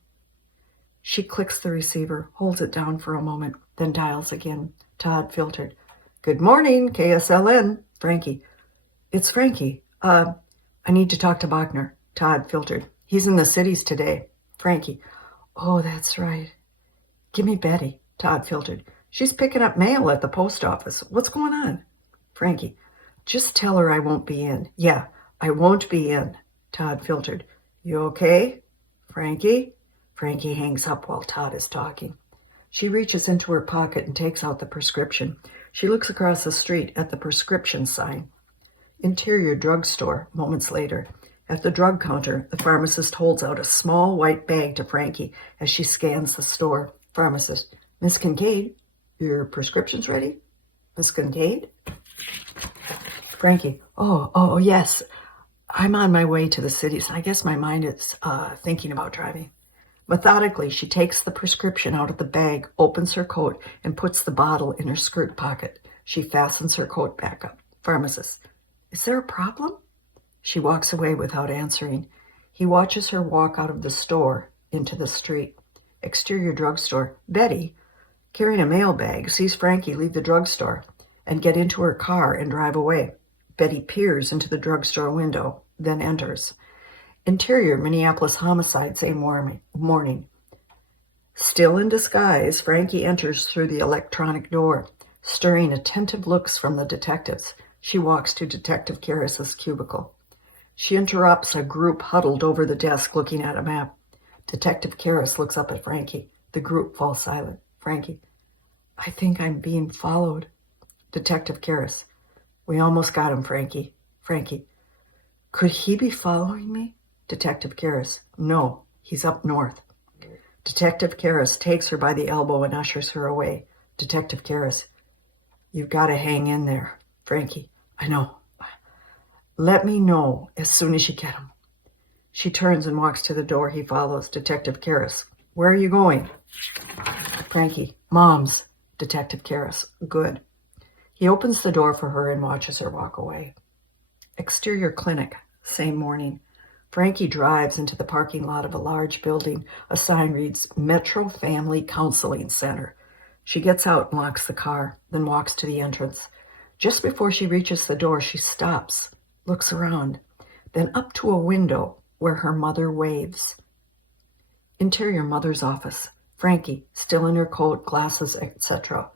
She clicks the receiver, holds it down for a moment, then dials again. Todd, filtered. Good morning, KSLN. Frankie. It's Frankie. I need to talk to Bachner. Todd, filtered. He's in the cities today. Frankie. Oh, that's right. Give me Betty. Todd, filtered. She's picking up mail at the post office. What's going on? Frankie. Just tell her I won't be in. Yeah, I won't be in. Todd, filtered. You okay? Frankie? Frankie hangs up while Todd is talking. She reaches into her pocket and takes out the prescription. She looks across the street at the prescription sign. Interior drugstore, moments later. At the drug counter, the pharmacist holds out a small white bag to Frankie as she scans the store. Pharmacist, Miss Kincaid, your prescription's ready? Miss Kincaid? Frankie, oh, yes. I'm on my way to the cities. I guess my mind is thinking about driving. Methodically, she takes the prescription out of the bag, opens her coat, and puts the bottle in her skirt pocket. She fastens her coat back up. Pharmacist, is there a problem? She walks away without answering. He watches her walk out of the store into the street. Exterior drugstore. Betty, carrying a mail bag, sees Frankie leave the drugstore and get into her car and drive away. Betty peers into the drugstore window, then enters. Interior Minneapolis homicide, same morning. Still in disguise, Frankie enters through the electronic door, stirring attentive looks from the detectives. She walks to Detective Karras's cubicle. She interrupts a group huddled over the desk looking at a map. Detective Karras looks up at Frankie. The group falls silent. Frankie, I think I'm being followed. Detective Karras, we almost got him, Frankie. Frankie, could he be following me? Detective Karras, no, he's up north. Detective Karras takes her by the elbow and ushers her away. Detective Karras, you've got to hang in there. Frankie, I know. Let me know as soon as you get him. She turns and walks to the door. He follows. Detective Karras, where are you going? Frankie, Mom's. Detective Karras, good. He opens the door for her and watches her walk away. Exterior clinic, same morning. Frankie drives into the parking lot of a large building. A sign reads, Metro Family Counseling Center. She gets out and locks the car, then walks to the entrance. Just before she reaches the door, she stops, looks around, then up to a window where her mother waves. Interior mother's office. Frankie, still in her coat, glasses, etc.,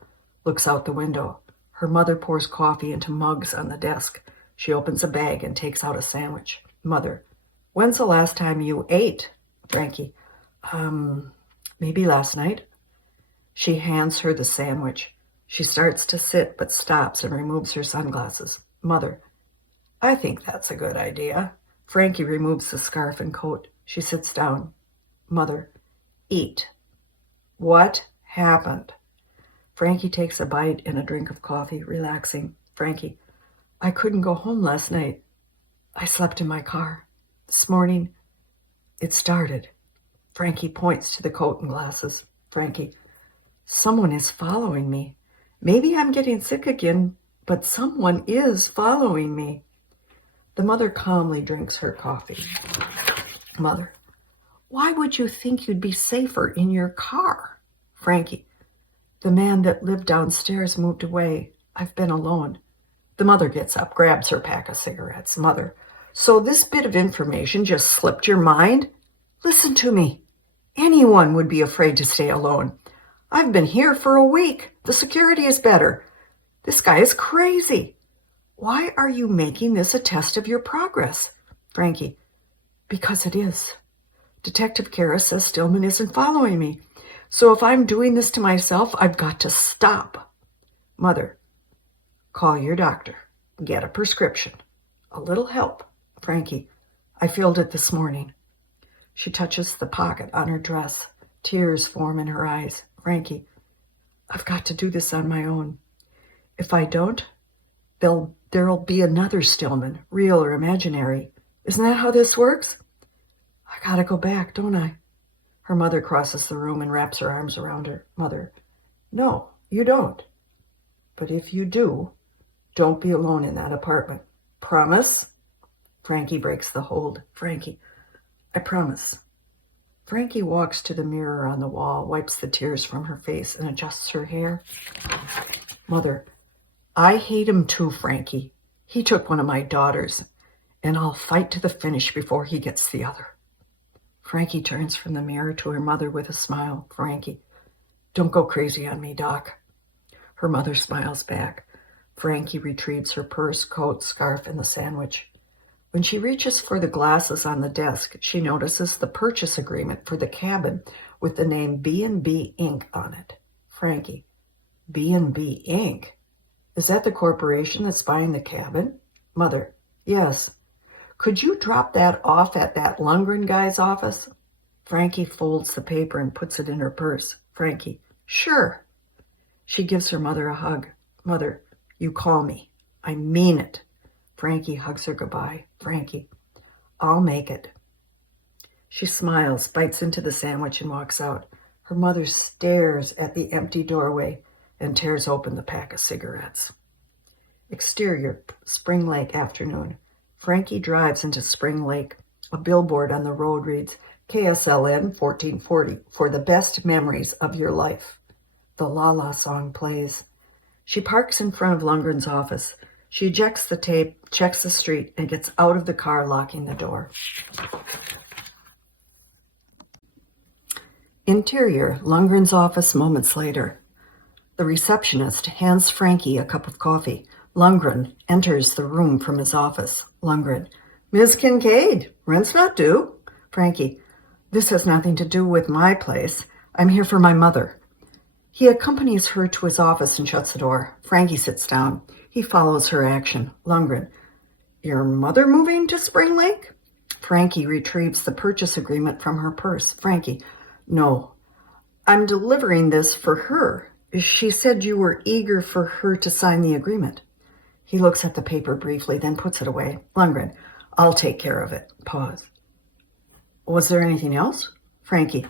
looks out the window. Her mother pours coffee into mugs on the desk. She opens a bag and takes out a sandwich. Mother, when's the last time you ate? Frankie, maybe last night. She hands her the sandwich. She starts to sit but stops and removes her sunglasses. Mother, I think that's a good idea. Frankie removes the scarf and coat. She sits down. Mother, eat. What happened? Frankie takes a bite and a drink of coffee, relaxing. Frankie, I couldn't go home last night. I slept in my car. This morning, it started. Frankie points to the coat and glasses. Frankie, someone is following me. Maybe I'm getting sick again, but someone is following me. The mother calmly drinks her coffee. Mother, why would you think you'd be safer in your car? Frankie, the man that lived downstairs moved away. I've been alone. The mother gets up, grabs her pack of cigarettes. Mother, so this bit of information just slipped your mind? Listen to me. Anyone would be afraid to stay alone. I've been here for a week. The security is better. This guy is crazy. Why are you making this a test of your progress? Frankie, because it is. Detective Kara says Stillman isn't following me. So if I'm doing this to myself, I've got to stop. Mother, call your doctor. Get a prescription. A little help. Frankie, I filled it this morning. She touches the pocket on her dress. Tears form in her eyes. Frankie, I've got to do this on my own. If I don't, there'll be another Stillman, real or imaginary. Isn't that how this works? I gotta go back, don't I? Her mother crosses the room and wraps her arms around her. Mother, no, you don't. But if you do, don't be alone in that apartment. Promise? Frankie breaks the hold. Frankie, I promise. Frankie walks to the mirror on the wall, wipes the tears from her face, and adjusts her hair. Mother, I hate him too, Frankie. He took one of my daughters, and I'll fight to the finish before he gets the other. Frankie turns from the mirror to her mother with a smile. Frankie, don't go crazy on me, Doc. Her mother smiles back. Frankie retrieves her purse, coat, scarf, and the sandwich. When she reaches for the glasses on the desk, she notices the purchase agreement for the cabin with the name B&B Inc. on it. Frankie, B&B Inc.? Is that the corporation that's buying the cabin? Mother, yes. Could you drop that off at that Logline guy's office? Frankie folds the paper and puts it in her purse. Frankie, sure. She gives her mother a hug. Mother, you call me. I mean it. Frankie hugs her goodbye. Frankie, I'll make it. She smiles, bites into the sandwich, and walks out. Her mother stares at the empty doorway and tears open the pack of cigarettes. Exterior, Spring Lake afternoon. Frankie drives into Spring Lake. A billboard on the road reads, KSLN 1440, for the best memories of your life. The La La song plays. She parks in front of Lundgren's office. She ejects the tape, checks the street, and gets out of the car, locking the door. Interior, Lundgren's office moments later. The receptionist hands Frankie a cup of coffee. Lundgren enters the room from his office. Lundgren, Ms. Kincaid, rent's not due. Frankie, this has nothing to do with my place. I'm here for my mother. He accompanies her to his office and shuts the door. Frankie sits down. He follows her action. Lundgren, your mother moving to Spring Lake? Frankie retrieves the purchase agreement from her purse. Frankie, no, I'm delivering this for her. She said you were eager for her to sign the agreement. He looks at the paper briefly, then puts it away. Lundgren, I'll take care of it. Pause. Was there anything else? Frankie,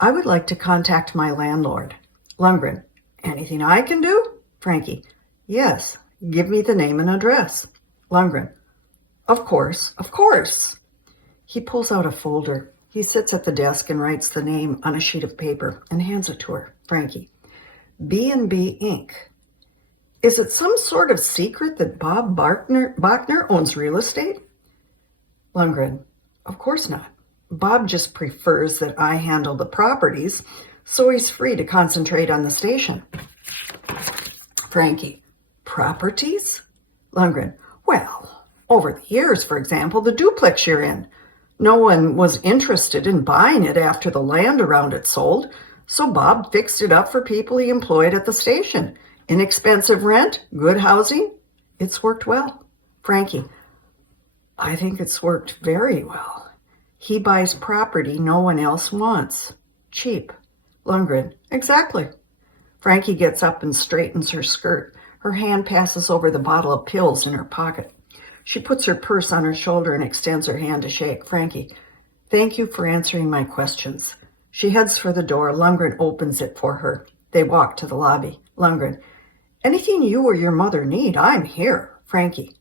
I would like to contact my landlord. Lundgren, anything I can do? Frankie, yes, give me the name and address. Lundgren, of course, of course. He pulls out a folder. He sits at the desk and writes the name on a sheet of paper and hands it to her. Frankie, B&B Inc. Is it some sort of secret that Bob Bachner owns real estate? Lundgren, of course not. Bob just prefers that I handle the properties, so he's free to concentrate on the station. Frankie, properties? Lundgren, well, over the years, for example, the duplex you're in. No one was interested in buying it after the land around it sold, so Bob fixed it up for people he employed at the station. Inexpensive rent, good housing. It's worked well. Frankie, I think it's worked very well. He buys property no one else wants. Cheap. Lundgren, exactly. Frankie gets up and straightens her skirt. Her hand passes over the bottle of pills in her pocket. She puts her purse on her shoulder and extends her hand to shake. Frankie, thank you for answering my questions. She heads for the door. Lundgren opens it for her. They walk to the lobby. Lundgren, anything you or your mother need, I'm here. Frankie,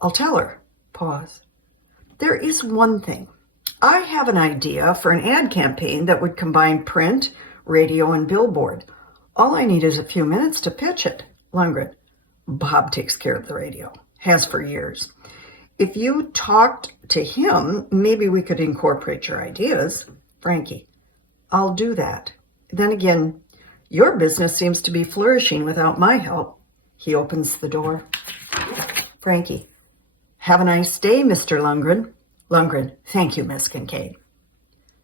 I'll tell her. Pause. There is one thing. I have an idea for an ad campaign that would combine print, radio, and billboard. All I need is a few minutes to pitch it. Lundgren, Bob takes care of the radio. Has for years. If you talked to him, maybe we could incorporate your ideas. Frankie, I'll do that. Then again, your business seems to be flourishing without my help. He opens the door. Frankie, have a nice day, Mr. Lundgren. Lundgren, thank you, Miss Kincaid.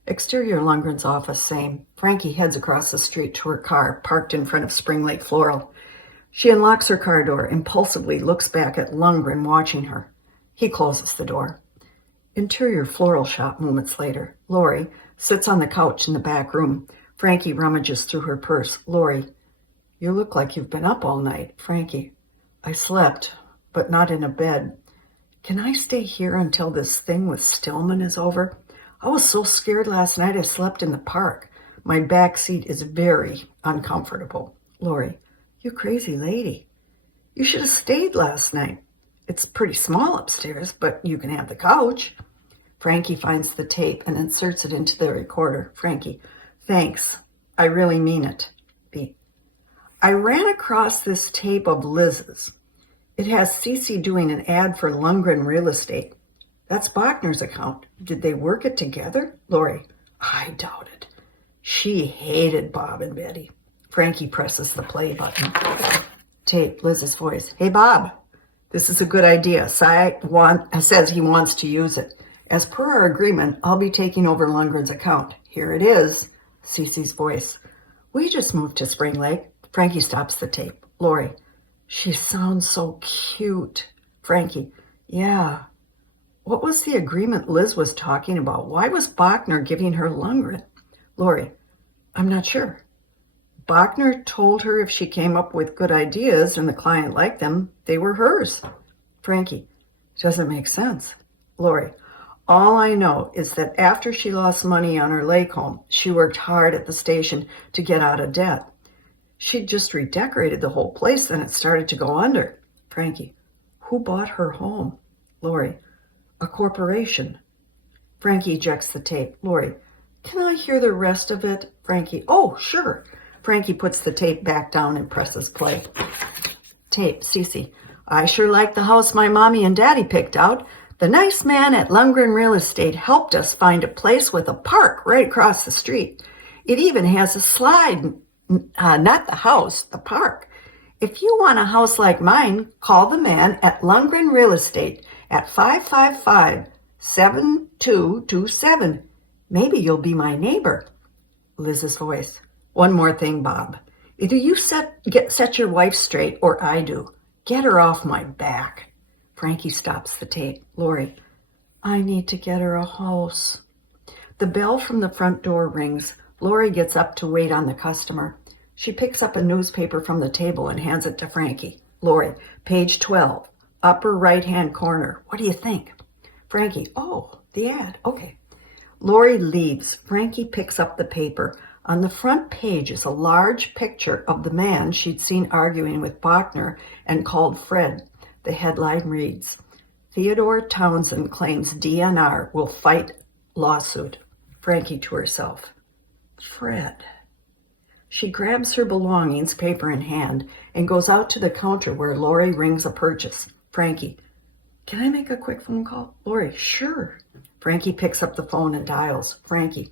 Exterior Lundgren's office, same. Frankie heads across the street to her car, parked in front of Spring Lake Floral. She unlocks her car door, impulsively looks back at Lundgren watching her. He closes the door. Interior floral shop moments later. Lori sits on the couch in the back room. Frankie rummages through her purse. Lori, you look like you've been up all night. Frankie, I slept, but not in a bed. Can I stay here until this thing with Stillman is over? I was so scared last night I slept in the park. My back seat is very uncomfortable. Lori, you crazy lady. You should have stayed last night. It's pretty small upstairs, but you can have the couch. Frankie finds the tape and inserts it into the recorder. Frankie, thanks. I really mean it. B. I ran across this tape of Liz's. It has Cece doing an ad for Lundgren Real Estate. That's Bachner's account. Did they work it together? Lori, I doubt it. She hated Bob and Betty. Frankie presses the play button. Tape, Liz's voice. Hey, Bob, this is a good idea. Says he wants to use it. As per our agreement, I'll be taking over Lundgren's account. Here it is. Cece's voice. We just moved to Spring Lake. Frankie stops the tape. Lori, she sounds so cute. Frankie, yeah. What was the agreement Liz was talking about? Why was Bachner giving her Lundgren? Lori, I'm not sure. Bachner told her if she came up with good ideas and the client liked them, they were hers. Frankie, doesn't make sense. Lori, all I know is that after she lost money on her lake home, she worked hard at the station to get out of debt. She'd just redecorated the whole place, and it started to go under. Frankie, who bought her home? Lori, a corporation. Frankie ejects the tape. Lori, can I hear the rest of it? Frankie, oh, sure. Frankie puts the tape back down and presses play. Tape, Cece. I sure like the house my mommy and daddy picked out. The nice man at Lundgren Real Estate helped us find a place with a park right across the street. It even has a slide, not the house, the park. If you want a house like mine, call the man at Lundgren Real Estate at 555-7227. Maybe you'll be my neighbor. Liz's voice. One more thing, Bob. Either you set your wife straight or I do. Get her off my back. Frankie stops the tape. Lori, I need to get her a house. The bell from the front door rings. Lori gets up to wait on the customer. She picks up a newspaper from the table and hands it to Frankie. Lori, page 12, upper right-hand corner. What do you think? Frankie, oh, the ad. Okay. Lori leaves. Frankie picks up the paper. On the front page is a large picture of the man she'd seen arguing with Bachner and called Fred. The headline reads, Theodore Townsend claims DNR will fight lawsuit. Frankie to herself, Fred. She grabs her belongings, paper in hand, and goes out to the counter where Lori rings a purchase. Frankie, can I make a quick phone call? Lori, sure. Frankie picks up the phone and dials. Frankie,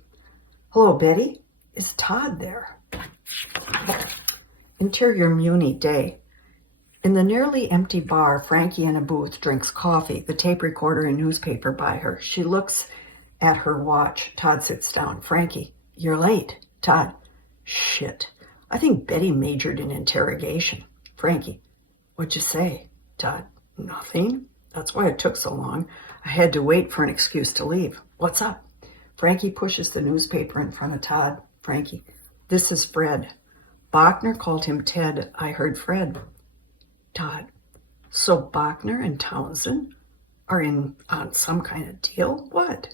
hello, Betty? Is Todd there? Interior Muni day. In the nearly empty bar, Frankie in a booth drinks coffee, the tape recorder and newspaper by her. She looks at her watch. Todd sits down. Frankie, you're late. Todd, shit. I think Betty majored in interrogation. Frankie, what'd you say? Todd, nothing. That's why it took so long. I had to wait for an excuse to leave. What's up? Frankie pushes the newspaper in front of Todd. Frankie, this is Fred. Bachner called him Ted. I heard Fred. Todd, so Bachner and Townsend are in on some kind of deal? What?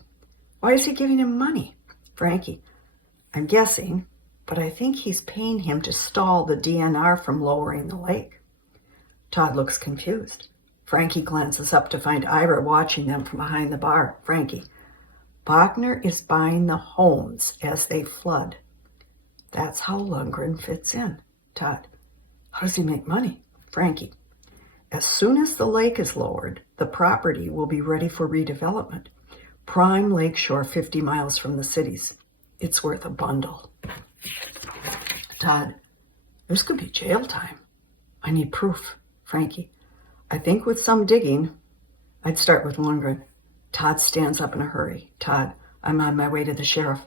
Why is he giving him money? Frankie, I'm guessing, but I think he's paying him to stall the DNR from lowering the lake. Todd looks confused. Frankie glances up to find Ira watching them from behind the bar. Frankie, Bachner is buying the homes as they flood. That's how Lundgren fits in. Todd, how does he make money? Frankie, as soon as the lake is lowered, the property will be ready for redevelopment. Prime lakeshore 50 miles from the cities. It's worth a bundle. Todd, this could be jail time. I need proof. Frankie, I think with some digging, I'd start with Lundgren. Todd stands up in a hurry. Todd, I'm on my way to the sheriff.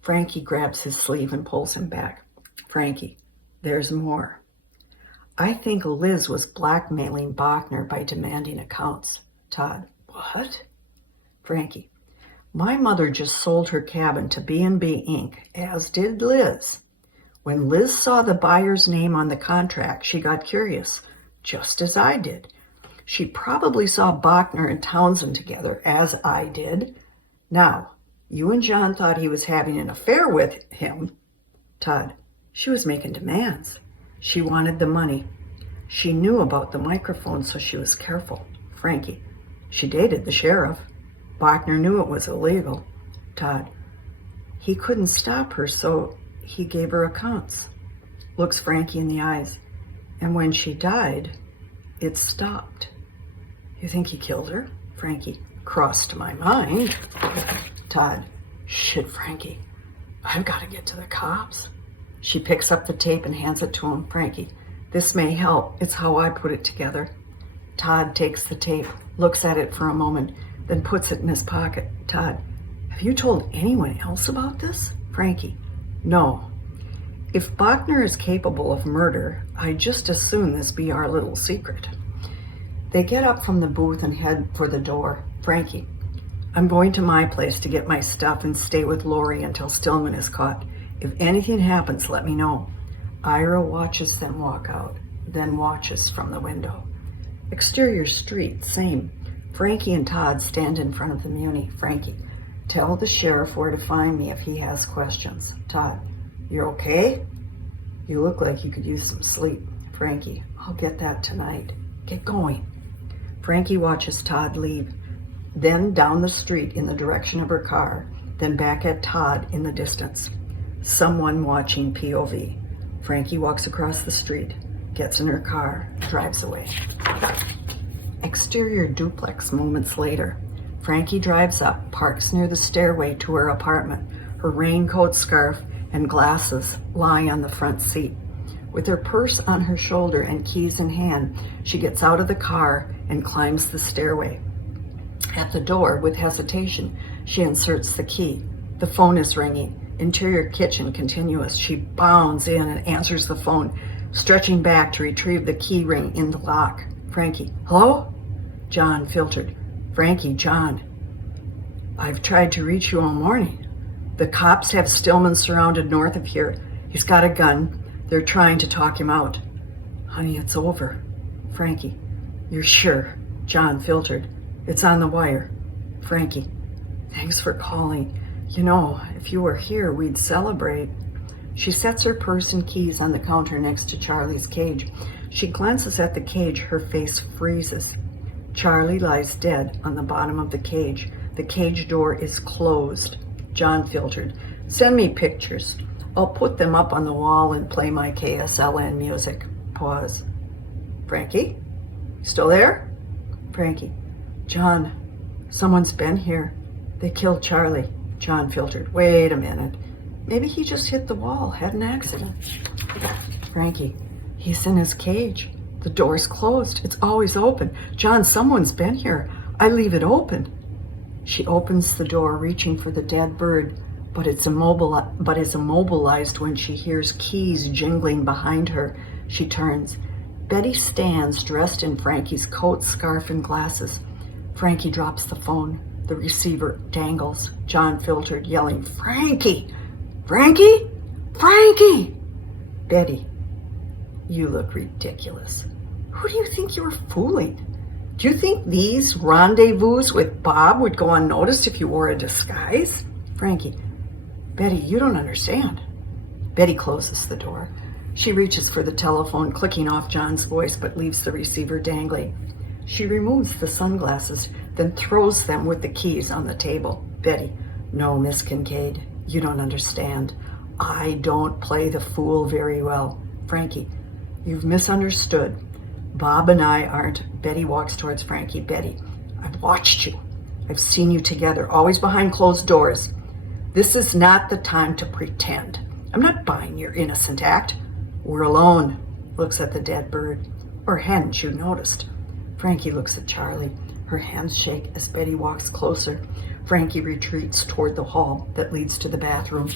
Frankie grabs his sleeve and pulls him back. Frankie, there's more. I think Liz was blackmailing Bachner by demanding accounts. Todd, what? Frankie, my mother just sold her cabin to B&B Inc., as did Liz. When Liz saw the buyer's name on the contract, she got curious, just as I did. She probably saw Bachner and Townsend together, as I did. Now, you and John thought he was having an affair with him. Todd, she was making demands. She wanted the money. She knew about the microphone, so she was careful. Frankie, she dated the sheriff. Bachner knew it was illegal. Todd, he couldn't stop her, so he gave her accounts. Looks Frankie in the eyes. And when she died, it stopped. You think he killed her? Frankie, crossed my mind. Todd, shit, Frankie, I've got to get to the cops. She picks up the tape and hands it to him. Frankie, this may help. It's how I put it together. Todd takes the tape, looks at it for a moment, then puts it in his pocket. Todd, have you told anyone else about this? Frankie, no. If Bachner is capable of murder, I just assume this be our little secret. They get up from the booth and head for the door. Frankie, I'm going to my place to get my stuff and stay with Lori until Stillman is caught. If anything happens, let me know. Ira watches them walk out, then watches from the window. Exterior street, same. Frankie and Todd stand in front of the Muni. Frankie, tell the sheriff where to find me if he has questions. Todd, you're okay? You look like you could use some sleep. Frankie, I'll get that tonight. Get going. Frankie watches Todd leave, then down the street in the direction of her car, then back at Todd in the distance. Someone watching POV. Frankie walks across the street, gets in her car, drives away. Exterior duplex moments later. Frankie drives up, parks near the stairway to her apartment. Her raincoat, scarf, and glasses lie on the front seat. With her purse on her shoulder and keys in hand, she gets out of the car and climbs the stairway. At the door, with hesitation, she inserts the key. The phone is ringing. Interior kitchen continuous. She bounds in and answers the phone, stretching back to retrieve the key ring in the lock. Frankie, hello? John, filtered. Frankie, John. I've tried to reach you all morning. The cops have Stillman surrounded north of here. He's got a gun. They're trying to talk him out. Honey, it's over. Frankie, you're sure? John, filtered. It's on the wire. Frankie, thanks for calling. You know, if you were here, we'd celebrate. She sets her purse and keys on the counter next to Charlie's cage. She glances at the cage. Her face freezes. Charlie lies dead on the bottom of the cage. The cage door is closed. John, filtered. Send me pictures. I'll put them up on the wall and play my KSLN music. Pause. Frankie? Still there? Frankie. John, someone's been here. They killed Charlie. John filtered. Wait a minute. Maybe he just hit the wall, had an accident. Frankie. He's in his cage. The door's closed. It's always open. John, someone's been here. I leave it open. She opens the door, reaching for the dead bird, but is immobilized when she hears keys jingling behind her. She turns. Betty stands, dressed in Frankie's coat, scarf, and glasses. Frankie drops the phone. The receiver dangles. John filtered, yelling, Frankie! Frankie? Frankie! Betty. You look ridiculous. Who do you think you were fooling? Do you think these rendezvous with Bob would go unnoticed if you wore a disguise? Frankie. Betty, you don't understand. Betty closes the door. She reaches for the telephone, clicking off John's voice, but leaves the receiver dangling. She removes the sunglasses, then throws them with the keys on the table. Betty. No, Miss Kincaid, you don't understand. I don't play the fool very well. Frankie. You've misunderstood. Bob and I aren't. Betty walks towards Frankie. Betty, I've watched you. I've seen you together, always behind closed doors. This is not the time to pretend. I'm not buying your innocent act. We're alone. Looks at the dead bird. Or hadn't you noticed? Frankie looks at Charlie. Her hands shake as Betty walks closer. Frankie retreats toward the hall that leads to the bathroom.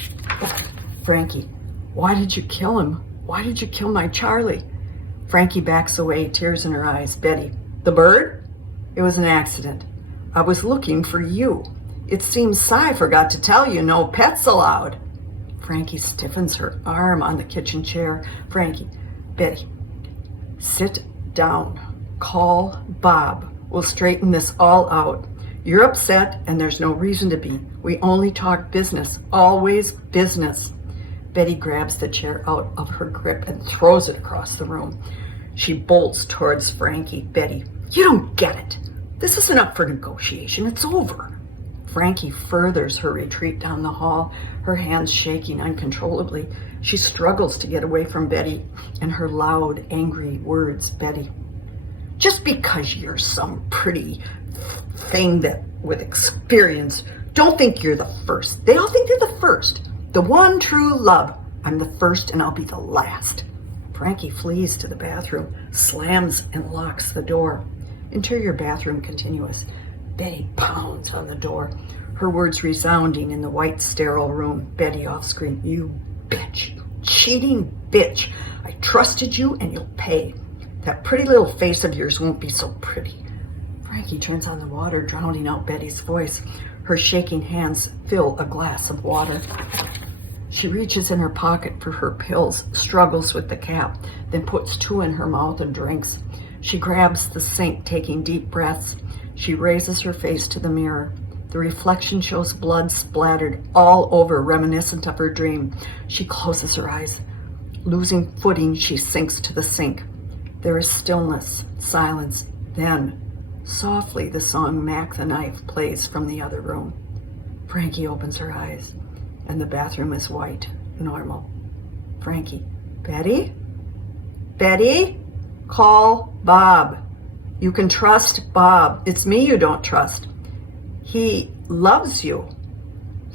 Frankie, why did you kill him? Why did you kill my Charlie? Frankie backs away, tears in her eyes. Betty, the bird? It was an accident. I was looking for you. It seems Cy forgot to tell you no pets allowed. Frankie stiffens her arm on the kitchen chair. Frankie, Betty, sit down. Call Bob. We'll straighten this all out. You're upset and there's no reason to be. We only talk business. Always business. Betty grabs the chair out of her grip and throws it across the room. She bolts towards Frankie. Betty, you don't get it. This isn't up for negotiation. It's over. Frankie furthers her retreat down the hall, her hands shaking uncontrollably. She struggles to get away from Betty and her loud, angry words. Betty, just because you're some pretty thing that with experience, don't think you're the first. They all think you're the first. The one true love. I'm the first and I'll be the last. Frankie flees to the bathroom, slams and locks the door. Interior bathroom continuous. Betty pounds on the door, her words resounding in the white, sterile room. Betty off screen. You bitch. Cheating bitch. I trusted you and you'll pay. That pretty little face of yours won't be so pretty. Frankie turns on the water, drowning out Betty's voice. Her shaking hands fill a glass of water. She reaches in her pocket for her pills, struggles with the cap, then puts two in her mouth and drinks. She grabs the sink, taking deep breaths. She raises her face to the mirror. The reflection shows blood splattered all over, reminiscent of her dream. She closes her eyes. Losing footing, she sinks to the sink. There is stillness, silence. Then, softly, the song Mac the Knife plays from the other room. Frankie opens her eyes, and the bathroom is white, normal. Frankie, Betty? Betty? Call Bob. You can trust Bob. It's me you don't trust. He loves you.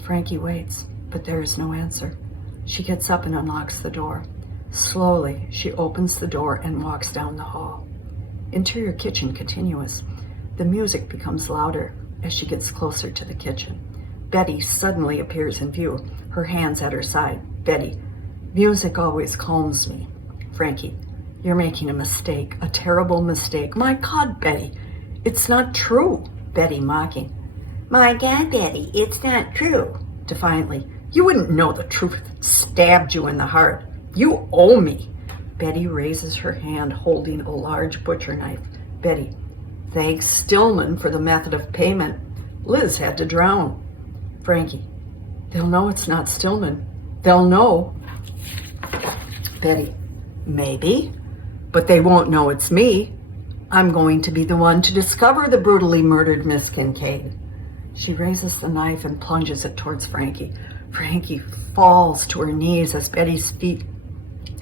Frankie waits, but there is no answer. She gets up and unlocks the door. Slowly, she opens the door and walks down the hall. Interior kitchen continuous. The music becomes louder as she gets closer to the kitchen. Betty suddenly appears in view, her hands at her side. Betty, music always calms me. Frankie, you're making a mistake, a terrible mistake. My God, Betty, it's not true. Betty mocking. My God, Betty, it's not true. Defiantly, you wouldn't know the truth. Stabbed you in the heart. You owe me. Betty raises her hand holding a large butcher knife. Betty, thanks Stillman for the method of payment. Liz had to drown. Frankie, they'll know it's not Stillman. They'll know. Betty, maybe, but they won't know it's me. I'm going to be the one to discover the brutally murdered Miss Kincaid. She raises the knife and plunges it towards Frankie. Frankie falls to her knees as Betty's feet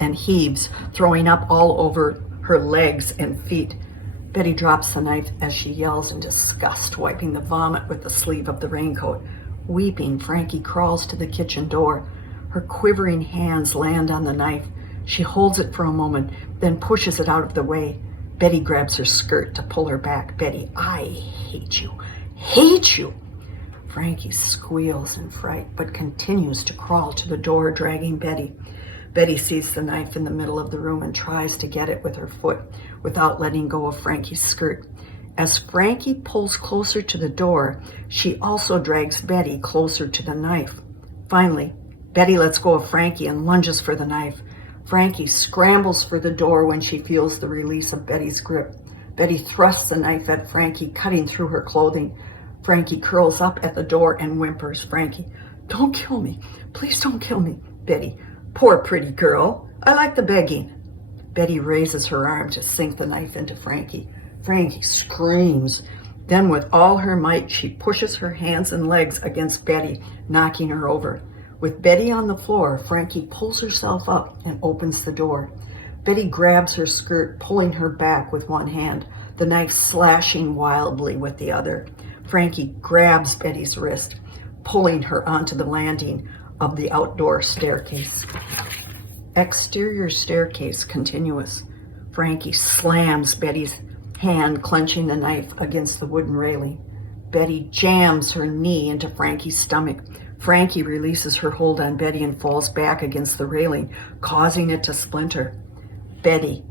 and heaves, throwing up all over her legs and feet. Betty drops the knife as she yells in disgust, wiping the vomit with the sleeve of the raincoat. Weeping, Frankie crawls to the kitchen door. Her quivering hands land on the knife. She holds it for a moment, then pushes it out of the way. Betty grabs her skirt to pull her back. Betty, I hate you. Hate you! Frankie squeals in fright, but continues to crawl to the door, dragging Betty. Betty sees the knife in the middle of the room and tries to get it with her foot without letting go of Frankie's skirt. As Frankie pulls closer to the door, she also drags Betty closer to the knife. Finally, Betty lets go of Frankie and lunges for the knife. Frankie scrambles for the door when she feels the release of Betty's grip. Betty thrusts the knife at Frankie, cutting through her clothing. Frankie curls up at the door and whimpers. Frankie, don't kill me. Please don't kill me. Betty, poor pretty girl. I like the begging. Betty raises her arm to sink the knife into Frankie. Frankie screams. Then with all her might, she pushes her hands and legs against Betty, knocking her over. With Betty on the floor, Frankie pulls herself up and opens the door. Betty grabs her skirt, pulling her back with one hand, the knife slashing wildly with the other. Frankie grabs Betty's wrist, pulling her onto the landing of the outdoor staircase. Exterior staircase continuous. Frankie slams Betty's hand, clenching the knife against the wooden railing. Betty jams her knee into Frankie's stomach. Frankie releases her hold on Betty and falls back against the railing, causing it to splinter. Betty,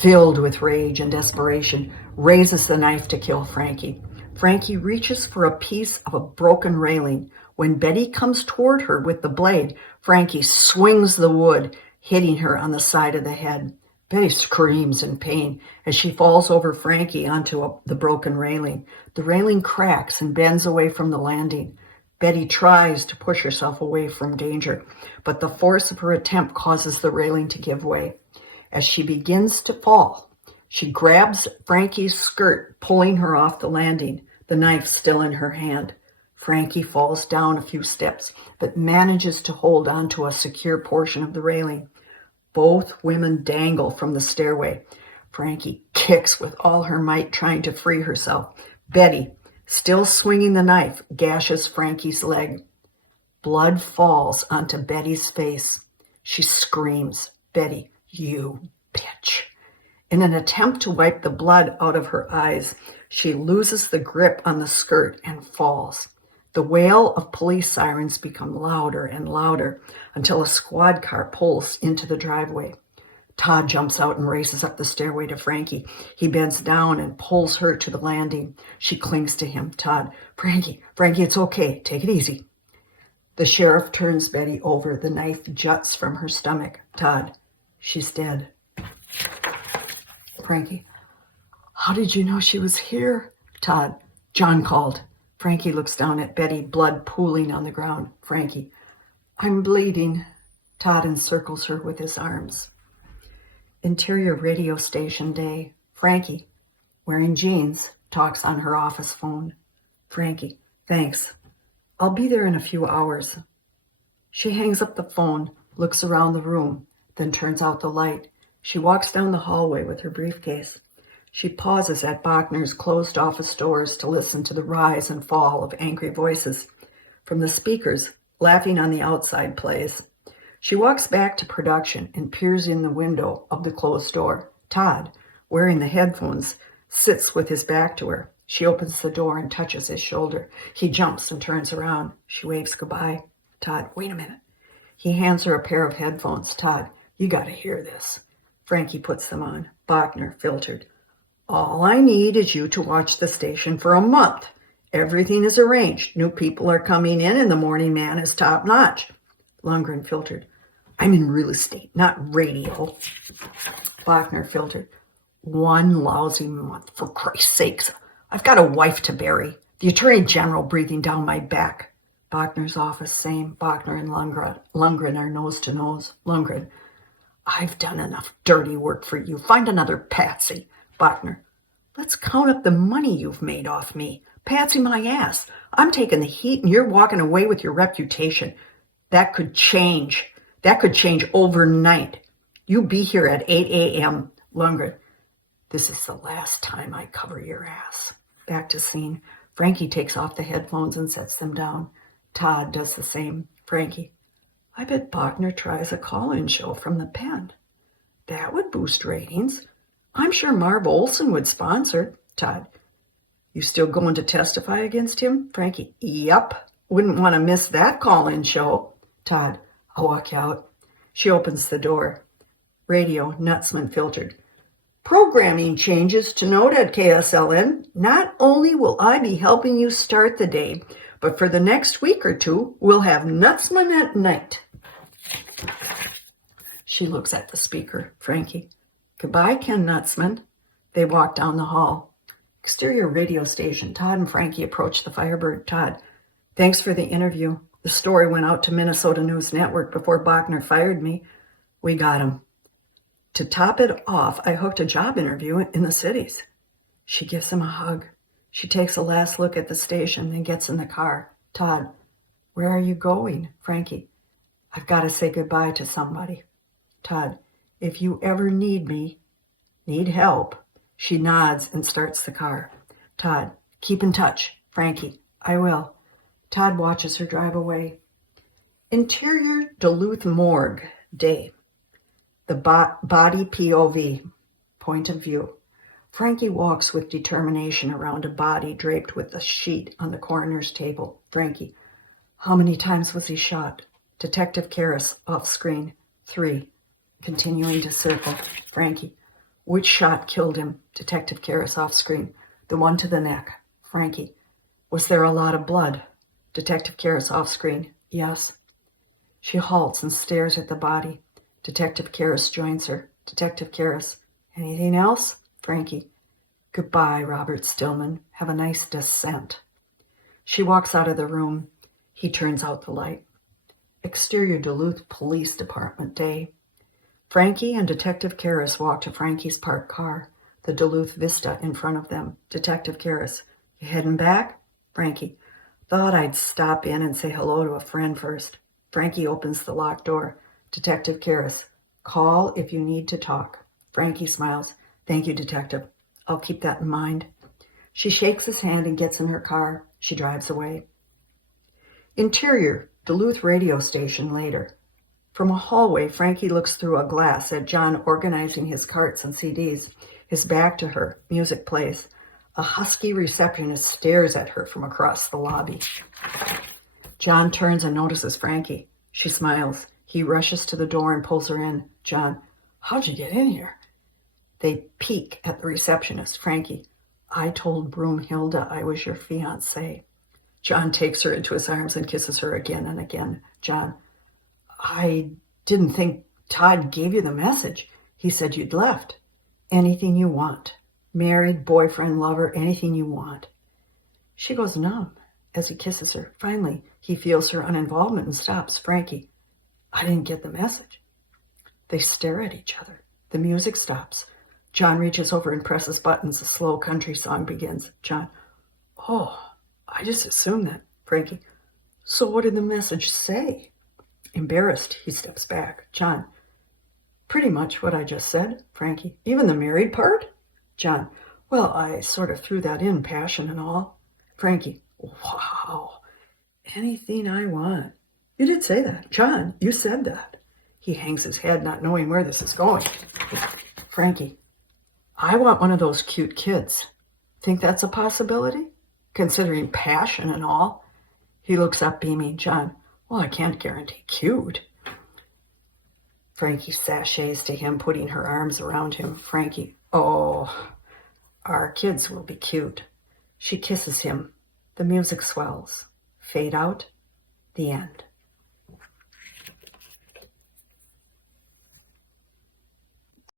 filled with rage and desperation, raises the knife to kill Frankie. Frankie reaches for a piece of a broken railing. When Betty comes toward her with the blade, Frankie swings the wood, hitting her on the side of the head. Betty screams in pain as she falls over Frankie onto the broken railing. The railing cracks and bends away from the landing. Betty tries to push herself away from danger, but the force of her attempt causes the railing to give way. As she begins to fall, she grabs Frankie's skirt, pulling her off the landing, the knife still in her hand. Frankie falls down a few steps, but manages to hold onto a secure portion of the railing. Both women dangle from the stairway. Frankie kicks with all her might, trying to free herself. Betty, still swinging the knife, gashes Frankie's leg. Blood falls onto Betty's face. She screams, Betty, you bitch. In an attempt to wipe the blood out of her eyes, she loses the grip on the skirt and falls. The wail of police sirens become louder and louder until a squad car pulls into the driveway. Todd jumps out and races up the stairway to Frankie. He bends down and pulls her to the landing. She clings to him. Todd, Frankie, it's okay. Take it easy. The sheriff turns Betty over. The knife juts from her stomach. Todd, she's dead. Frankie, how did you know she was here? Todd, John called. Frankie looks down at Betty, blood pooling on the ground. Frankie, I'm bleeding. Todd encircles her with his arms. Interior radio station day. Frankie, wearing jeans, talks on her office phone. Frankie, thanks. I'll be there in a few hours. She hangs up the phone, looks around the room, then turns out the light. She walks down the hallway with her briefcase. She pauses at Bachner's closed office doors to listen to the rise and fall of angry voices. From the speakers, laughing on the outside plays. She walks back to production and peers in the window of the closed door. Todd, wearing the headphones, sits with his back to her. She opens the door and touches his shoulder. He jumps and turns around. She waves goodbye. Todd, wait a minute. He hands her a pair of headphones. Todd, you got to hear this. Frankie puts them on. Bachner filtered. All I need is you to watch the station for a month. Everything is arranged. New people are coming in and the morning man is top notch. Lundgren filtered. I'm in real estate, not radio. Bachner filtered. One lousy month, for Christ's sakes. I've got a wife to bury. The Attorney General breathing down my back. Bachner's office, same. Bachner and Lundgren are nose to nose. Lundgren. I've done enough dirty work for you. Find another patsy. Bachner. Let's count up the money you've made off me. Patsy my ass. I'm taking the heat and you're walking away with your reputation. That could change. That could change overnight. You be here at 8 a.m. Lundgren. This is the last time I cover your ass. Back to scene. Frankie takes off the headphones and sets them down. Todd does the same. Frankie, I bet Bachner tries a call-in show from the pen. That would boost ratings. I'm sure Marv Olson would sponsor. Todd, you still going to testify against him? Frankie, yep. Wouldn't want to miss that call-in show. Todd, I'll walk you out. She opens the door. Radio, Nutsman filtered. Programming changes to note at KSLN. Not only will I be helping you start the day, but for the next week or two, we'll have Nutsman at night. She looks at the speaker. Frankie, goodbye, Ken Nutsman. They walk down the hall. Exterior radio station. Todd and Frankie approach the Firebird. Todd, thanks for the interview. The story went out to Minnesota News Network before Bachner fired me. We got him. To top it off, I hooked a job interview in the cities. She gives him a hug. She takes a last look at the station, then gets in the car. Todd, where are you going? Frankie, I've got to say goodbye to somebody. Todd, if you ever need me, need help. She nods and starts the car. Todd, keep in touch. Frankie, I will. Todd watches her drive away. Interior Duluth Morgue, day. The body POV, point of view. Frankie walks with determination around a body draped with a sheet on the coroner's table. Frankie, how many times was he shot? Detective Karras, off screen, 3. Continuing to circle. Frankie, which shot killed him? Detective Karras, off screen, the one to the neck. Frankie, was there a lot of blood? Detective Karras, off screen, yes. She halts and stares at the body. Detective Karras joins her. Detective Karras, anything else? Frankie, goodbye, Robert Stillman. Have a nice descent. She walks out of the room. He turns out the light. Exterior Duluth Police Department, day. Frankie and Detective Karras walk to Frankie's parked car, the Duluth Vista in front of them. Detective Karras, you heading back? Frankie, thought I'd stop in and say hello to a friend first. Frankie opens the locked door. Detective Karras, call if you need to talk. Frankie smiles. Thank you, Detective. I'll keep that in mind. She shakes his hand and gets in her car. She drives away. Interior, Duluth radio station later. From a hallway, Frankie looks through a glass at John organizing his carts and CDs. His back to her, music plays. A husky receptionist stares at her from across the lobby. John turns and notices Frankie. She smiles. He rushes to the door and pulls her in. John, how'd you get in here? They peek at the receptionist. Frankie, I told Broomhilda I was your fiancé. John takes her into his arms and kisses her again and again. John, I didn't think Todd gave you the message. He said you'd left. Anything you want. Married, boyfriend, lover, anything you want. She goes numb as he kisses her. Finally, he feels her uninvolvement and stops. Frankie, I didn't get the message. They stare at each other. The music stops. John reaches over and presses buttons. A slow country song begins. John, oh, I just assumed that. Frankie, so what did the message say? Embarrassed, he steps back. John, pretty much what I just said. Frankie, even the married part? John, well, I sort of threw that in, passion and all. Frankie, wow, anything I want. You did say that. John, you said that. He hangs his head, not knowing where this is going. Frankie, I want one of those cute kids. Think that's a possibility? Considering passion and all. He looks up, beaming. John, well, I can't guarantee cute. Frankie sashays to him, putting her arms around him. Frankie, oh, our kids will be cute. She kisses him. The music swells. Fade out. The end.